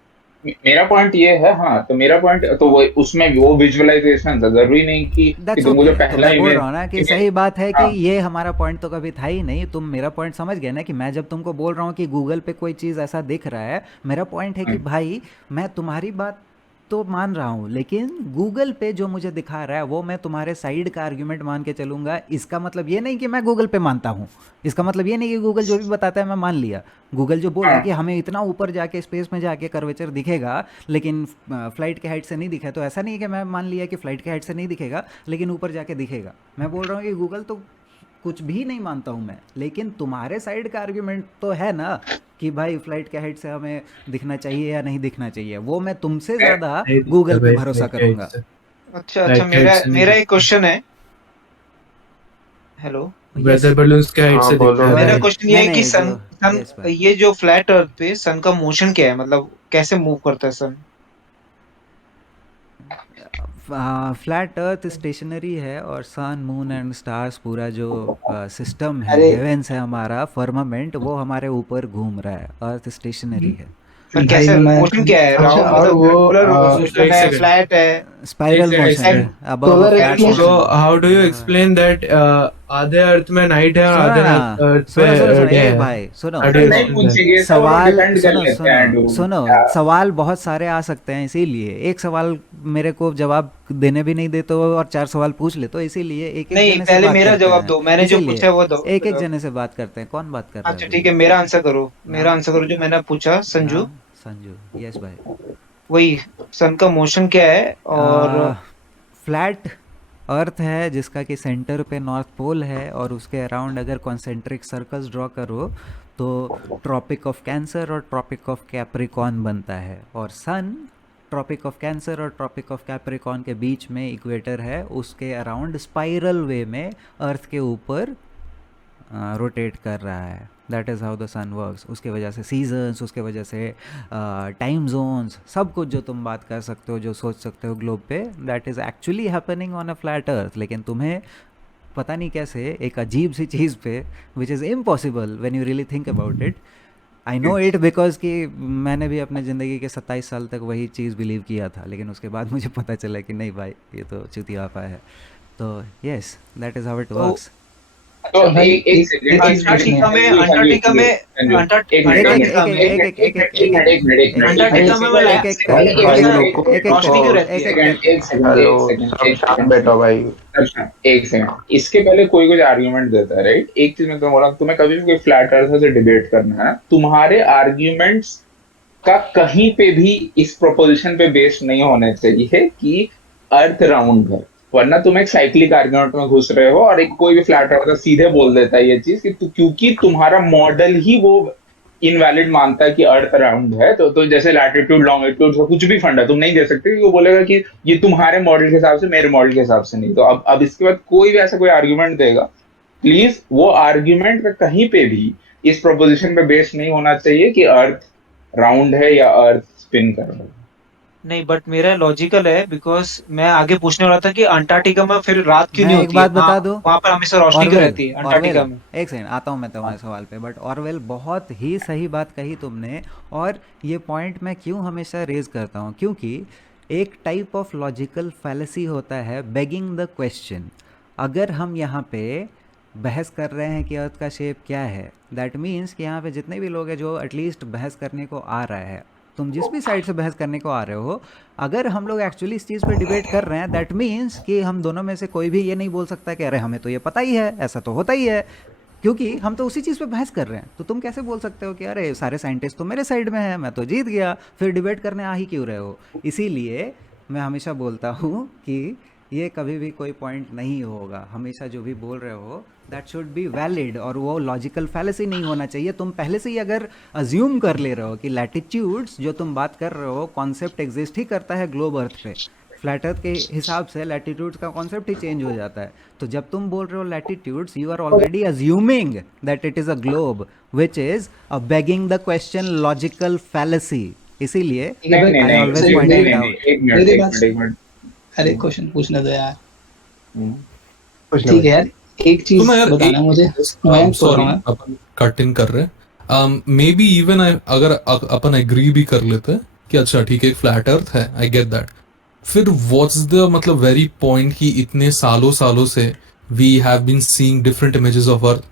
मेरा पॉइंट ये है, हाँ तो मेरा पॉइंट तो वो उसमें वो विजुअलाइजेशन था, जरूरी नहीं कि दैट्स तुमको जो ओके। तो पहला मैं बोल इमेज रहा हूँ ना कि सही बात है कि ये हमारा पॉइंट तो कभी था ही नहीं, तुम मेरा पॉइंट समझ गए ना कि मैं जब तुमको बोल रहा हूँ कि गूगल पे कोई चीज़ ऐसा दिख रहा है, मेरा पॉइंट है कि भाई मैं तुम्हारी बात तो मान रहा हूँ लेकिन गूगल पे जो मुझे दिखा रहा है वो मैं तुम्हारे साइड का आर्ग्यूमेंट मान के चलूंगा। इसका मतलब ये नहीं कि मैं गूगल पे मानता हूँ, इसका मतलब ये नहीं कि गूगल जो भी बताता है मैं मान लिया। गूगल जो बोला कि हमें इतना ऊपर जाके स्पेस में जाके कर्वेचर दिखेगा लेकिन फ्लाइट के हाइट से नहीं दिखा, तो ऐसा नहीं है कि मैं मान लिया कि फ्लाइट के हाइट से नहीं दिखेगा लेकिन ऊपर जाके दिखेगा। मैं बोल रहा हूँ कि गूगल तो कुछ भी नहीं मानता हूँ मैं, लेकिन तुम्हारे साइड का आर्ग्यूमेंट तो है ना कि भाई फ्लाइट के हाइट से हमें दिखना चाहिए या नहीं दिखना चाहिए, वो मैं तुमसे ज़्यादा गूगल पे भरोसा करूंगा। अच्छा मेरा एक क्वेश्चन है। हेलो, वेदर बलून्स के हाइट से दिखता है। मेरा क्वेश्चन ये है कि सन ये जो फ्लैट अर्थ पे सन का मोशन क्या है, मतलब कैसे मूव करता है सन? फ्लैट अर्थ स्टेशनरी है और सन मून एंड स्टार्स पूरा जो सिस्टम है, अरे हेवेंस है हमारा फर्मामेंट, वो हमारे ऊपर घूम रहा है, अर्थ स्टेशनरी है। पर कैसे मोशन क्या है? अच्छा, राउंड और मतलब वो रेगुलर एक मोशन है, सेकंड। फ्लैट है? स्पाइरल मोशन है, above solar flat axis. So how do you explain that आधे अर्थ में नाइट है और सुनो आधे ना, अर्थ सुनो पे सुनो सुनो डे एक है? भाई सुनो, How do you नहीं explain that? पूछेंगे तो सवाल डिपेंड कर सुनो लेते हैं सुनो dude। सुनो, सवाल बहुत सारे आ सकते हैं, इसीलिए एक सवाल मेरे को जवाब देने भी नहीं देते हो और 4 सवाल पूछ ले, तो इसीलिए एक नहीं, जने से पहले बात मेरा करते जवाब हैं, दो, मैंने जो इसीलिए पूछा है वो दो। एक जने से बात करते हैं। कौन बात कर रहा है अच्छा अभी? ठीक है, मेरा आंसर करो, मेरा नाम आंसर करो जो मैंने पूछा, संजू। नाम संजू, यस भाई। वही सन का मोशन क्या है और फ्लैट अर्थ है जिसका कि सेंटर पे नॉर्थ पोल है और उसके अराउंड अगर कॉन्सेंट्रिक सर्कल्स ड्रॉ करो तो ट्रॉपिक ऑफ कैंसर और ट्रॉपिक ऑफ कैप्रिकॉन बनता है, और सन ट्रॉपिक ऑफ कैंसर और ट्रॉपिक ऑफ कैप्रिकॉन के बीच में इक्वेटर है, उसके अराउंड स्पाइरल वे में अर्थ के ऊपर रोटेट कर रहा है। That is how the sun works. उसके वजह से सीजन्स, उसके वजह से टाइम जोन्स, सब कुछ जो तुम बात कर सकते हो, जो सोच सकते हो ग्लोब पे, that is actually happening on a flat अर्थ। लेकिन तुम्हें पता नहीं कैसे एक अजीब सी चीज़ पे विच is impossible when you really think about it. I know it because कि मैंने भी अपने ज़िंदगी के 27 साल तक वही चीज़ बिलीव किया था, लेकिन उसके बाद मुझे पता चला कि नहीं भाई ये तो चुतियापा है। तो yes, that is how it works. तो एक सेकंड, अंटार्कटिका में अंटार्कटिका में अंटार्कटिका में अंटार्कटिका में रोशनी क्यों रहती है? एक शांत बैठो भाई। सेकंड, इसके पहले कोई कुछ आर्ग्यूमेंट देता है, राइट? एक चीज मैं तुम्हें बोला, तुम्हें कभी भी कोई फ्लैट अर्थ से डिबेट करना है, तुम्हारे आर्ग्यूमेंट्स का कहीं पे भी इस प्रोपोजिशन पे बेस्ड नहीं होना चाहिए कि अर्थ राउंड है, वरना तुम एक साइक्लिक आर्गुमेंट में घुस रहे हो और एक कोई भी फ्लैट अर्थ सीधे बोल देता है ये चीज कि क्योंकि तुम्हारा मॉडल ही वो इनवैलिड मानता है कि अर्थ राउंड है, तो जैसे लैटिट्यूड लॉन्गिट्यूड का कुछ भी फंडा तुम नहीं दे सकते, वो बोलेगा कि ये तुम्हारे मॉडल के हिसाब से, मेरे मॉडल के हिसाब से नहीं। तो अब इसके बाद कोई भी ऐसा कोई आर्ग्यूमेंट देगा प्लीज वो आर्ग्यूमेंट में कहीं पे भी इस प्रोपोजिशन पे बेस नहीं होना चाहिए कि अर्थ राउंड है या अर्थ स्पिन कर रहा है। नहीं, बट मेरा लॉजिकल है, बिकॉज मैं आगे पूछने वाला था कि अंटार्कटिका में फिर रात क्यों मैं नहीं एक होती बात है? बता दूं, वहां पर हमेशा रोशनी क्यों ऑरवेल, रहती है अंटार्कटिका ऑरवेल, में? एक सेकंड आता हूँ मैं तुम्हारे सवाल पे, बट ऑरवेल बहुत ही सही बात कही तुमने, और ये पॉइंट मैं क्यों हमेशा रेज करता हूँ, क्योंकि एक टाइप ऑफ लॉजिकल फैलेसी होता है बेगिंग द क्वेश्चन। अगर हम यहाँ पे बहस कर रहे हैं कि अर्थ का शेप क्या है, दैट मीन्स कि यहाँ पे जितने भी लोग हैं जो एटलीस्ट बहस करने को आ रहा है, तुम जिस भी साइड से बहस करने को आ रहे हो, अगर हम लोग एक्चुअली इस चीज़ पे डिबेट कर रहे हैं, दैट मीन्स कि हम दोनों में से कोई भी ये नहीं बोल सकता कि अरे हमें तो ये पता ही है, ऐसा तो होता ही है, क्योंकि हम तो उसी चीज़ पे बहस कर रहे हैं। तो तुम कैसे बोल सकते हो कि अरे सारे साइंटिस्ट तो मेरे साइड में हैं, मैं तो जीत गया, फिर डिबेट करने आ ही क्यों रहे हो? इसीलिए मैं हमेशा बोलता हूँ कि ये कभी भी कोई पॉइंट नहीं होगा, हमेशा जो भी बोल रहे हो दैट शुड बी वैलिड, और वो लॉजिकल फैलेसी नहीं होना चाहिए। तुम पहले से ही अगर अज्यूम कर ले रहे हो कि लैटिट्यूड्स जो तुम बात कर रहे हो कॉन्सेप्ट एग्जिस्ट ही करता है ग्लोब अर्थ पे, फ्लैट अर्थ के हिसाब से लैटिट्यूड्स का कॉन्सेप्ट ही चेंज हो जाता है। तो जब तुम बोल रहे हो latitudes, you are already assuming that it is a globe, which is a begging the question logical fallacy. इसीलिए I always point it out. अरे क्वेश्चन पूछने दो यार। ठीक है यार, एक चीज बताना मुझे। मैं सॉरी अपन कट इन कर रहे, मे बी इवन अगर अपन एग्री भी कर लेते कि अच्छा ठीक है एक फ्लैट अर्थ है, आई गेट दैट, फिर व्हाट्स द मतलब वेरी पॉइंट कि इतने सालों से we have been seeing different images of earth,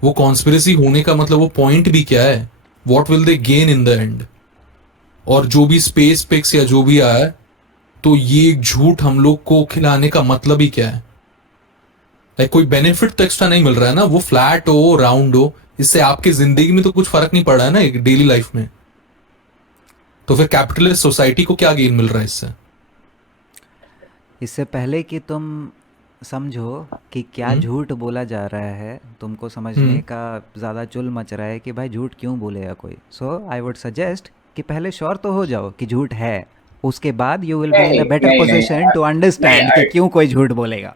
वो कॉन्स्पिरेसी होने का मतलब वो पॉइंट भी क्या है? What will they gain in the end? और जो भी स्पेस पिक्स या जो भी आया है, तो ये झूठ हम लोग को खिलाने का मतलब ही क्या है? कोई बेनिफिट तो एक्स्ट्रा नहीं मिल रहा है ना, वो फ्लैट हो राउंड हो, इससे आपकी जिंदगी में तो कुछ फर्क नहीं पड़ रहा है ना डेली लाइफ में। तो फिर कैपिटलिस्ट सोसाइटी को क्या गेन मिल रहा है इससे? इससे पहले कि तुम समझो कि क्या झूठ बोला जा रहा है, तुमको समझने का ज़्यादा चुल मच रहा है कि भाई झूठ क्यों बोलेगा कोई। सो आई वुड सजेस्ट कि पहले श्योर तो हो जाओ कि झूठ है, उसके बाद you will be in a better position to understand कि क्यों कोई झूठ बोलेगा।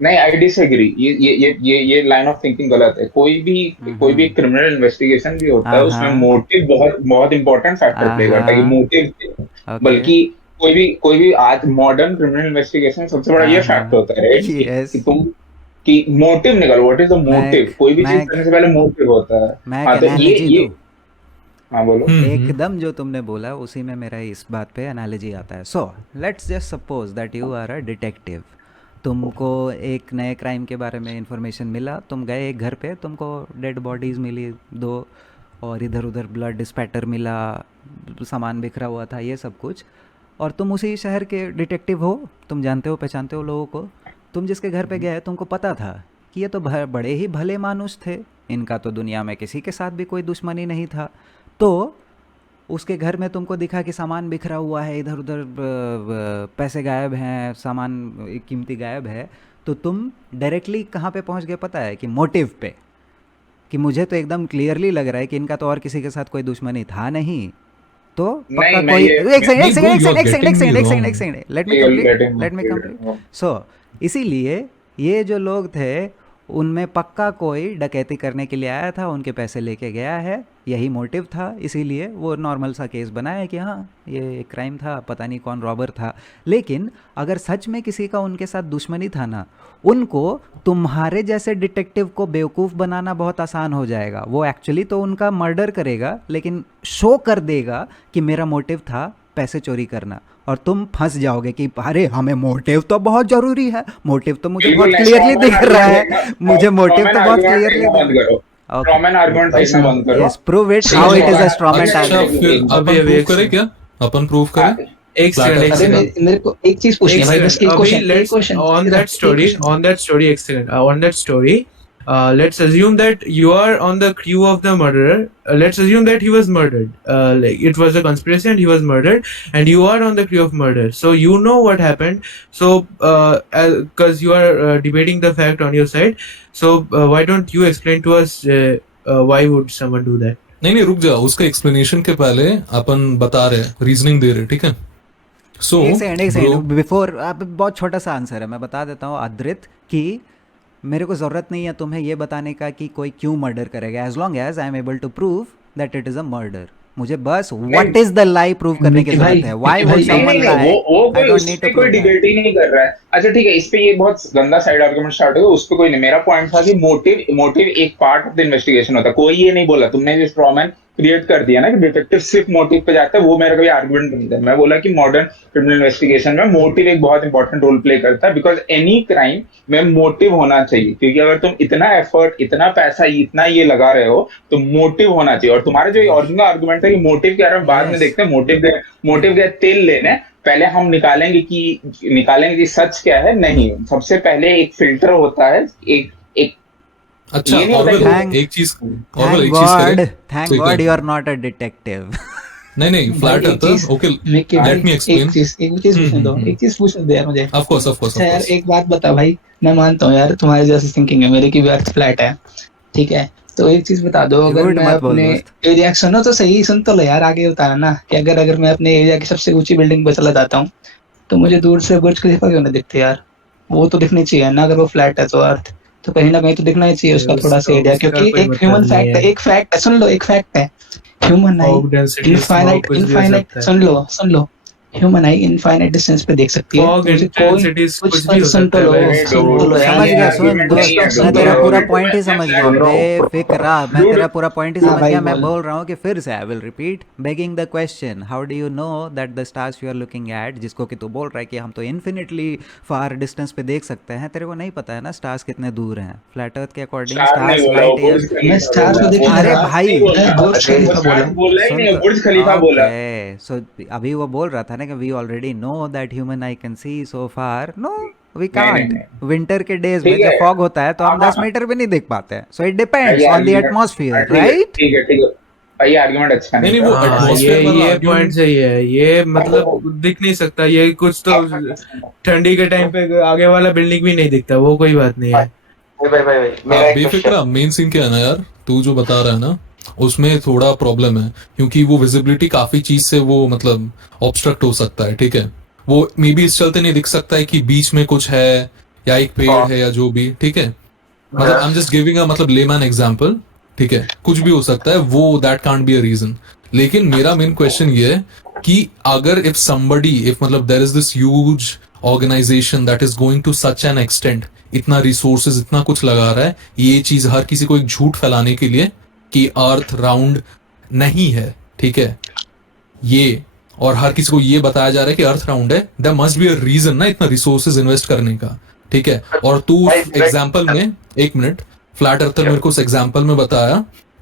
नहीं, आई डिसएग्री। ये लाइन ऑफ थिंकिंग गलत है। कोई भी क्रिमिनल इन्वेस्टिगेशन भी होता है, उसमें मोटिव बहुत इंपॉर्टेंट फैक्टर प्ले करता है। मोटिव, बल्कि कोई भी आज मॉडर्न क्रिमिनल इन्वेस्टिगेशन सबसे बड़ा ये फैक्ट होता है कि तुम कि मोटिव निकालो, व्हाट इज द मोटिव। कोई भी चीज करने से पहले मोटिव होता है। हाँ, तो ये हाँ बोलो। एकदम जो तुमने बोला उसी में मेरा इस बात पे एनालॉजी आता है। So let's just suppose that you are a detective, तुमको एक नए क्राइम के बारे में इंफॉर्मेशन मिला, तुम गए एक घर पे, तुमको डेड बॉडीज़ मिली 2, और इधर उधर ब्लड स्पैटर मिला, सामान बिखरा हुआ था, ये सब कुछ, और तुम उसी शहर के डिटेक्टिव हो, तुम जानते हो पहचानते हो लोगों को। तुम जिसके घर पे गए तुमको पता था कि ये तो बड़े ही भले मानुष थे, इनका तो दुनिया में किसी के साथ भी कोई दुश्मनी नहीं था। तो उसके घर में तुमको दिखा कि सामान बिखरा हुआ है, इधर उधर पैसे गायब हैं, सामान कीमती गायब है, तो तुम डायरेक्टली कहाँ पे पहुँच गए पता है? कि मोटिव पे, कि मुझे तो एकदम क्लियरली लग रहा है कि इनका तो और किसी के साथ कोई दुश्मनी था नहीं, तो पक्का कोई एक सेकंड लेट मी कंप्लीट। सो इसीलिए ये जो लोग थे उनमें पक्का कोई डकैती करने के लिए आया था, उनके पैसे लेके गया है, यही मोटिव था, इसीलिए वो नॉर्मल सा केस बनाया कि हाँ ये क्राइम था, पता नहीं कौन रॉबर था। लेकिन अगर सच में किसी का उनके साथ दुश्मनी था ना, उनको तुम्हारे जैसे डिटेक्टिव को बेवकूफ़ बनाना बहुत आसान हो जाएगा। वो एक्चुअली तो उनका मर्डर करेगा, लेकिन शो कर देगा कि मेरा मोटिव था पैसे चोरी करना, और तुम फंस जाओगे कि अरे हमें मोटिव तो बहुत जरूरी है, मोटिव तो मुझे बहुत क्लियरली दिख रहा है, मुझे मोटिव तो बहुत clearly prove it how it is a straw man target. अभी प्रूव करें क्या? अपन प्रूव करें? एक सेकंड, मेरे को एक चीज पूछनी है भाई, बस एक क्वेश्चन ऑन दैट स्टोरी। एक second, on that story, let's assume that you are on the crew of the murderer. Let's assume that he was murdered. Like it was a conspiracy and he was murdered, and you are on the crew of murder. So you know what happened. So because you are debating the fact on your side, so why don't you explain to us why would someone do that? नहीं रुक जा, उसका explanation के पहले अपन बता रहे, reasoning दे रहे, ठीक है? सो एक सेकंड बिफोर, बहुत छोटा सा आंसर है, मैं बता देता हूँ अद्रित, कि मेरे को ज़रूरत नहीं है तुम्हें ये बताने का कि कोई क्यों मर्डर करेगा, as long as I am able to prove that it is a murder. मुझे बस what is the lie prove करने की जरूरत है। Why would someone lie? वो कोई उस पे कोई डिबेट ही नहीं कर रहा है। अच्छा ठीक है, इस पे ये बहुत गंदा साइड आर्गुमेंट स्टार्ट हो गया, उस पे कोई नहीं। मेरा पॉइंट था कि मोटिव एक पार्ट ऑफ द इन्वेस्टिगेशन होता है। कोई ये नहीं बोला, तुमने जो स्ट्रॉमैन क्रिएट कर दिया ना कि डिटेक्टिव सिर्फ मोटिव पे जाता है, वो मेरा कोई आर्गुमेंट नहीं था। मैं बोला कि मॉडर्न क्रिमिनल इन्वेस्टिगेशन में मोटिव एक बहुत इंपॉर्टेंट रोल प्ले करता है, बिकॉज एनी क्राइम में मोटिव होना चाहिए। क्योंकि अगर तुम इतना एफर्ट, इतना पैसा, इतना ये लगा रहे हो तो मोटिव होना चाहिए। और तुम्हारा जो ओरिजिनल आर्गुमेंट था कि मोटिव के बारे में बाद में देखते हैं, मोटिव गया तेल लेने, पहले हम निकालेंगे कि सच क्या है। नहीं, सबसे पहले एक फिल्टर होता है, एक अच्छा Thank God you are not a detective. नहीं flat earth, okay let me explain. एक चीज पूछने दे यार मुझे। ऑफ कोर्स यार एक बात बता भाई, मैं मानता हूँ यार तुम्हारे जैसी थिंकिंग है, मेरे की भी अर्थ फ्लैट है, ठीक है। तो एक चीज बता दो, अगर मैं अपने एरिया सुनो तो सही, सुन तो लो यार, आगे बताना ना कि अगर मैं अपने एरिया की सबसे ऊंची बिल्डिंग पर चला जाता हूँ तो मुझे दूर से बुर्ज खलीफा क्यों नहीं दिखते यार? वो तो दिखनी चाहिए ना, अगर वो फ्लैट है तो अर्थ तो कहीं ना कहीं तो दिखना ही चाहिए उसका थोड़ा सा एरिया, क्योंकि एक ह्यूमन फैक्ट है, एक फैक्ट है, सुन लो, एक फैक्ट है, ह्यूमन आई इनफाइनाइट सुन लो ह्यूमन आई इनफाइनाइट डिस्टेंस पे देख सकती है। सुन तो लो समझ गया, सुन दोस्त, मैं तेरा पूरा पॉइंट ही समझ गया, बेफिक्रा, मैं तेरा पूरा पॉइंट ही समझ गया। मैं बोल रहा हूँ कि फिर से I will repeat begging the question, how do you know that the stars you are looking at, जिसको कि तू बोल रहा है कि हम तो इन्फिनिटली फार डिस्टेंस पे देख सकते हैं, तेरे को नहीं पता है ना स्टार्स कितने दूर हैं। फ्लैट अर्थ के अकॉर्डिंग स्टार्स लाइट है। अरे भाई बुर्ज खलीफा बोला, सो अभी वो बोल रहा था ना कि we already know that human eye can see so far. No we can't. Winter के डेज में जब फॉग होता है तो हम 10 मीटर भी नहीं देख पाते हैं। So it depends on the atmosphere, right? ठीक है भाई, आर्गुमेंट अच्छा नहीं, वो ये पॉइंट सही है। ये मतलब दिख नहीं सकता, ये कुछ तो ठंडी के टाइम पे आगे वाला बिल्डिंग भी नहीं दिखता, वो कोई बात नहीं है। बेफिक्रा मेन सीन क्या है ना यार, तू जो बता रहा है ना उसमें थोड़ा प्रॉब्लम है, क्योंकि वो विजिबिलिटी काफी चीज से वो मतलब ऑब्स्ट्रक्ट हो सकता है, ठीक है। वो मे बी इस चलते नहीं दिख सकता है कि बीच में कुछ है या एक पेड़ है या जो भी, ठीक है। मतलब I am just giving a मतलब लेमैन एग्जांपल, ठीक है, कुछ भी हो सकता है, वो that can't be a reason. लेकिन मेरा मेन क्वेश्चन ये है कि अगर इफ समबडी इफ मतलब there is this huge organisation that is going to such an extent, इतना रिसोर्सेज इतना कुछ लगा रहा है ये चीज हर किसी को एक झूठ फैलाने के लिए कि अर्थ राउंड नहीं है, ठीक है, ये, और हर किसी को ये बताया जा रहा है कि अर्थ राउंड है, there must be a reason ना इतना रिसोर्सेज इन्वेस्ट करने का, ठीक है। और तू एग्जांपल में, एक मिनट, फ्लैट अर्थर मेरे को उस एग्जांपल में बताया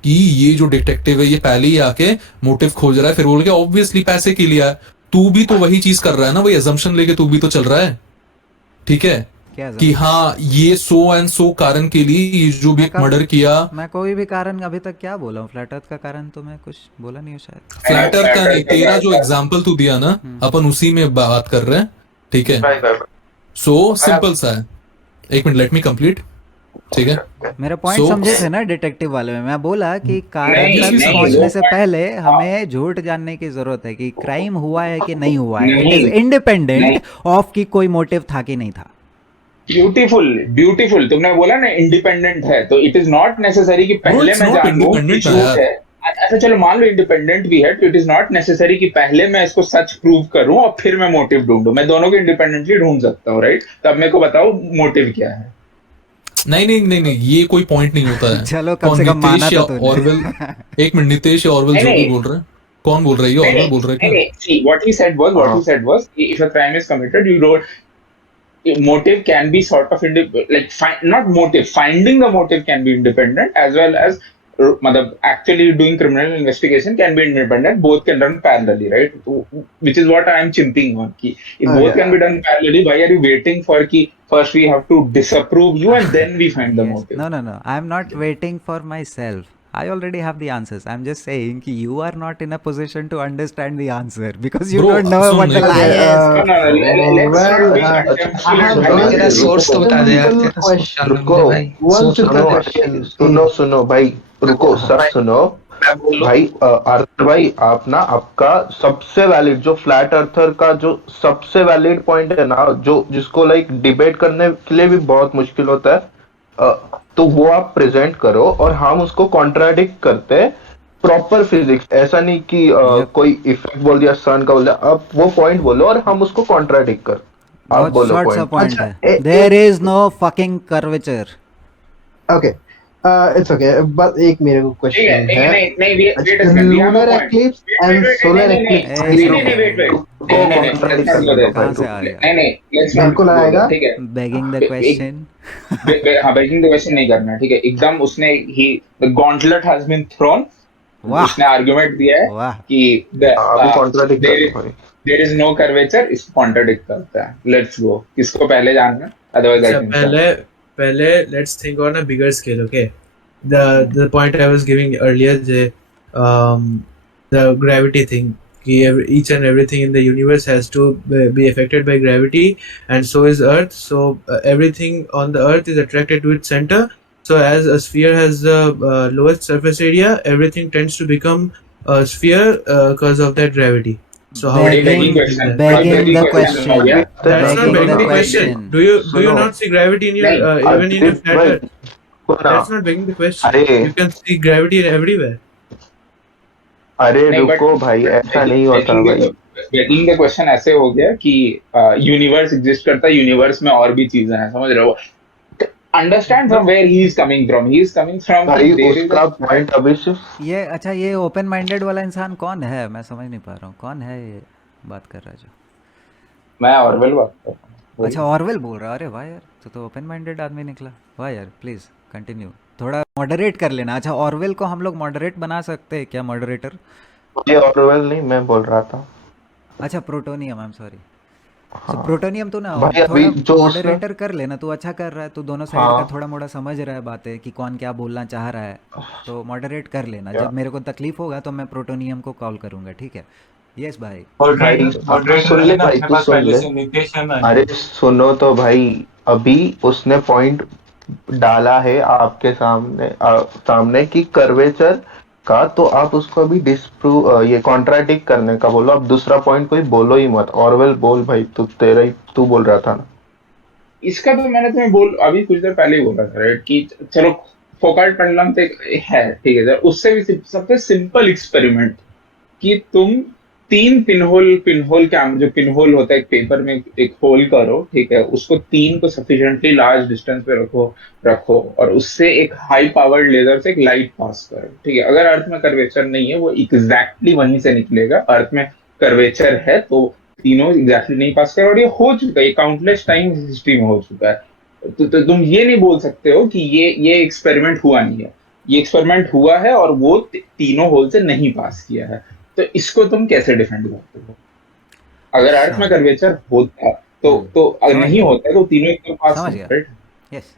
कि ये जो डिटेक्टिव है ये पहले ही आके मोटिव खोज रहा है, फिर बोल के ऑब्वियसली पैसे के लिए। तू भी तो वही चीज कर रहा है ना, वही अजम्पशन लेके तू भी तो चल रहा है, ठीक है, कि हाँ ये सो एंड सो कारण के लिए ये जो भी मर्डर किया। मैं कोई भी कारण अभी तक क्या बोला हूँ? फ्लैट अर्थ का कारण तो मैं कुछ बोला नहीं हूँ शायद। फ्लैट अर्थ का नहीं, तेरा जो एग्जांपल तू दिया ना अपन उसी में बात कर रहे हैं, ठीक है। सो सिंपल सा है, एक मिनट लेट मी कंप्लीट, ठीक है। मेरा पॉइंट समझे थे ना डिटेक्टिव वाले में? मैं बोला कि कारण तक पहुंचने से पहले हमें झूठ जानने की जरूरत है कि क्राइम हुआ है कि नहीं हुआ है। इट इज इंडिपेंडेंट ऑफ कि कोई मोटिव था कि नहीं था। ब्यूटीफुल तुमने बोला ना इंडिपेंडेंट है, तो इट इज नॉट नेसेसरी कि पहले मैं जान लूं कि झूठ है। अच्छा चलो मान लो इंडिपेंडेंट भी है, तो इट इज नॉट नेसेसरी कि पहले मैं इसको सच प्रूव करूं और फिर मैं मोटिव ढूंढूं। मैं दोनों को इंडिपेंडेंटली ढूंढ सकता हूं, राइट? तो अब मेरे को बताओ मोटिव क्या है। नहीं, ये कोई पॉइंट नहीं होता है। चलो कम से कम माना तो तूने। ऑरवेल, एक मिनट, नितेश या ऑरवेल जो भी बोल रहे हैं, कौन बोल रहा है? ये ऑरवेल बोल रहा है क्या? See, what he said was if a crime is committed, you don't, motive can be sort of not motive, finding the motive can be independent as well as actually doing criminal investigation can be independent. Both can run parallelly, right? Which is what I am chimping on. If both can be done parallelly, why are you waiting for first we have to disapprove you and then we find the motive? No. I am not waiting for myself. I already have the answers. I'm just saying कि you are not in a position to understand the answer because you don't know what the lie is. मेरा source तो बता दे यार। रुको, सुनो भाई, रुको सब सुनो भाई। अर्थ भाई, आप ना आपका सबसे वैलिड जो फ्लैट अर्थर का जो सबसे वैलिड पॉइंट है ना, जो जिसको लाइक डिबेट करने के लिए भी बहुत मुश्किल होता है, तो वो आप प्रेजेंट करो और हम उसको कॉन्ट्राडिक्ट करते हैं प्रॉपर फिजिक्स। ऐसा नहीं कि कोई इफेक्ट बोल दिया सन का बोल दिया, आप वो पॉइंट बोलो और हम उसको कॉन्ट्राडिक्ट कर। आप बहुत बोलो शॉर्ट सा पॉइंट। पॉइंट है, there is no fucking curvature. Okay it's okay, बस एक मेरे को ठीक है, क्वेश्चन नहीं है, नहीं नहीं wait wait a second, we have a lunar point. Eclipse and solar नहीं नहीं एक्लिप्स नहीं नहीं नहीं वेट वेट को कॉन्ट्राडिक्ट करने दो कहाँ भाई। से आ गया? नहीं नहीं लेट्स नॉट बिल्कुल आएगा। ठीक है, बेगिंग द एक क्वेश्चन। हाँ बेगिंग द क्वेश्चन नहीं करना है, ठीक है एकदम। उसने ही the gauntlet has been thrown, वाह उसने आर्गुमेंट दिया है वाह, कि अभी कॉन्ट्राडिक्ट कर दो भाई। देयर इज नो कर्वेचर, इसको कॉन्ट्राडिक्ट करता है। लेट्स गो, किसको पहले जानना, अदरवाइज आई अच्छा, कैन पहले let's think on a bigger scale. Okay, the point I was giving earlier, the gravity thing. Each and everything in the universe has to be affected by gravity, and so is Earth. So everything on the Earth is attracted to its center. So as a sphere has the lowest surface area, everything tends to become a sphere because of that gravity. So how begging the question, That's not begging begging the the question. question. Do you not see gravity in your even in your flat भाई, Earth? That's not begging the question. अरे You can see gravity everywhere. अरे नहीं, but रुको भाई, ऐसा नहीं होता भाई। बेगिंग द क्वेश्चन ऐसे हो गया कि यूनिवर्स एग्जिस्ट करता है, यूनिवर्स में और भी चीजें हैं, समझ रहे हो? Understand from where he is coming from, he is coming from भाई उसका पॉइंट अभी सिर्फ ये अच्छा, ये ओपन माइंडेड वाला इंसान कौन है? मैं समझ नहीं पा रहा हूँ, कौन है ये बात कर रहा है जो? मैं ऑरवेल बात कर रहा हूँ। अच्छा, ऑरवेल बोल रहा है। अरे वाह यार, तो ओपन माइंडेड आदमी निकला। वाह यार, प्लीज कंटिन्यू, थोड़ा मॉडरेट कर लेना। अच्छा, ऑरवेल को हम लोग मॉडरेट बना सकते हैं क्या, मॉडरेटर? ये ऑरवेल नहीं, मैं बोल रहा था। अच्छा, protonium, I am sorry. So, protonium तो ना भाई अभी थोड़ा जो मॉडरेटर कर लेना, तू अच्छा कर रहा है, तू दोनों साइड हाँ। का थोड़ा मोड़ा समझ रहा है बातें कि कौन क्या बोलना चाह रहा है, तो मॉडरेट कर लेना। क्या? जब मेरे को तकलीफ होगा तो मैं प्रोटोनियम को कॉल करूंगा, ठीक है? यस भाई। भाई सुन ले भाई, तू सुन ले। अरे सुनो तो भाई, अभी उसने पॉइंट डाला है आपके सामने कि कर्वेचर का, तो आप उसको अभी डिस्प्रूव ये कॉन्ट्राडिक्ट करने का बोलो। अब दूसरा पॉइंट कोई बोलो ही मत। ऑरवेल बोल भाई, तू बोल रहा था ना इसका। तो मैंने तुम्हें अभी कुछ देर पहले ही बोला था राइट, कि चलो फोकाल्ट पेंडुलम तो है, ठीक है सर, उससे भी सबसे सिंपल एक्सपेरिमेंट कि तुम 3 पिनहोल कैमरा, जो पिनहोल होता है एक पेपर में, एक होल करो, ठीक है, उसको 3 को सफिशिएंटली लार्ज डिस्टेंस पे रखो और उससे एक हाई पावर्ड लेजर से एक लाइट पास करो, ठीक है। अगर अर्थ में कर्वेचर नहीं है, वो एग्जैक्टली वहीं से निकलेगा। अर्थ में कर्वेचर है तो तीनों एग्जैक्टली नहीं पास कर, और ये हो चुका है, काउंटलेस टाइम हिस्ट्री में हो चुका है। तो तुम ये नहीं बोल सकते हो कि ये एक्सपेरिमेंट हुआ नहीं है। ये एक्सपेरिमेंट हुआ है और वो तीनों होल से नहीं पास किया है, तो इसको तुम कैसे डिफेंड करते हो? अगर अर्थ में कर्वेचर होता तो अगर नहीं होता तो तीनों एकदम पास समझ होते, गया। राइट? यस,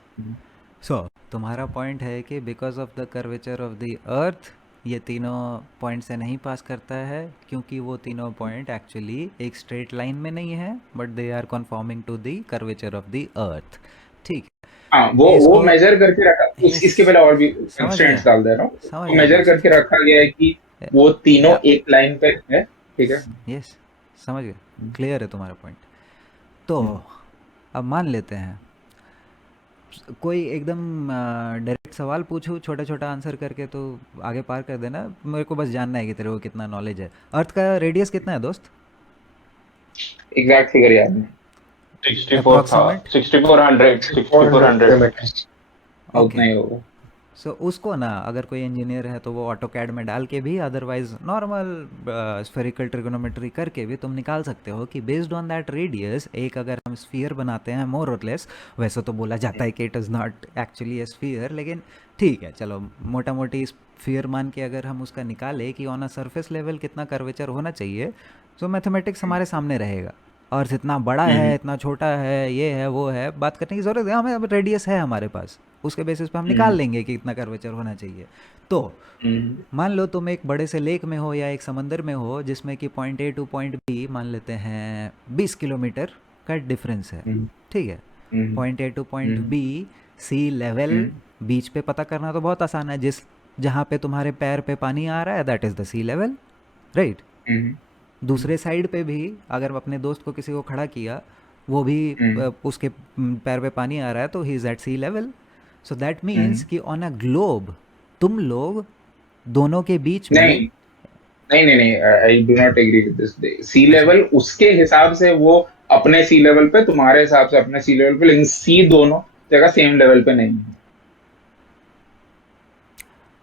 सो तुम्हारा पॉइंट है कि because of the curvature of the अर्थ ये तीनों पॉइंट से नहीं पास करता है, क्योंकि वो तीनों पॉइंट एक्चुअली एक स्ट्रेट लाइन में नहीं है, but they are conforming to the curvature of the earth, ठीक है? हाँ, वो मेजर करके रखा। इसके पहले और भी कंस्ट्रेंट्स डाल दे रहा हूँ। समझ तो मेजर करके रखा गया है कि वो तीनों एक लाइन पे है, ठीक है? यस, समझ गए, क्लियर है तुम्हारा पॉइंट। तो अब मान लेते हैं कोई एकदम डायरेक्ट सवाल पूछूं, छोटा छोटा आंसर करके, तो आगे पार कर देना। मेरे को बस जानना है कि तेरे को कितना नॉलेज है। अर्थ का रेडियस कितना है दोस्त? एग्जैक्ट फिगर याद नहीं। 6400 उतना ही होगा। सो उसको ना, अगर कोई इंजीनियर है तो वो ऑटोकैड में डाल के भी, अदरवाइज नॉर्मल स्फेरिकल ट्रिगोनोमेट्री करके भी तुम निकाल सकते हो कि बेस्ड ऑन दैट रेडियस, एक अगर हम स्फीयर बनाते हैं मोर और लेस, वैसे तो बोला जाता है कि it is not actually A sphere, लेकिन ठीक है, चलो मोटा मोटी स्फीयर मान के अगर हम उसका निकाले कि ऑन अ सरफेस लेवल कितना कर्वेचर होना चाहिए, तो मैथमेटिक्स हमारे सामने रहेगा। और इतना बड़ा है, इतना छोटा है, ये है, वो है, बात करने की ज़रूरत है, हमें अब रेडियस है हमारे पास, उसके बेसिस पे हम निकाल लेंगे कि इतना कर्वेचर होना चाहिए। तो मान लो तुम एक बड़े से लेक में हो या एक समंदर में हो, जिसमें कि point A to point B मान लेते हैं 20 किलोमीटर का डिफरेंस है, ठीक है? Point A to point B, sea level beach पे पता करना तो बहुत आसान है। जहाँ पे तुम्हारे पैर पे पानी आ रहा है, that is the sea level, right? दूसरे साइड पे भी अगर अपने दोस्त को किसी को खड़ा किया, वो भी उसके पैर पे पानी आ रहा है, तो he is at sea level. So that means कि ऑन अ ग्लोब तुम लोग दोनों के बीच में नहीं नहीं नहीं नहीं, I do not agree with this. Sea level उसके हिसाब से वो अपने सी लेवल पे, तुम्हारे हिसाब से अपने सी लेवल पे, लेकिन सी दोनों जगह सेम लेवल पे नहीं है।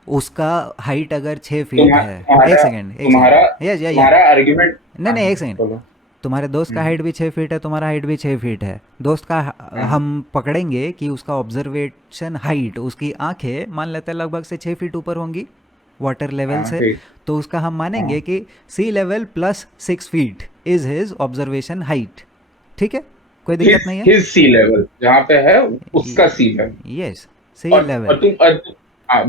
उसका हाइट अगर 6 फीट है, एक सेकंड, तुम्हारा आर्ग्यूमेंट, नहीं एक सेकंड, तुम्हारे दोस्त का हाइट भी 6 फीट है, तुम्हारा हाइट भी 6 फीट है, दोस्त का हम पकड़ेंगे कि उसका ऑब्जर्वेशन हाइट, उसकी आंखें मान लेते हैं लगभग से 6 फीट ऊपर होंगी वाटर लेवल से, तो उसका हम मानेंगे कि sea level plus 6 feet is his observation height. ठीक है, कोई दिक्कत नहीं है। हिज सी लेवल जहाँ पे है उसका सी लेवल, यस सी लेवल। तुम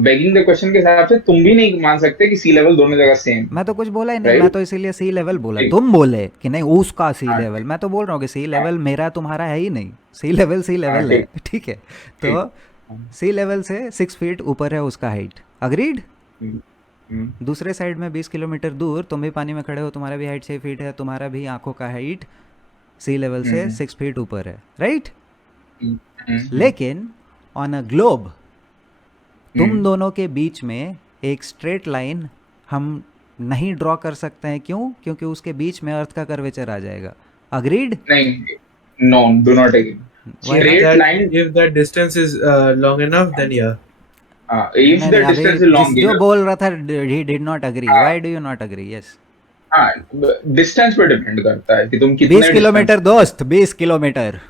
बेगिंग द क्वेश्चन के हिसाब से तुम भी नहीं मान सकते कि सी लेवल दोनों जगह सेम। मैं तो कुछ बोला ही नहीं, मैं तो इसीलिए सी लेवल बोला, तुम बोले कि नहीं उसका सी लेवल, मैं तो बोल रहा हूँ कि सी लेवल मेरा तुम्हारा है ही नहीं, सी लेवल है। ठीक है, तो सी लेवल से 6 फीट ऊपर है उसका हाइट, अग्रीड। दूसरे साइड में 20 किलोमीटर दूर तुम भी पानी में खड़े हो, तुम्हारा भी हाइट 6 फीट है, तुम्हारा भी आंखों का हाइट सी लेवल से 6 फीट ऊपर है, राइट। लेकिन ऑन अ ग्लोब तुम दोनों के बीच में एक स्ट्रेट लाइन हम नहीं ड्रॉ कर सकते हैं, क्यों? क्योंकि उसके बीच में अर्थ का कर्वेचर आ जाएगा, अग्रीड। नहीं, no, do not agree. Straight line, if that distance is long enough then yeah. If the distance is long जो बोल रहा था he did not agree, why do you not agree? Yes, distance पे depend करता है कि तुम कितने 20 किलोमीटर दोस्त, 20 किलोमीटर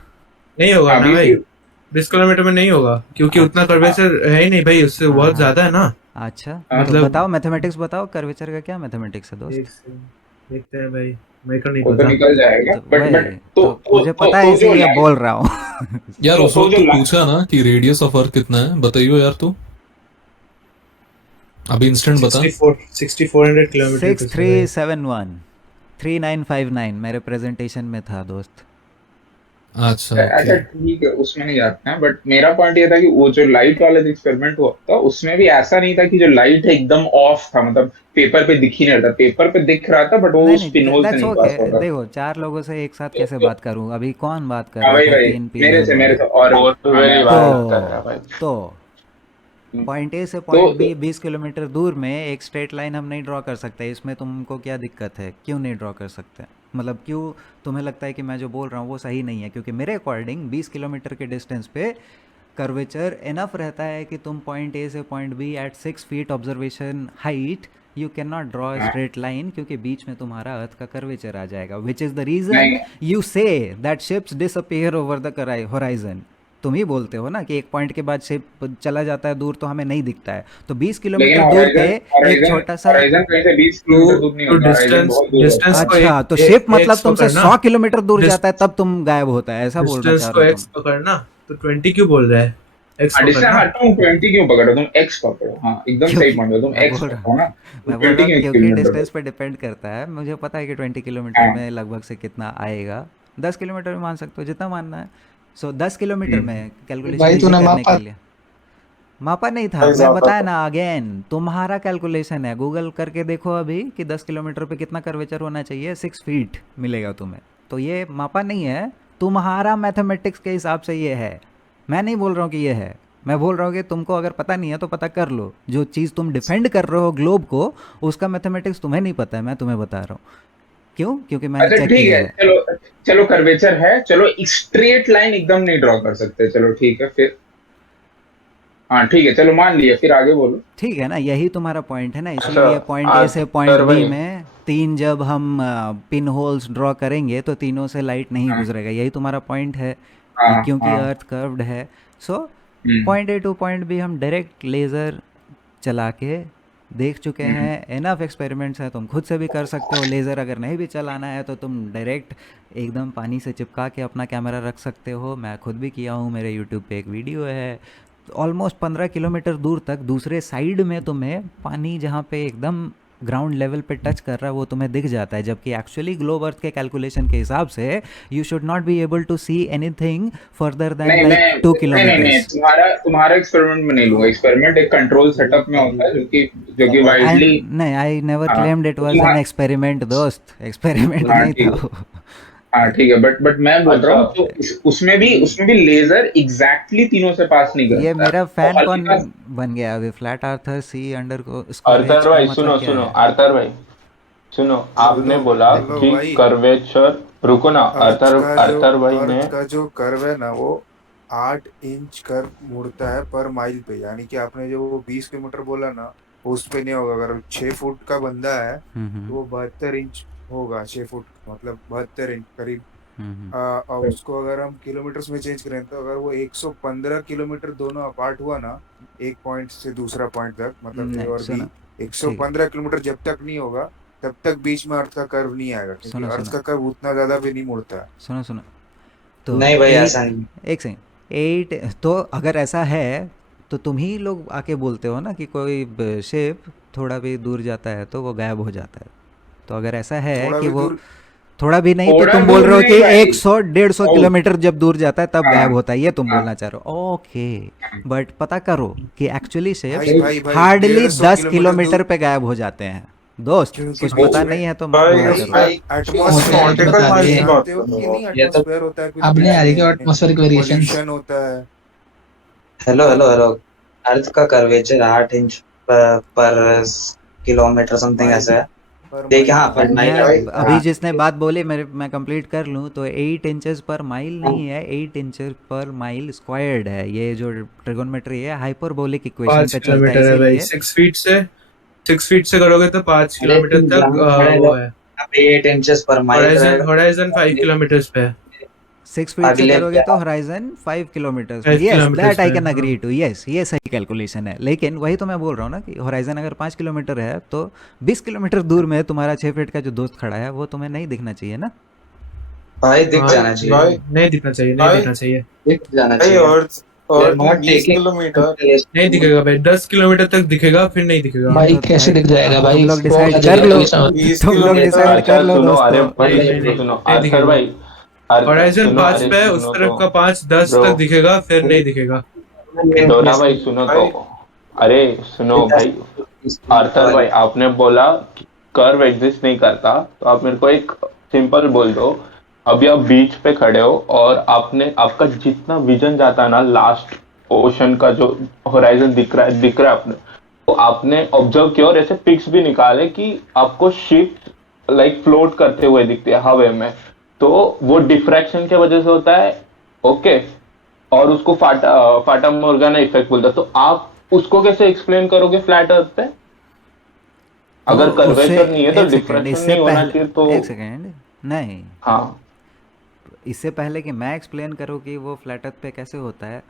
नहीं होगा ना भाई, 20 किलोमीटर में नहीं होगा, क्योंकि उतना कर्वेचर है ही नहीं भाई, उससे बहुत ज्यादा है ना। अच्छा, मतलब तो बताओ मैथमेटिक्स बताओ, कर्वेचर का क्या मैथमेटिक्स है दोस्त? देखते हैं भाई, मेरे को नहीं वो तो पता। निकल जाएगा, बट तो मुझे पता है इसलिए बोल रहा हूँ। यार उस वक्त तू पूछा ना कि रेडियस ऑफ अर्थ कितना है, बताइयो यार तू अभी इंस्टेंट बता। 6400 किलोमीटर 6371 3959 मेरे प्रेजेंटेशन में था दोस्त। अच्छा ठीक है, उसमें नहीं जाते हैं, बट मेरा पॉइंट ये था कि वो जो लाइट वाला एक्सपेरिमेंट हुआ था उसमें भी ऐसा नहीं था कि जो लाइट है एकदम ऑफ था, मतलब पेपर पे दिख ही नहीं रहा था, पेपर पे दिख रहा था बट वो उस पिनहोल से नहीं पास हो रहा। देखो 4 लोगों से एक साथ कैसे बात करूं, अभी कौन बात कर रहा है? 3 मेरे से और तो पॉइंट ए से पॉइंट बी 20 किलोमीटर दूर में एक स्ट्रेट लाइन हम नहीं ड्रॉ कर सकते, इसमें तुमको क्या दिक्कत है? क्यों नहीं ड्रॉ कर सकते? मतलब क्यों तुम्हें लगता है कि मैं जो बोल रहा हूँ वो सही नहीं है? क्योंकि मेरे अकॉर्डिंग 20 किलोमीटर के डिस्टेंस पे कर्वेचर इनफ रहता है कि तुम पॉइंट ए से point B at 6 feet observation height you can not draw a straight line, क्योंकि बीच में तुम्हारा अर्थ का कर्वेचर आ जाएगा, which is the reason you see that ships disappear over the horizon. तुम ही बोलते हो ना कि एक पॉइंट के बाद शिप चला जाता है दूर तो हमें नहीं दिखता है, तो 20 किलोमीटर दूर पे एक छोटा सा डिस्टेंस, अच्छा तो शिप मतलब तुमसे 100 किलोमीटर दूर जाता है तब तुम गायब होता है, ऐसा बोल रहे हो? एक्स पकड़ना तो 20 क्यों बोल रहा है? तुम 20 क्यों पकड़ो, तुम एक्स पकड़ो। हाँ एकदम सही पॉइंट है, तुम एक्स पकड़ो ना। मैं बोल रहा हूँ क्योंकि डिस्टेंस पे डिपेंड करता है, मुझे पता है कि 20 किलोमीटर में लगभग से कितना आएगा, 10 किलोमीटर में मान सकते हो जितना मानना है। सो 10 किलोमीटर में कैलकुलेशन करने के लिए मापा नहीं था, मैं बताया ना अगेन, तुम्हारा कैलकुलेशन है, गूगल करके देखो अभी कि 10 किलोमीटर पे कितना कर्वेचर होना चाहिए, 6 फीट मिलेगा तुम्हें, तो ये मापा नहीं है, तुम्हारा मैथमेटिक्स के हिसाब से ये है। मैं नहीं बोल रहा हूँ कि ये है, मैं बोल रहा हूँ कि तुमको अगर पता नहीं है तो पता कर लो, जो चीज़ तुम डिफेंड कर रहे हो ग्लोब को उसका मैथमेटिक्स तुम्हें नहीं पता है, मैं तुम्हें बता रहा हूँ। क्यों? क्योंकि मैंने चेक किया है। चलो कर्वेचर है, चलो स्ट्रेट लाइन एकदम नहीं ड्रॉ कर सकते, चलो ठीक है फिर, हाँ ठीक है चलो मान लिया, फिर आगे बोलो। ठीक है ना, यही तुम्हारा पॉइंट है ना, इसीलिए पॉइंट ए से पॉइंट बी में 3 जब हम पिन होल्स ड्रॉ करेंगे तो तीनों से लाइट नहीं गुजरेगा, यही तुम्हारा पॉइंट है, क्योंकि अर्थ कर्व्ड है। So point A to point B हम डायरेक्ट लेज़र चला के देख चुके हैं, एनफ एक्सपेरिमेंट्स हैं, तुम खुद से भी कर सकते हो। लेज़र अगर नहीं भी चलाना है तो तुम डायरेक्ट एकदम पानी से चिपका के अपना कैमरा रख सकते हो, मैं खुद भी किया हूँ, मेरे यूट्यूब पे एक वीडियो है। ऑलमोस्ट 15 किलोमीटर दूर तक दूसरे साइड में तुम्हें पानी जहाँ पे एकदम ग्राउंड लेवल पे टच कर रहा है वो तुम्हें दिख जाता है, जबकि एक्चुअली ग्लोब अर्थ के कैलकुलेशन के हिसाब से you should not be able to see anything further than like 2 kilometre. तुम्हारा एक्सपेरिमेंट में नहीं लूंगा, एक्सपेरिमेंट एक कंट्रोल सेटअप में होता है जो कि वाइडली नहीं, I never claimed it was an experiment दोस्त, एक्सपेरिमेंट नहीं था। हाँ ठीक है, बट मैं बोल रहा हूँ तो उसमें भी लेजर एग्जैक्टली तीनों से पास नहीं करता ये मेरा है। फैन और कौन हल्का बन गया अभी? फ्लैट अर्थर सी अंडर को स्क्वायर एच अर्थर का भाई मतलब सुनो क्या सुनो, है? अर्थर भाई सुनो, आपने बोला हेलो कि भाई, कर्वेचर, रुको ना, अर्थर अर्थर भाई ने अर्थ का जो कर्व है ना वो 8 इंच कर्व मुड़ता है पर माइल पे, यानी कि आपने जो वो 20 किलोमीटर बोला ना वो उस पे नहीं होगा। अगर 6 फुट का बंदा है तो वो 72 इंच होगा, 6 फुट मतलब 72 इंच करीब। और उसको अगर हम किलोमीटर्स में चेंज करें तो अगर वो 115 किलोमीटर दोनों अपार्ट हुआ ना, एक पॉइंट से दूसरा पॉइंट तक, मतलब ए नहीं और बी, सुनो, ठीक है, 115 किलोमीटर जब तक नहीं होगा तब तक बीच में अर्थ का कर्व नहीं आएगा, क्योंकि सुनो अर्थ सुनो का कर्व उतना ज्यादा भी नहीं मुड़ता है। सुनो सुनो तो नहीं भाई, ऐसा 8, नहीं। एक सेकंड, 8 तो अगर ऐसा है तो तुम ही लोग आके बोलते हो ना कि कोई शेप थोड़ा भी दूर जाता है तो वो गायब हो जाता है। तो अगर ऐसा है थोड़ा कि भी वो दूर, थोड़ा भी नहीं, तो थोड़ा तुम बोल दूर रहे हो नहीं कि भाई। 100-150 ओ, किलोमीटर जब दूर जाता है तब हाँ गायब होता है, ये तुम हाँ बोलना चाह रहे हो? ओके, बट पता करो कि एक्चुअली शेप्स भाई भाई भाई हार्डली 150 10 किलोमीटर किलोमीटर दूर, पे गायब हो जाते हैं दोस्त। क्योंकि कुछ बीच पता में नहीं है तो मत बोला करो। भाई एटमॉस्फेयर एक मतलब बता आप दिए, जानते हो कि नहीं, ये तो एटमॉस्फेयर होता है कुछ आपने बीच यार में, के एटमॉस्फेरिक वेरिएशंस। पोल्यूशन होता है हेलो हेलो हेलो, अर्थ का कर्वेचर 8 इंच पर किलोमीटर समथिंग माइल, ऐसा है। पर देखिए माइल हाँ, हाँ। पर मैं माइल है। अभी हाँ जिसने बात बोली मैं कंप्लीट कर लूँ तो 8 इंचेस पर माइल नहीं है, 8 इंचेस पर माइल स्क्वायर्ड है। ये जो ट्रिगोनोमेट्री है हाइपरबोलिक इक्वेशन 5 पे चलता है, किलोमीटर है भाई, इसीलिए 6 फीट से करोगे तो 5 अरे किलोमीटर तुम तक ग्राउंड खड़े वो रहो, है। यहाँ पे 8 इंचेस पर माइल होराइजन रहेगा। होराइजन 5 किलोमीटर पे है। 6 फीट से अगले करोगे तो हॉराइजन 5 किलोमीटर पे। 5 यस, किलोमीटर दैट आई पे, कैन हाँ। अग्री टू, यस ये सही कैलकुलेशन है। लेकिन वही तो मैं बोल रहा हूँ ना कि हॉराइजन अगर 5 किलोमीटर है तो 20 किलोमीटर दूर में तुम्हारा 6 फीट का जो दोस्त खड़ा है वो तुम्हें नहीं दिखना चाहिए ना। भाई दिख हाँ, जाना चाहिए, नहीं दिखना चाहिए, नहीं दिखना चाहिए, दिख जाना चाहिए। वी आर नॉट टेकिंग नहीं दिखेगा भाई। 10 किलोमीटर तक दिखेगा, फिर नहीं दिखेगा। ये भाई तो कैसे भाई दिख जाएगा अब भाई? तुम लोग वो डिसाइड कर जगह लो, कोई समझ। तुम लोग डिसाइड अच्छा कर लो सुनो, अरे दोस्तों। भाई नहीं नहीं, सुनो, नहीं अर्थर दिखेगा। भाई, होराइजन सुनो, 5 अरे पे है, उस सुनो तो तरफ का 5-10 ब्रो, तक दिखेगा, फिर नहीं दिखेगा। डोना भाई सुनो तो, अरे सुनो भाई, आर्थर भाई आपने बोला कर्व एग्जिस्ट नहीं करता, तो आप मेरे को एक सिंपल बोल दो। अभी आप बीच पे खड़े हो और आपका जितना विजन जाता है ना, लास्ट ओशन का जो होराइजन दिख रहा है आपने, तो आपने ऑब्जर्व किया और ऐसे पिक्स भी निकाले कि आपको शिप लाइक फ्लोट करते हुए दिखते हैं हवा में, तो वो डिफ्रैक्शन के वजह से होता है। ओके, और उसको फाटा मोर्गाना इफेक्ट बोलता है। तो आप उसको कैसे एक्सप्लेन करोगे फ्लैट अर्थ पे? तो अगर उससे कर्वेचर नहीं है तो एक सेकेंड, डिफ्रैक्शन इससे नहीं होना पहले चाहिए तो एक सेकेंड, नहीं, हाँ इससे पहले कि मैं एक्सप्लेन करूँ कि वो फ्लैट अर्थ पे कैसे होता है,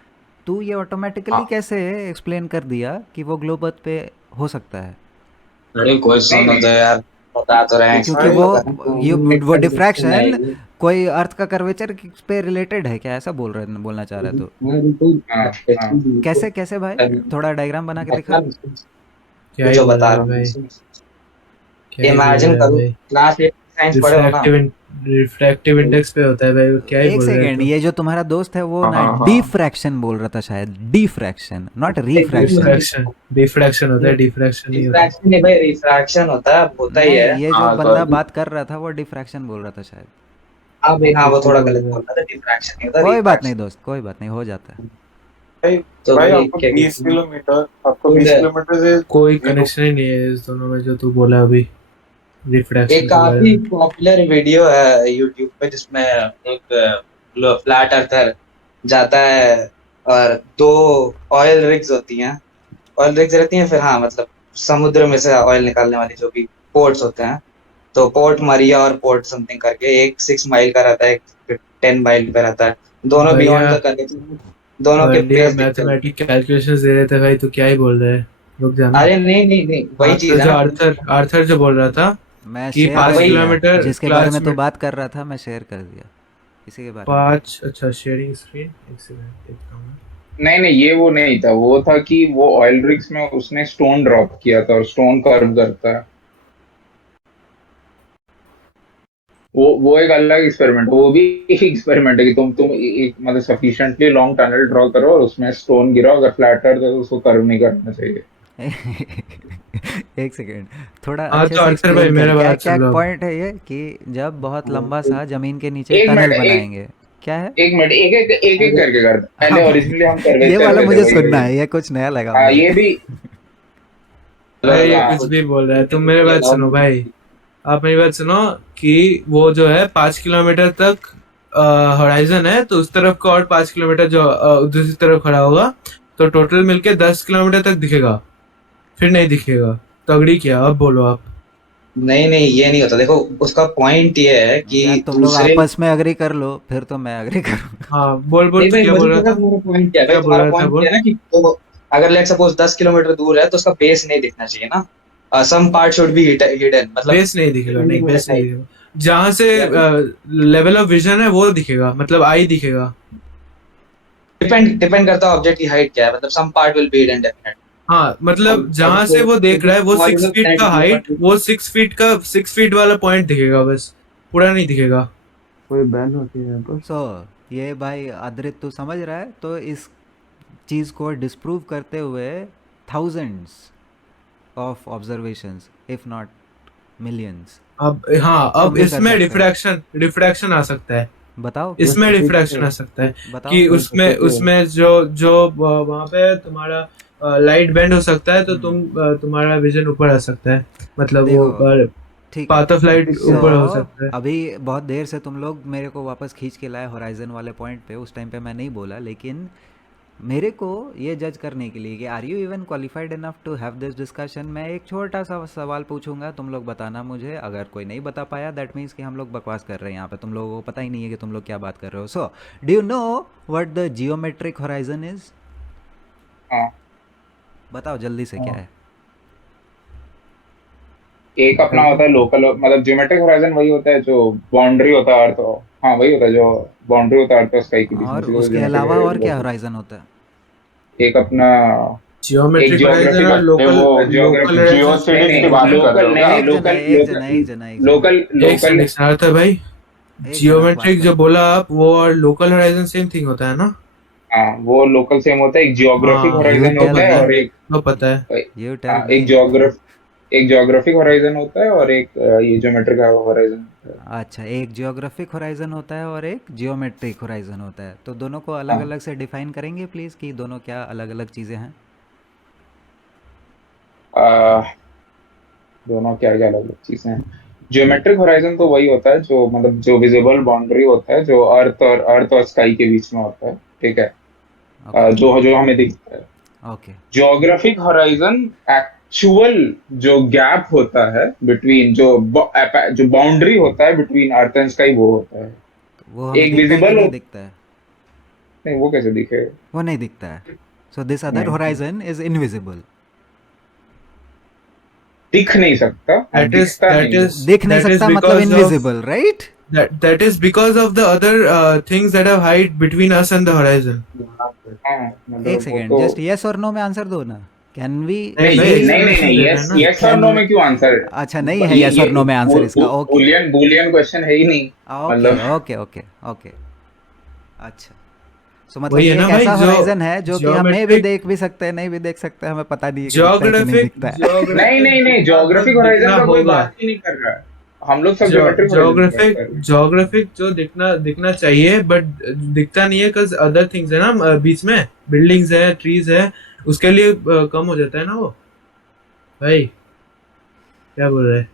तू ये ऑटोमेटिकली हाँ कैसे एक्सप्लेन कर दिया कि वो ग्लोब अर्थ पे हो सकता है? अरे कोई सुनो तो यार, बता तो रहे हैं क्योंकि वो डिफ्रैक्शन नहीं। कोई अर्थ का कर्वेचर पे रिलेटेड है क्या, ऐसा बोलना चाह रहा है तो? हाँ हाँ कैसे कैसे भाई, थोड़ा डायग्राम बना के दिखा। क्या ही जो बोल बता रहा रहा है हूँ, भाई, क्या ही बोल इमेजिन रहा है करो, भाई। क्लास 8 साइंस पढ़े हो ना। रिफ्रैक्टिव इंडेक्स पे होता है भाई, वो क्या ही एक बोल रहा है सेकेंड, तू। ये जो तुम्हारा दोस्त है वो हाँ ना हाँ हाँ डिफ्रैक्शन बोल रहा था शायद, डिफ्रैक्शन नॉट रिफ्रैक्शन। डिफ्रैक्शन होता है, डिफ्रैक्शन नहीं होता। रिफ्रैक्शन नहीं भाई, रिफ्रैक्शन होता है, होता ही नहीं, है। ये जो हाँ बंदा सॉरी, बात कर रहा था वो डिफ्रैक्शन बोल रहा था शायद। अब हाँ, वो कुछ भी थोड़ा बोल गलत रहा बोल रहा था, डिफ्रैक्शन नहीं होता, कोई बात नहीं रिफ्रैक्शन। दोस्त, कोई बात नहीं, हो जाता है। तो भाई भाई आपको क्या 20 कहते किलोमीटर आपको 20 हैं, किलोमीटर से है। कोई ये कनेक्शन ही नहीं है इस दोनों में जो तू बोला अभी, रिफ्रैक्शन एक के बारे काफी में। पॉपुलर वीडियो है यूट्यूब पे जिसमें एक फ्लैट अर्थर जाता है और दो ऑयल रिग्स होती हैं, ऑयल रिग्स रहती हैं, फिर हाँ मतलब समुद्र में से ऑयल निकालने वाली जो भी पोर्ट्स होते हैं। तो पोर्ट मरिया और पोर्ट समथिंग करके, एक 6 माइल का रहता है, एक 10 माइल पे रहता है, दोनों भैया बियॉन्ड द कनेक्शन, दोनों के अर्लियर फेस दिखते हैं। मैथमेटिक कैलकुलेशंस दे रहे थे भाई, तू क्या ही बोल रहा है, रुक जाना। अरे नहीं नहीं नहीं, वही चीज है ना। आर्थर जो बोल रहा था मैं कि शेयर हाँ कर 5 वही, दिया, किलोमीटर जिसके बारे क्लास में तो में बात कर रहा था मैं शेयर कर दिया, इसी के बारे में। 5, अच्छा शेयरिंग स्क्रीन, एक सेकंड देखता हूँ। नहीं नहीं, ये वो नहीं था, वो था कि वो ऑयल रिग्स में उसने स्टोन ड्रॉप किया था और स्टोन कर्व करता है। वो एक अलग एक्सपेरिमेंट, वो भी एक एक्सपेरिमेंट है कि तुम एक मतलब सफिशिएंटली लॉन्ग टनल ड्रॉ करो और उसमें स्टोन गिराओ, अगर फ्लैट अर्थ है तो उसको कर्व नहीं करना चाहिए। एक सेकेंड, थोड़ा हाँ अच्छे तो से अर्थर भाई एक्सप्लेन मेरा कर, क्या बात क्या सुन लो। पॉइंट है ये कि जब बहुत लंबा सा जमीन के नीचे एक टनल मिनट बनाएंगे, क्या है? एक मिनट एक एक करके कर दो। हाँ पहले ओरिजिनली हम ये कर्वेचर वाला पे थे, मुझे वही सुनना वही। है, ये कुछ नया लगा हाँ मुझे। ये भी भाई ये हाँ कुछ भी बोल रहा है, तुम मेरी बात सुनो भाई, आप मेरी बात सुनो कि वो जो है 5 किलोमीटर तक होराइजन है, तो उस तरफ का और 5 किलोमीटर जो दूसरी तरफ खड़ा होगा, तो टोटल मिलके 10 किलोमीटर तक दिखेगा, फिर नहीं दिखेगा। तगड़ी क्या, अब बोलो आप। नहीं नहीं ये नहीं होता, देखो उसका पॉइंट ये है कि यार तुम लोग दूसरे आपस में अग्री कर लो, फिर तो मैं अग्री करूँ। हाँ बोल बोल, नहीं तू भाई क्या मुझे बोल रहा पता था? तुम्हारा पॉइंट क्या है भाई, क्या बोल तुम्हारा रहा था पॉइंट बोल। क्या है ना कि तो अगर लेट सपोज 10 किलोमीटर दूर है तो उसका बेस नहीं दिखना चाहिए ना, some part should be hidden, मतलब बेस नहीं दिखेगा, नहीं बेस नहीं टाइप। दिखेगा, जहां से लेवल ऑफ विजन है वो दिखेगा, मतलब आई दिखेगा। डिपेंड करता है ऑब्जेक्ट की हाइट क्या है, मतलब some part will be hidden definitely. हाँ मतलब अगर जहां से वो देख रहा है वो 6 फीट का हाइट, वो 6 फीट वाला पॉइंट दिखेगा बस, पूरा नहीं दिखेगा। कोई बैन होती है यहाँ पर। सो ये भाई अद्रित तू समझ रहा है, तो इस चीज़ को डिस्प्रूव करते हुए thousands of observations if not millions अब हाँ, तुम अब भी कर इसमें सकते हो। रिफ्रैक्शन आ सकता है, बताओ इसमें रिफ्रैक्शन आ सकता है बताओ। कि उसमें उसमें जो जो वहां पे तुम्हारा लाइट बेंड हो सकता है, तो तुम्हारा विजन ऊपर आ सकता है, मतलब वो देखो ठीक है, पाथ ऑफ लाइट ऊपर हो सकता है। अभी बहुत देर से तुम लोग मेरे को वापस खींच के लाए होराइजन वाले पॉइंट पे, उस टाइम पे मैं नहीं बोला, लेकिन मेरे को ये जज करने के लिए कि are you even qualified enough to have this discussion, मैं एक छोटा सा सवाल पूछूंगा, तुम लोग बताना मुझे। अगर कोई नहीं बता पाया दैट मीन्स कि हम लोग बकवास कर रहे हैं यहाँ पे, तुम लोगों को पता ही नहीं है कि तुम लोग क्या बात कर रहे हो। So do you know what the geometric horizon is? बताओ जल्दी से, क्या है? एक अपना होता है लोकल, मतलब ज्योमेट्रिक होराइजन वही होता है जो बाउंड्री होता है अर्थ, हाँ वही होता है जो बाउंड्री होता है अर्थ और स्काई के बीच में, और इसी को उसके geometric अलावा और horizon क्या बोलते होराइजन होता है? हैं। एक अपना एक जियोमेट्रिक होराइजन और ज्योग्राफिक, लोकल वो लोकल ज्योग्राफिक होराइजन। लोकल नहीं, एक जना लोकल एक जना एक जना एक जना लोकल एक सेकंड एक सेकंड था भाई, एक जना बकवास जियोमेट्रिक जो कर। बोला आप, वो और लोकल होराइजन सेम थिंग होता है ना? हाँ वो लोकल सेम होता है, एक जियोग्राफिक हाँ You होराइजन tell होता है me. और एक वो पता है। You tell हाँ, me. एक ज्योग्राफिक होराइजन होता है और एक ये ज्योमेट्रिक होराइजन होता है। अच्छा, एक जियोग्राफिक होराइजन होता है और एक जियोमेट्रिक होराइजन होता है, तो दोनों को अलग हाँ। अलग से डिफाइन करेंगे प्लीज़ कि दोनों क्या अलग अलग चीज़ें हैं? दोनों क्या क्या अलग चीजें हैं। ज्योमेट्रिक होराइजन तो वही होता है जो मतलब जो विजिबल बाउंड्री होता है, जो अर्थ और स्काई के बीच में होता है, ठीक है, जो जो हमें दिखता है। ओके ज्योग्राफिक होराइजन एक्चुअल जो गैप होता है बिटवीन, जो बाउंड्री होता है बिटवीन अर्थ एंड स्काई, वो होता है। वो हमें एक दिखता है कि विजिबल नहीं दिखता है? नहीं, वो कैसे दिखेगा? वो नहीं दिखता है, सो दिस अदर नहीं। Horizon is invisible. दिख नहीं सकता, दिखता नहीं है। दिख नहीं सकता मतलब invisible, right? That is because of the other things that have height between us and the horizon. एक सेकेंड, जस्ट यस और नो में आंसर दो ना। Can we? नहीं, यस और नो में क्यों आंसर? अच्छा नहीं है यस और नो में आंसर इसका। ओके बूलियन क्वेश्चन है ही नहीं, मतलब ओके ओके ओके अच्छा, सो मतलब ये एक ऐसा होराइजन है जो कि हम भी देख भी सकते हैं, नहीं भी देख सकते, हमें पता नहीं है कि दिखता है कि नहीं दिखता है। नहीं, ज्योग्राफिक होराइजन का कोई बात ही नहीं कर रहा है, हम लोग सब ज्योग्राफिक जो दिखना चाहिए, बट दिखता नहीं है, cause अदर थिंग्स है ना बीच में, बिल्डिंग्स है, ट्रीज है, उसके लिए कम हो जाता है ना वो। भाई क्या बोल रहे हैं?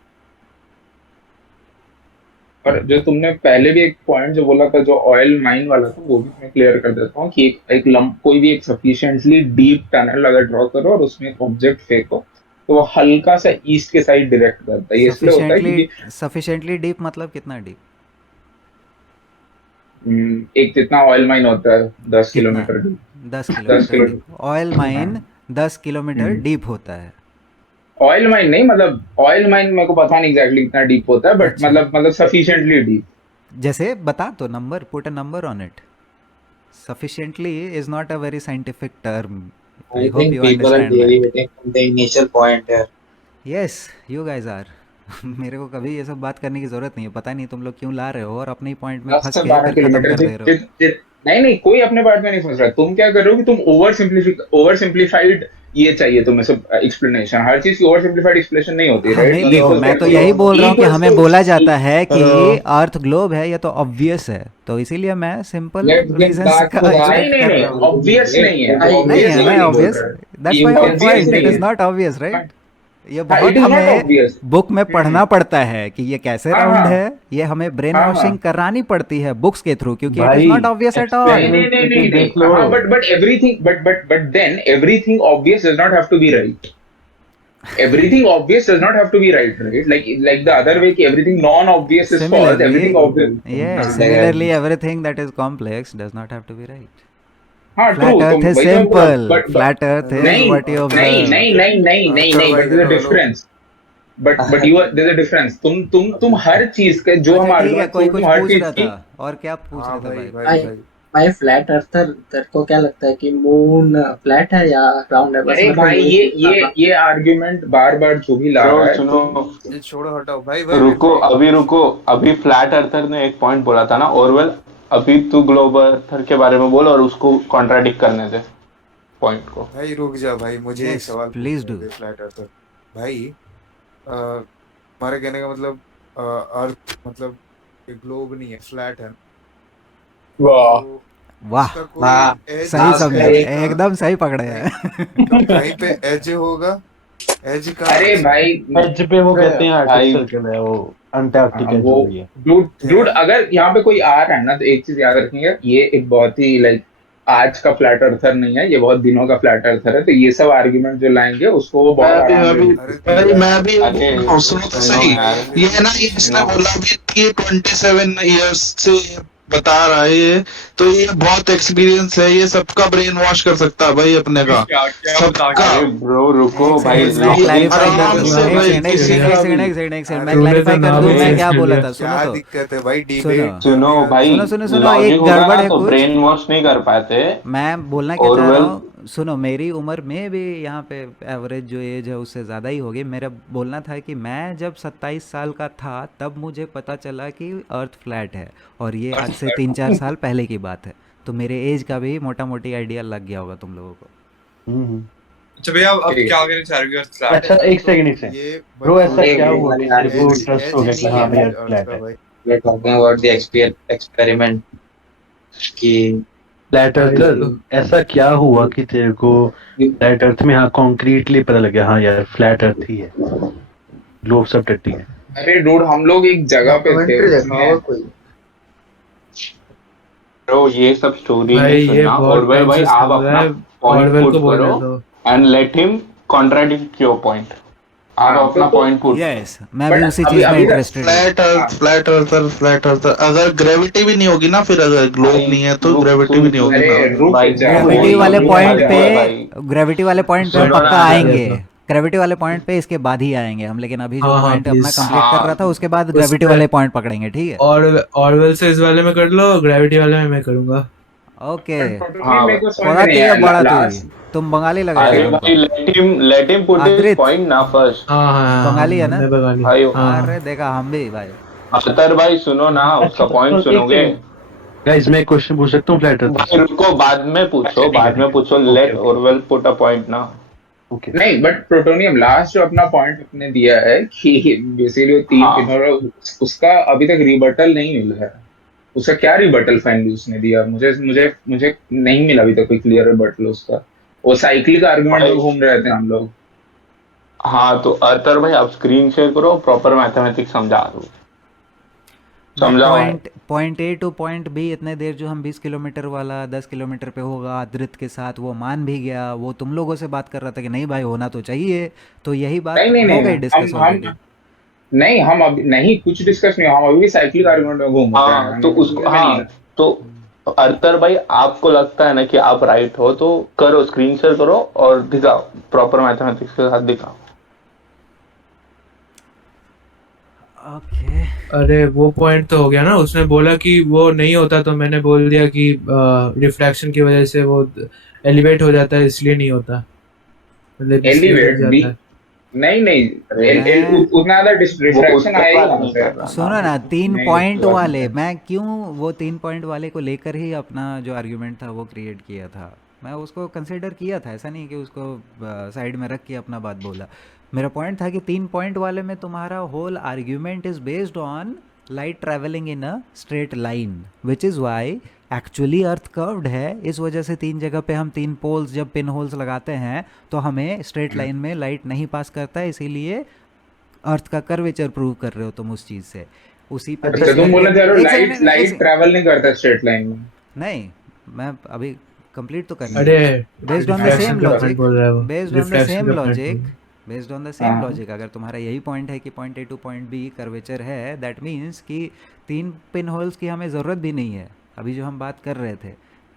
और जो तुमने पहले भी एक पॉइंट जो बोला था, जो ऑयल माइन वाला था, वो भी मैं क्लियर कर देता हूँ कि एक लंप, कोई भी एक सफिशिएंटली डीप टनल अगर ड्रॉ करो और उसमें एक ऑब्जेक्ट फेंको, तो वो हल्का सा ईस्ट के साइड डायरेक्ट करता है। ये इसलिए होता है क्योंकि सफिशिएंटली डीप मतलब कितना डीप? एक जितना ऑयल माइन होता है 10 kilometre deep. 10 kilometre oil mine 10 kilometre deep होता है। ऑयल माइन नहीं, मतलब ऑयल माइन मेरे को पता नहीं एग्जैक्टली कितना डीप होता है, बट मतलब सफिशिएंटली डीप। जैसे बता तो number, put a number on it. Sufficiently is not a very scientific term. I hope you understand that. The initial point है। Yes, you guys are. मेरे को कभी ये सब बात करने की जरूरत नहीं है, पता नहीं तुम लोग क्यों ला रहे हो और अपने ही पॉइंट में फंस के फिर खत्म कर दे रहे हो। नहीं कोई अपने पार्ट में नहीं फंस रहा। तुम क्या कर रहे हो कि तुम ओवर सिंप्लीफाइड ये चाहिए तुम्हें सब एक्सप्लेनेशन। हर चीज की ओवर सिंप्लीफाइड एक्सप्लेनेशन नहीं होती, राइट? हमें देखो, मैं तो यही बोल रहा हूँ कि हमें बोला जाता है कि अर्थ ग्लोब है, ये तो ऑब्वियस है, तो इसीलिए मैं सिंपल रीजंस का नहीं ऑब्वियस नहीं है, नहीं है मैं obvious, that's my point, it is not obvious, right? ये बहुत हमें बुक में पढ़ना पड़ता है कि ये कैसे राउंड है, ये हमें ब्रेन वॉशिंग करानी पड़ती है बुक्स के थ्रू, क्योंकि it is not obvious at all. नहीं but everything but then everything obvious does not have to be right. Everything obvious does not have to be right? Like the other way कि everything non-obvious is false, everything obvious. Yeah, similarly everything that is complex does not have to be right. हाँ, Flat Earth is simple. Flat Earth is what you observe. नहीं, but there's a difference. But there's a difference. तुम हर चीज के जो हम argument, कोई कुछ हर पूछ चीज रहा की, था, और क्या पूछ रहा था भाई? भाई फ्लैट अर्थर, तेरे को क्या लगता है कि मून फ्लैट है या राउंड है? बस अरे भाई ये आर्गुमेंट बार जो भी ला रहा है, सुनो छोड़ो हटाओ भाई। रुको अभी फ्लैट अर्थर ने एक पॉइंट बोला था ना ऑरवेल, अभी तू ग्लोब अर्थर के बारे में बोल और उसको कॉन्ट्राडिक्ट करने दे पॉइंट को। भाई रुक जा भाई, मुझे एक सवाल प्लीज डू। फ्लैट अर्थर भाई, हमारे कहने का मतलब अर्थ मतलब एक ग्लोब नहीं है, फ्लैट है। वाह सही समझे, एकदम सही पकड़े हैं। तो कहीं पे एज होगा, एज का अरे भाई एज पे वो कहते हैं आर्टिक सर्कल है, वो अंटार्कटिका जो भी है। डूड अगर यहाँ पे कोई आ रहा है ना, तो एक चीज याद रखेंगे, ये एक बहुत ही लाइक आज का फ्लैट अर्थर नहीं है, ये बहुत दिनों का फ्लैट अर्थर है। तो ये सब आर्गुमेंट जो लाएंगे उसको वो बहुत मैं भी सुनो तो सही, ये है ना, ये इसने बोला भी कि 27 इयर्स से बता रहा है ये, तो ये बहुत एक्सपीरियंस है, ये सबका ब्रेन वॉश कर सकता है भाई अपने का, सबका। ब्रो रुको भाई, मैं क्लैरिफाई कर दूं मैं क्या बोला था। क्या दिक्कत है भाई? सुनो भाई, सुनो एक गड़बड़ है कुछ, ब्रेन वॉश नहीं कर पाते। मैं बोलना क्या चाह रहा हूँ, सुनो मेरी उम्र में भी यहाँ पे एवरेज जो एज है उससे ज़्यादा ही होगी। मेरा बोलना था कि मैं जब 27 साल का था तब मुझे पता चला कि अर्थ फ्लैट है, और ये आज से 3-4 साल पहले की बात है, तो मेरे एज का भी मोटा मोटी आइडिया लग गया होगा तुम लोगों को। अच्छा भैया अब क्या कहना चाह रहे हो? अच्छा एक सेकंड ब्रो, ऐसा क्या हुआ कि तेरे को ट्रस्ट हो गया कि हां भाई अर्थ फ्लैट है? We are talking about the experiment की फ्लैट अर्थ। ऐसा क्या हुआ कि तेरे को फ्लैट अर्थ में हाँ कॉन्क्रीटली पता लगा हाँ यार फ्लैट अर्थ ही है, ग्लोब सब टट्टी है? अरे डूड हम लोग एक जगह पे थे ब्रो, ये सब स्टोरी नहीं सुनना। ऑरवेल भाई आप अपना पॉइंट पुट करो and let him contradict your point. आप अपना पॉइंट पुट। यस, मैं भी उसी चीज में इंटरेस्टेड हूं। फ्लैट अर्थ अगर ग्रेविटी भी नहीं होगी ना, फिर अगर ग्लोब नहीं है तो ग्रेविटी भी नहीं होगी ना। ग्रेविटी वाले पॉइंट पे पक्का आएंगे, ग्रेविटी वाले पॉइंट पे इसके बाद ही आएंगे हम, लेकिन अभी जो पॉइंट अपना कंप्लीट कर रहा था उसके बाद ग्रेविटी वाले पॉइंट पकड़ेंगे, ठीक है? और ऑरवेल से इस वाले में कर लो, ग्रेविटी वाले में मैं करूंगा। ओके बड़ा ठीक है, बड़ा तुम बंगाली लगा रहे हो। Let him put his point ना फर्स्ट। हां बंगाली है ना? भाई अरे देखा हम भी भाई। अतर भाई सुनो ना, उसका पॉइंट सुनोगे? गाइस मैं क्वेश्चन पूछ सकता हूं फ्लैट अर्थ? रुको बाद में पूछो, लेट ऑरवेल पुट अ पॉइंट ना। नहीं बट प्लूटोनियम लास्ट जो अपना पॉइंट अपने दिया है कि बेसिकली 3 उसका अभी तक रिबटल नहीं मिला है। उसका क्या रिबटल फाइनली उसने दिया? मुझे नहीं मिला अभी तक कोई क्लियर रिबटल उसका। वो साइक्लिक आर्गुमेंट में घूम रहे थे हम लोग। हाँ तो अतर भाई आप स्क्रीन शेयर करो, प्रॉपर मैथमेटिक्स समझाओ। Point A to point B इतने देर जो हम 20 किलोमीटर वाला 10 किलोमीटर पे होगा अद्रित के साथ, वो मान भी गया। वो तुम लोगों से बात कर रहा था कि नहीं भाई होना तो चाहिए, तो यही बात हो गई डिस्कस ऑलरेडी। नहीं हम अभी नहीं कुछ डिस्कस नहीं, हम अभी भी साइक्लिक आर्गुमेंट में घूम रहे हैं। तो उसको तो अर्थर भाई आपको लगता है ना कि आप राइट हो, तो करो, स्क्रीन शेयर करो और दिखाओ, प्रॉपर मैथमेटिक्स के साथ दिखाओ। ओके अरे वो पॉइंट तो हो गया ना, उसने बोला कि वो नहीं होता, तो मैंने बोल दिया कि रिफ्रैक्शन की वजह से वो एलिवेट हो जाता है, इसलिए नहीं होता। मतलब एलिवेट नहीं उतना ज्यादा डिस्ट्रैक्शन आएगा वहाँ से। सुनो ना, 3 नहीं, पॉइंट नहीं, वाले, मैं क्यों वो 3 पॉइंट वाले को लेकर ही अपना जो आर्ग्यूमेंट था वो क्रिएट किया था। मैं उसको कंसिडर किया था, ऐसा नहीं कि उसको साइड में रख के अपना बात बोला। मेरा पॉइंट था कि 3 पॉइंट वाले में तुम्हारा whole argument is based on light travelling in a straight line, which is why actually earth curved है। इस वजह से 3 जगह पे हम 3 पोल्स जब पिन होल्स लगाते हैं तो हमें स्ट्रेट लाइन में लाइट नहीं पास करता है, इसीलिए अर्थ का कर्वेचर प्रूव कर रहे हो तुम उस चीज से। उसी पे अच्छा, तुम बोलना चाह रहे हो लाइट ट्रैवल नहीं करता स्ट्रेट लाइन में? नहीं, मैं अभी कंप्लीट तो करना अरे based on the same logic, बोल रहा है वो, based on the reflection same का point लॉजिक, बोल based on the same logic, अगर तुम्हारा यही पॉइंट है कि point A to point B curvature है, दैट मीन्स कि 3 पिन होल्स की हमें ज़रूरत भी नहीं है। अभी जो हम बात कर रहे थे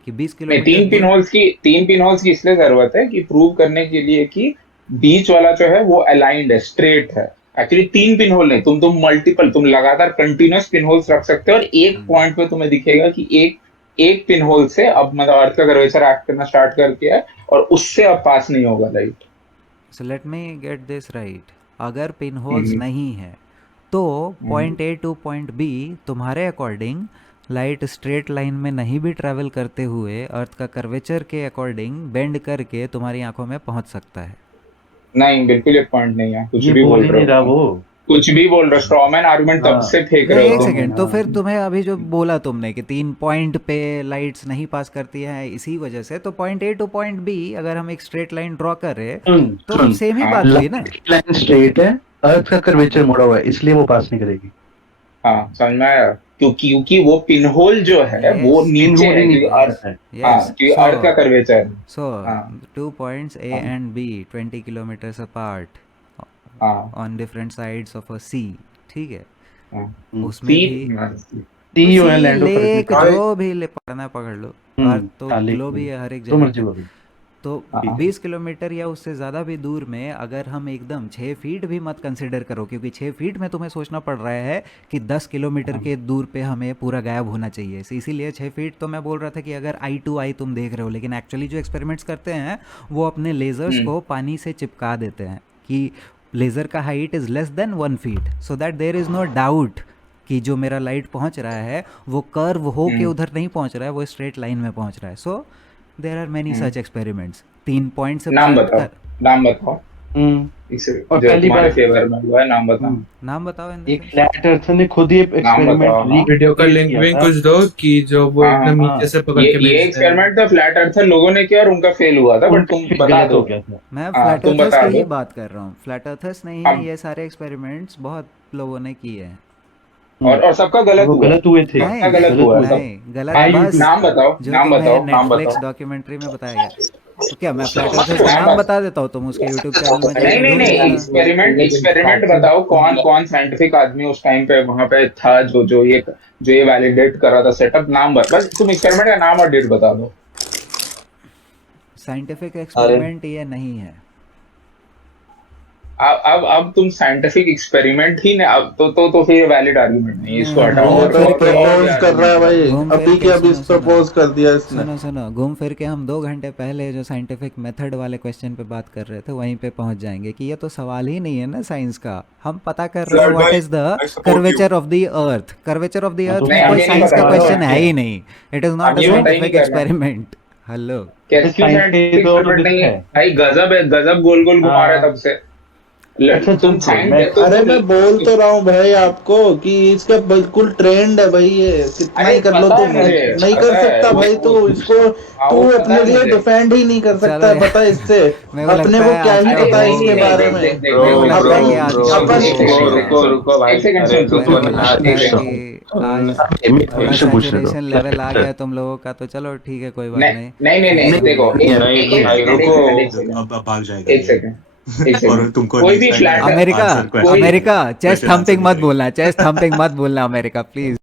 कि 20 किलोमीटर 3 पिन होल्स की इसलिए जरूरत है कि प्रूव करने के लिए कि बीच वाला जो है वो अलाइंड है, स्ट्रेट है। एक्चुअली 3 पिन होल नहीं, तुम मल्टीपल, तुम लगातार कंटिन्यूअस पिन होल्स रख सकते हो और एक पॉइंट पे तुम्हें दिखेगा कि एक पिन होल से अब मतलब अर्थ का कर्वेचर एक्ट करना स्टार्ट कर दिया है और उससे अब पास नहीं होगा light. So let me get this right, अगर पिन होल्स नहीं है तो point A to point B तुम्हारे अकॉर्डिंग लाइट स्ट्रेट लाइन में नहीं भी ट्रैवल करते हुए अर्थ का कर्वेचर के अकॉर्डिंग बेंड करके तुम्हारी आंखों में पहुंच सकता है। नहीं, बिल्कुल एक पॉइंट नहीं है, कुछ ये भी बोल बोल ही रहे नहीं रहा हो, वो। कुछ भी बोल रहे हो, स्ट्रॉमैन आर्गुमेंट तब से फेंक रहे हो एक तुम। सेकेंड, तो फिर तुम्हें अभी जो बोला तुमने कि 3 पॉइंट पे लाइट्स नहीं पास करती है इसी वजह से, तो point A to point B अगर हम एक स्ट्रेट लाइन ड्रॉ कर रहे तो सेम ही बात हुई ना। लाइन स्ट्रेट है, अर्थ का कर्वेचर मुड़ा हुआ है, इसलिए वो पास नहीं करेगी। हाँ, समझ में आया, क्योंकि वो पिनहोल जो है वो नीचे है, क्योंकि अर्थ का कर्वेचर है। So 2 points A and B 20 kilometers apart on different sides of a sea, ठीक है, उसमें भी लेक जो भी ले पढ़ना पकड़ लो, अर्थ तो ग्लोब ही है हर एक जगह। तो 20 किलोमीटर या उससे ज़्यादा भी दूर में अगर हम एकदम 6 फीट भी मत कंसिडर करो, क्योंकि 6 फीट में तुम्हें सोचना पड़ रहा है कि 10 किलोमीटर के दूर पे हमें पूरा गायब होना चाहिए, इसीलिए 6 फीट तो मैं बोल रहा था कि अगर आई टू आई तुम देख रहे हो, लेकिन एक्चुअली जो एक्सपेरिमेंट्स करते हैं वो अपने लेज़र्स को पानी से चिपका देते हैं कि लेज़र का height is less than 1 feet, so that there is no doubt कि जो मेरा लाइट पहुंच रहा है वो कर्व हो के उधर नहीं पहुंच रहा है, वो स्ट्रेट लाइन में पहुंच रहा है। So there are many such experiments. 3 point से नाम बताओ इसे जो तुम्हारे फेवर में हुआ है, नाम बताओ। एक फ्लैट अर्थर ने खुद ही एक्सपेरिमेंट, वीडियो का लिंक भी कुछ दो कि जो वो एकदम नीचे से पकड़ के ये एक्सपेरिमेंट तो फ्लैट अर्थर लोगों ने किया और उनका फेल हुआ था, बट तुम बता दो। मैं फ्लैट अर्थर्स की ही बात कर रहा हूँ, फ्लैट अर्थर्स नहीं, ये सारे एक्सपेरिमेंट्स बहुत लोगों ने किए हैं और सबका गलत हुए थे। गलत हुआ गलत बस नाम बताओ नेटफ्लिक्स डॉक्यूमेंट्री में बताया गया। तो क्या मैं फ्लैट अर्थर्स का नाम बता देता हूँ, तुम उसके यूट्यूब चैनल में नहीं एक्सपेरिमेंट बताओ, कौन साइंटिफिक आदमी उस टाइम पे वहां पे था जो ये वैलिडेट कर रहा था सेटअप, नाम बस तुम एक्सपेरिमेंट का नाम और डेट बता दो। साइंटिफिक एक्सपेरिमेंट ये नहीं है। अब तुम साइंटिफिक एक्सपेरिमेंट ही नहीं, अब तो फिर वैलिड आर्गुमेंट नहीं, इसको हटाओ। प्रपोज कर रहा है भाई, अभी के अभी प्रपोज कर दिया इसने। सुनो घूम फिर के हम 2 घंटे पहले जो साइंटिफिक मेथड वाले क्वेश्चन पे बात कर रहे थे वहीं पे पहुंच जाएंगे कि ये तो सवाल ही नहीं है ना साइंस का। हम पता कर रहे हैं what is the curvature of the earth. Curvature of the अर्थ में कोई साइंस का क्वेश्चन है ही नहीं, it is not a scientific experiment. Hello, भाई गजब गोल घुमा रहा है तब से। अरे मैं बोल तो रहा हूँ भाई आपको कि इसका बिल्कुल ट्रेंड है भाई, ये कितना ही कर लो तुम नहीं कर सकता भाई, तू इसको तू अपने लिए डिफेंड ही नहीं कर सकता है, पता इससे अपने को क्या ही पता है इसके बारे में। सैचुरेशन लेवल आ गया तुम लोगों का, तो चलो ठीक है, कोई बात नहीं देखो एक सेकंड और तुमको कोई भी फ्लैट अमेरिका चेस्ट थम्पिंग मत बोलना, चेस्ट थम्पिंग मत बोलना अमेरिका प्लीज।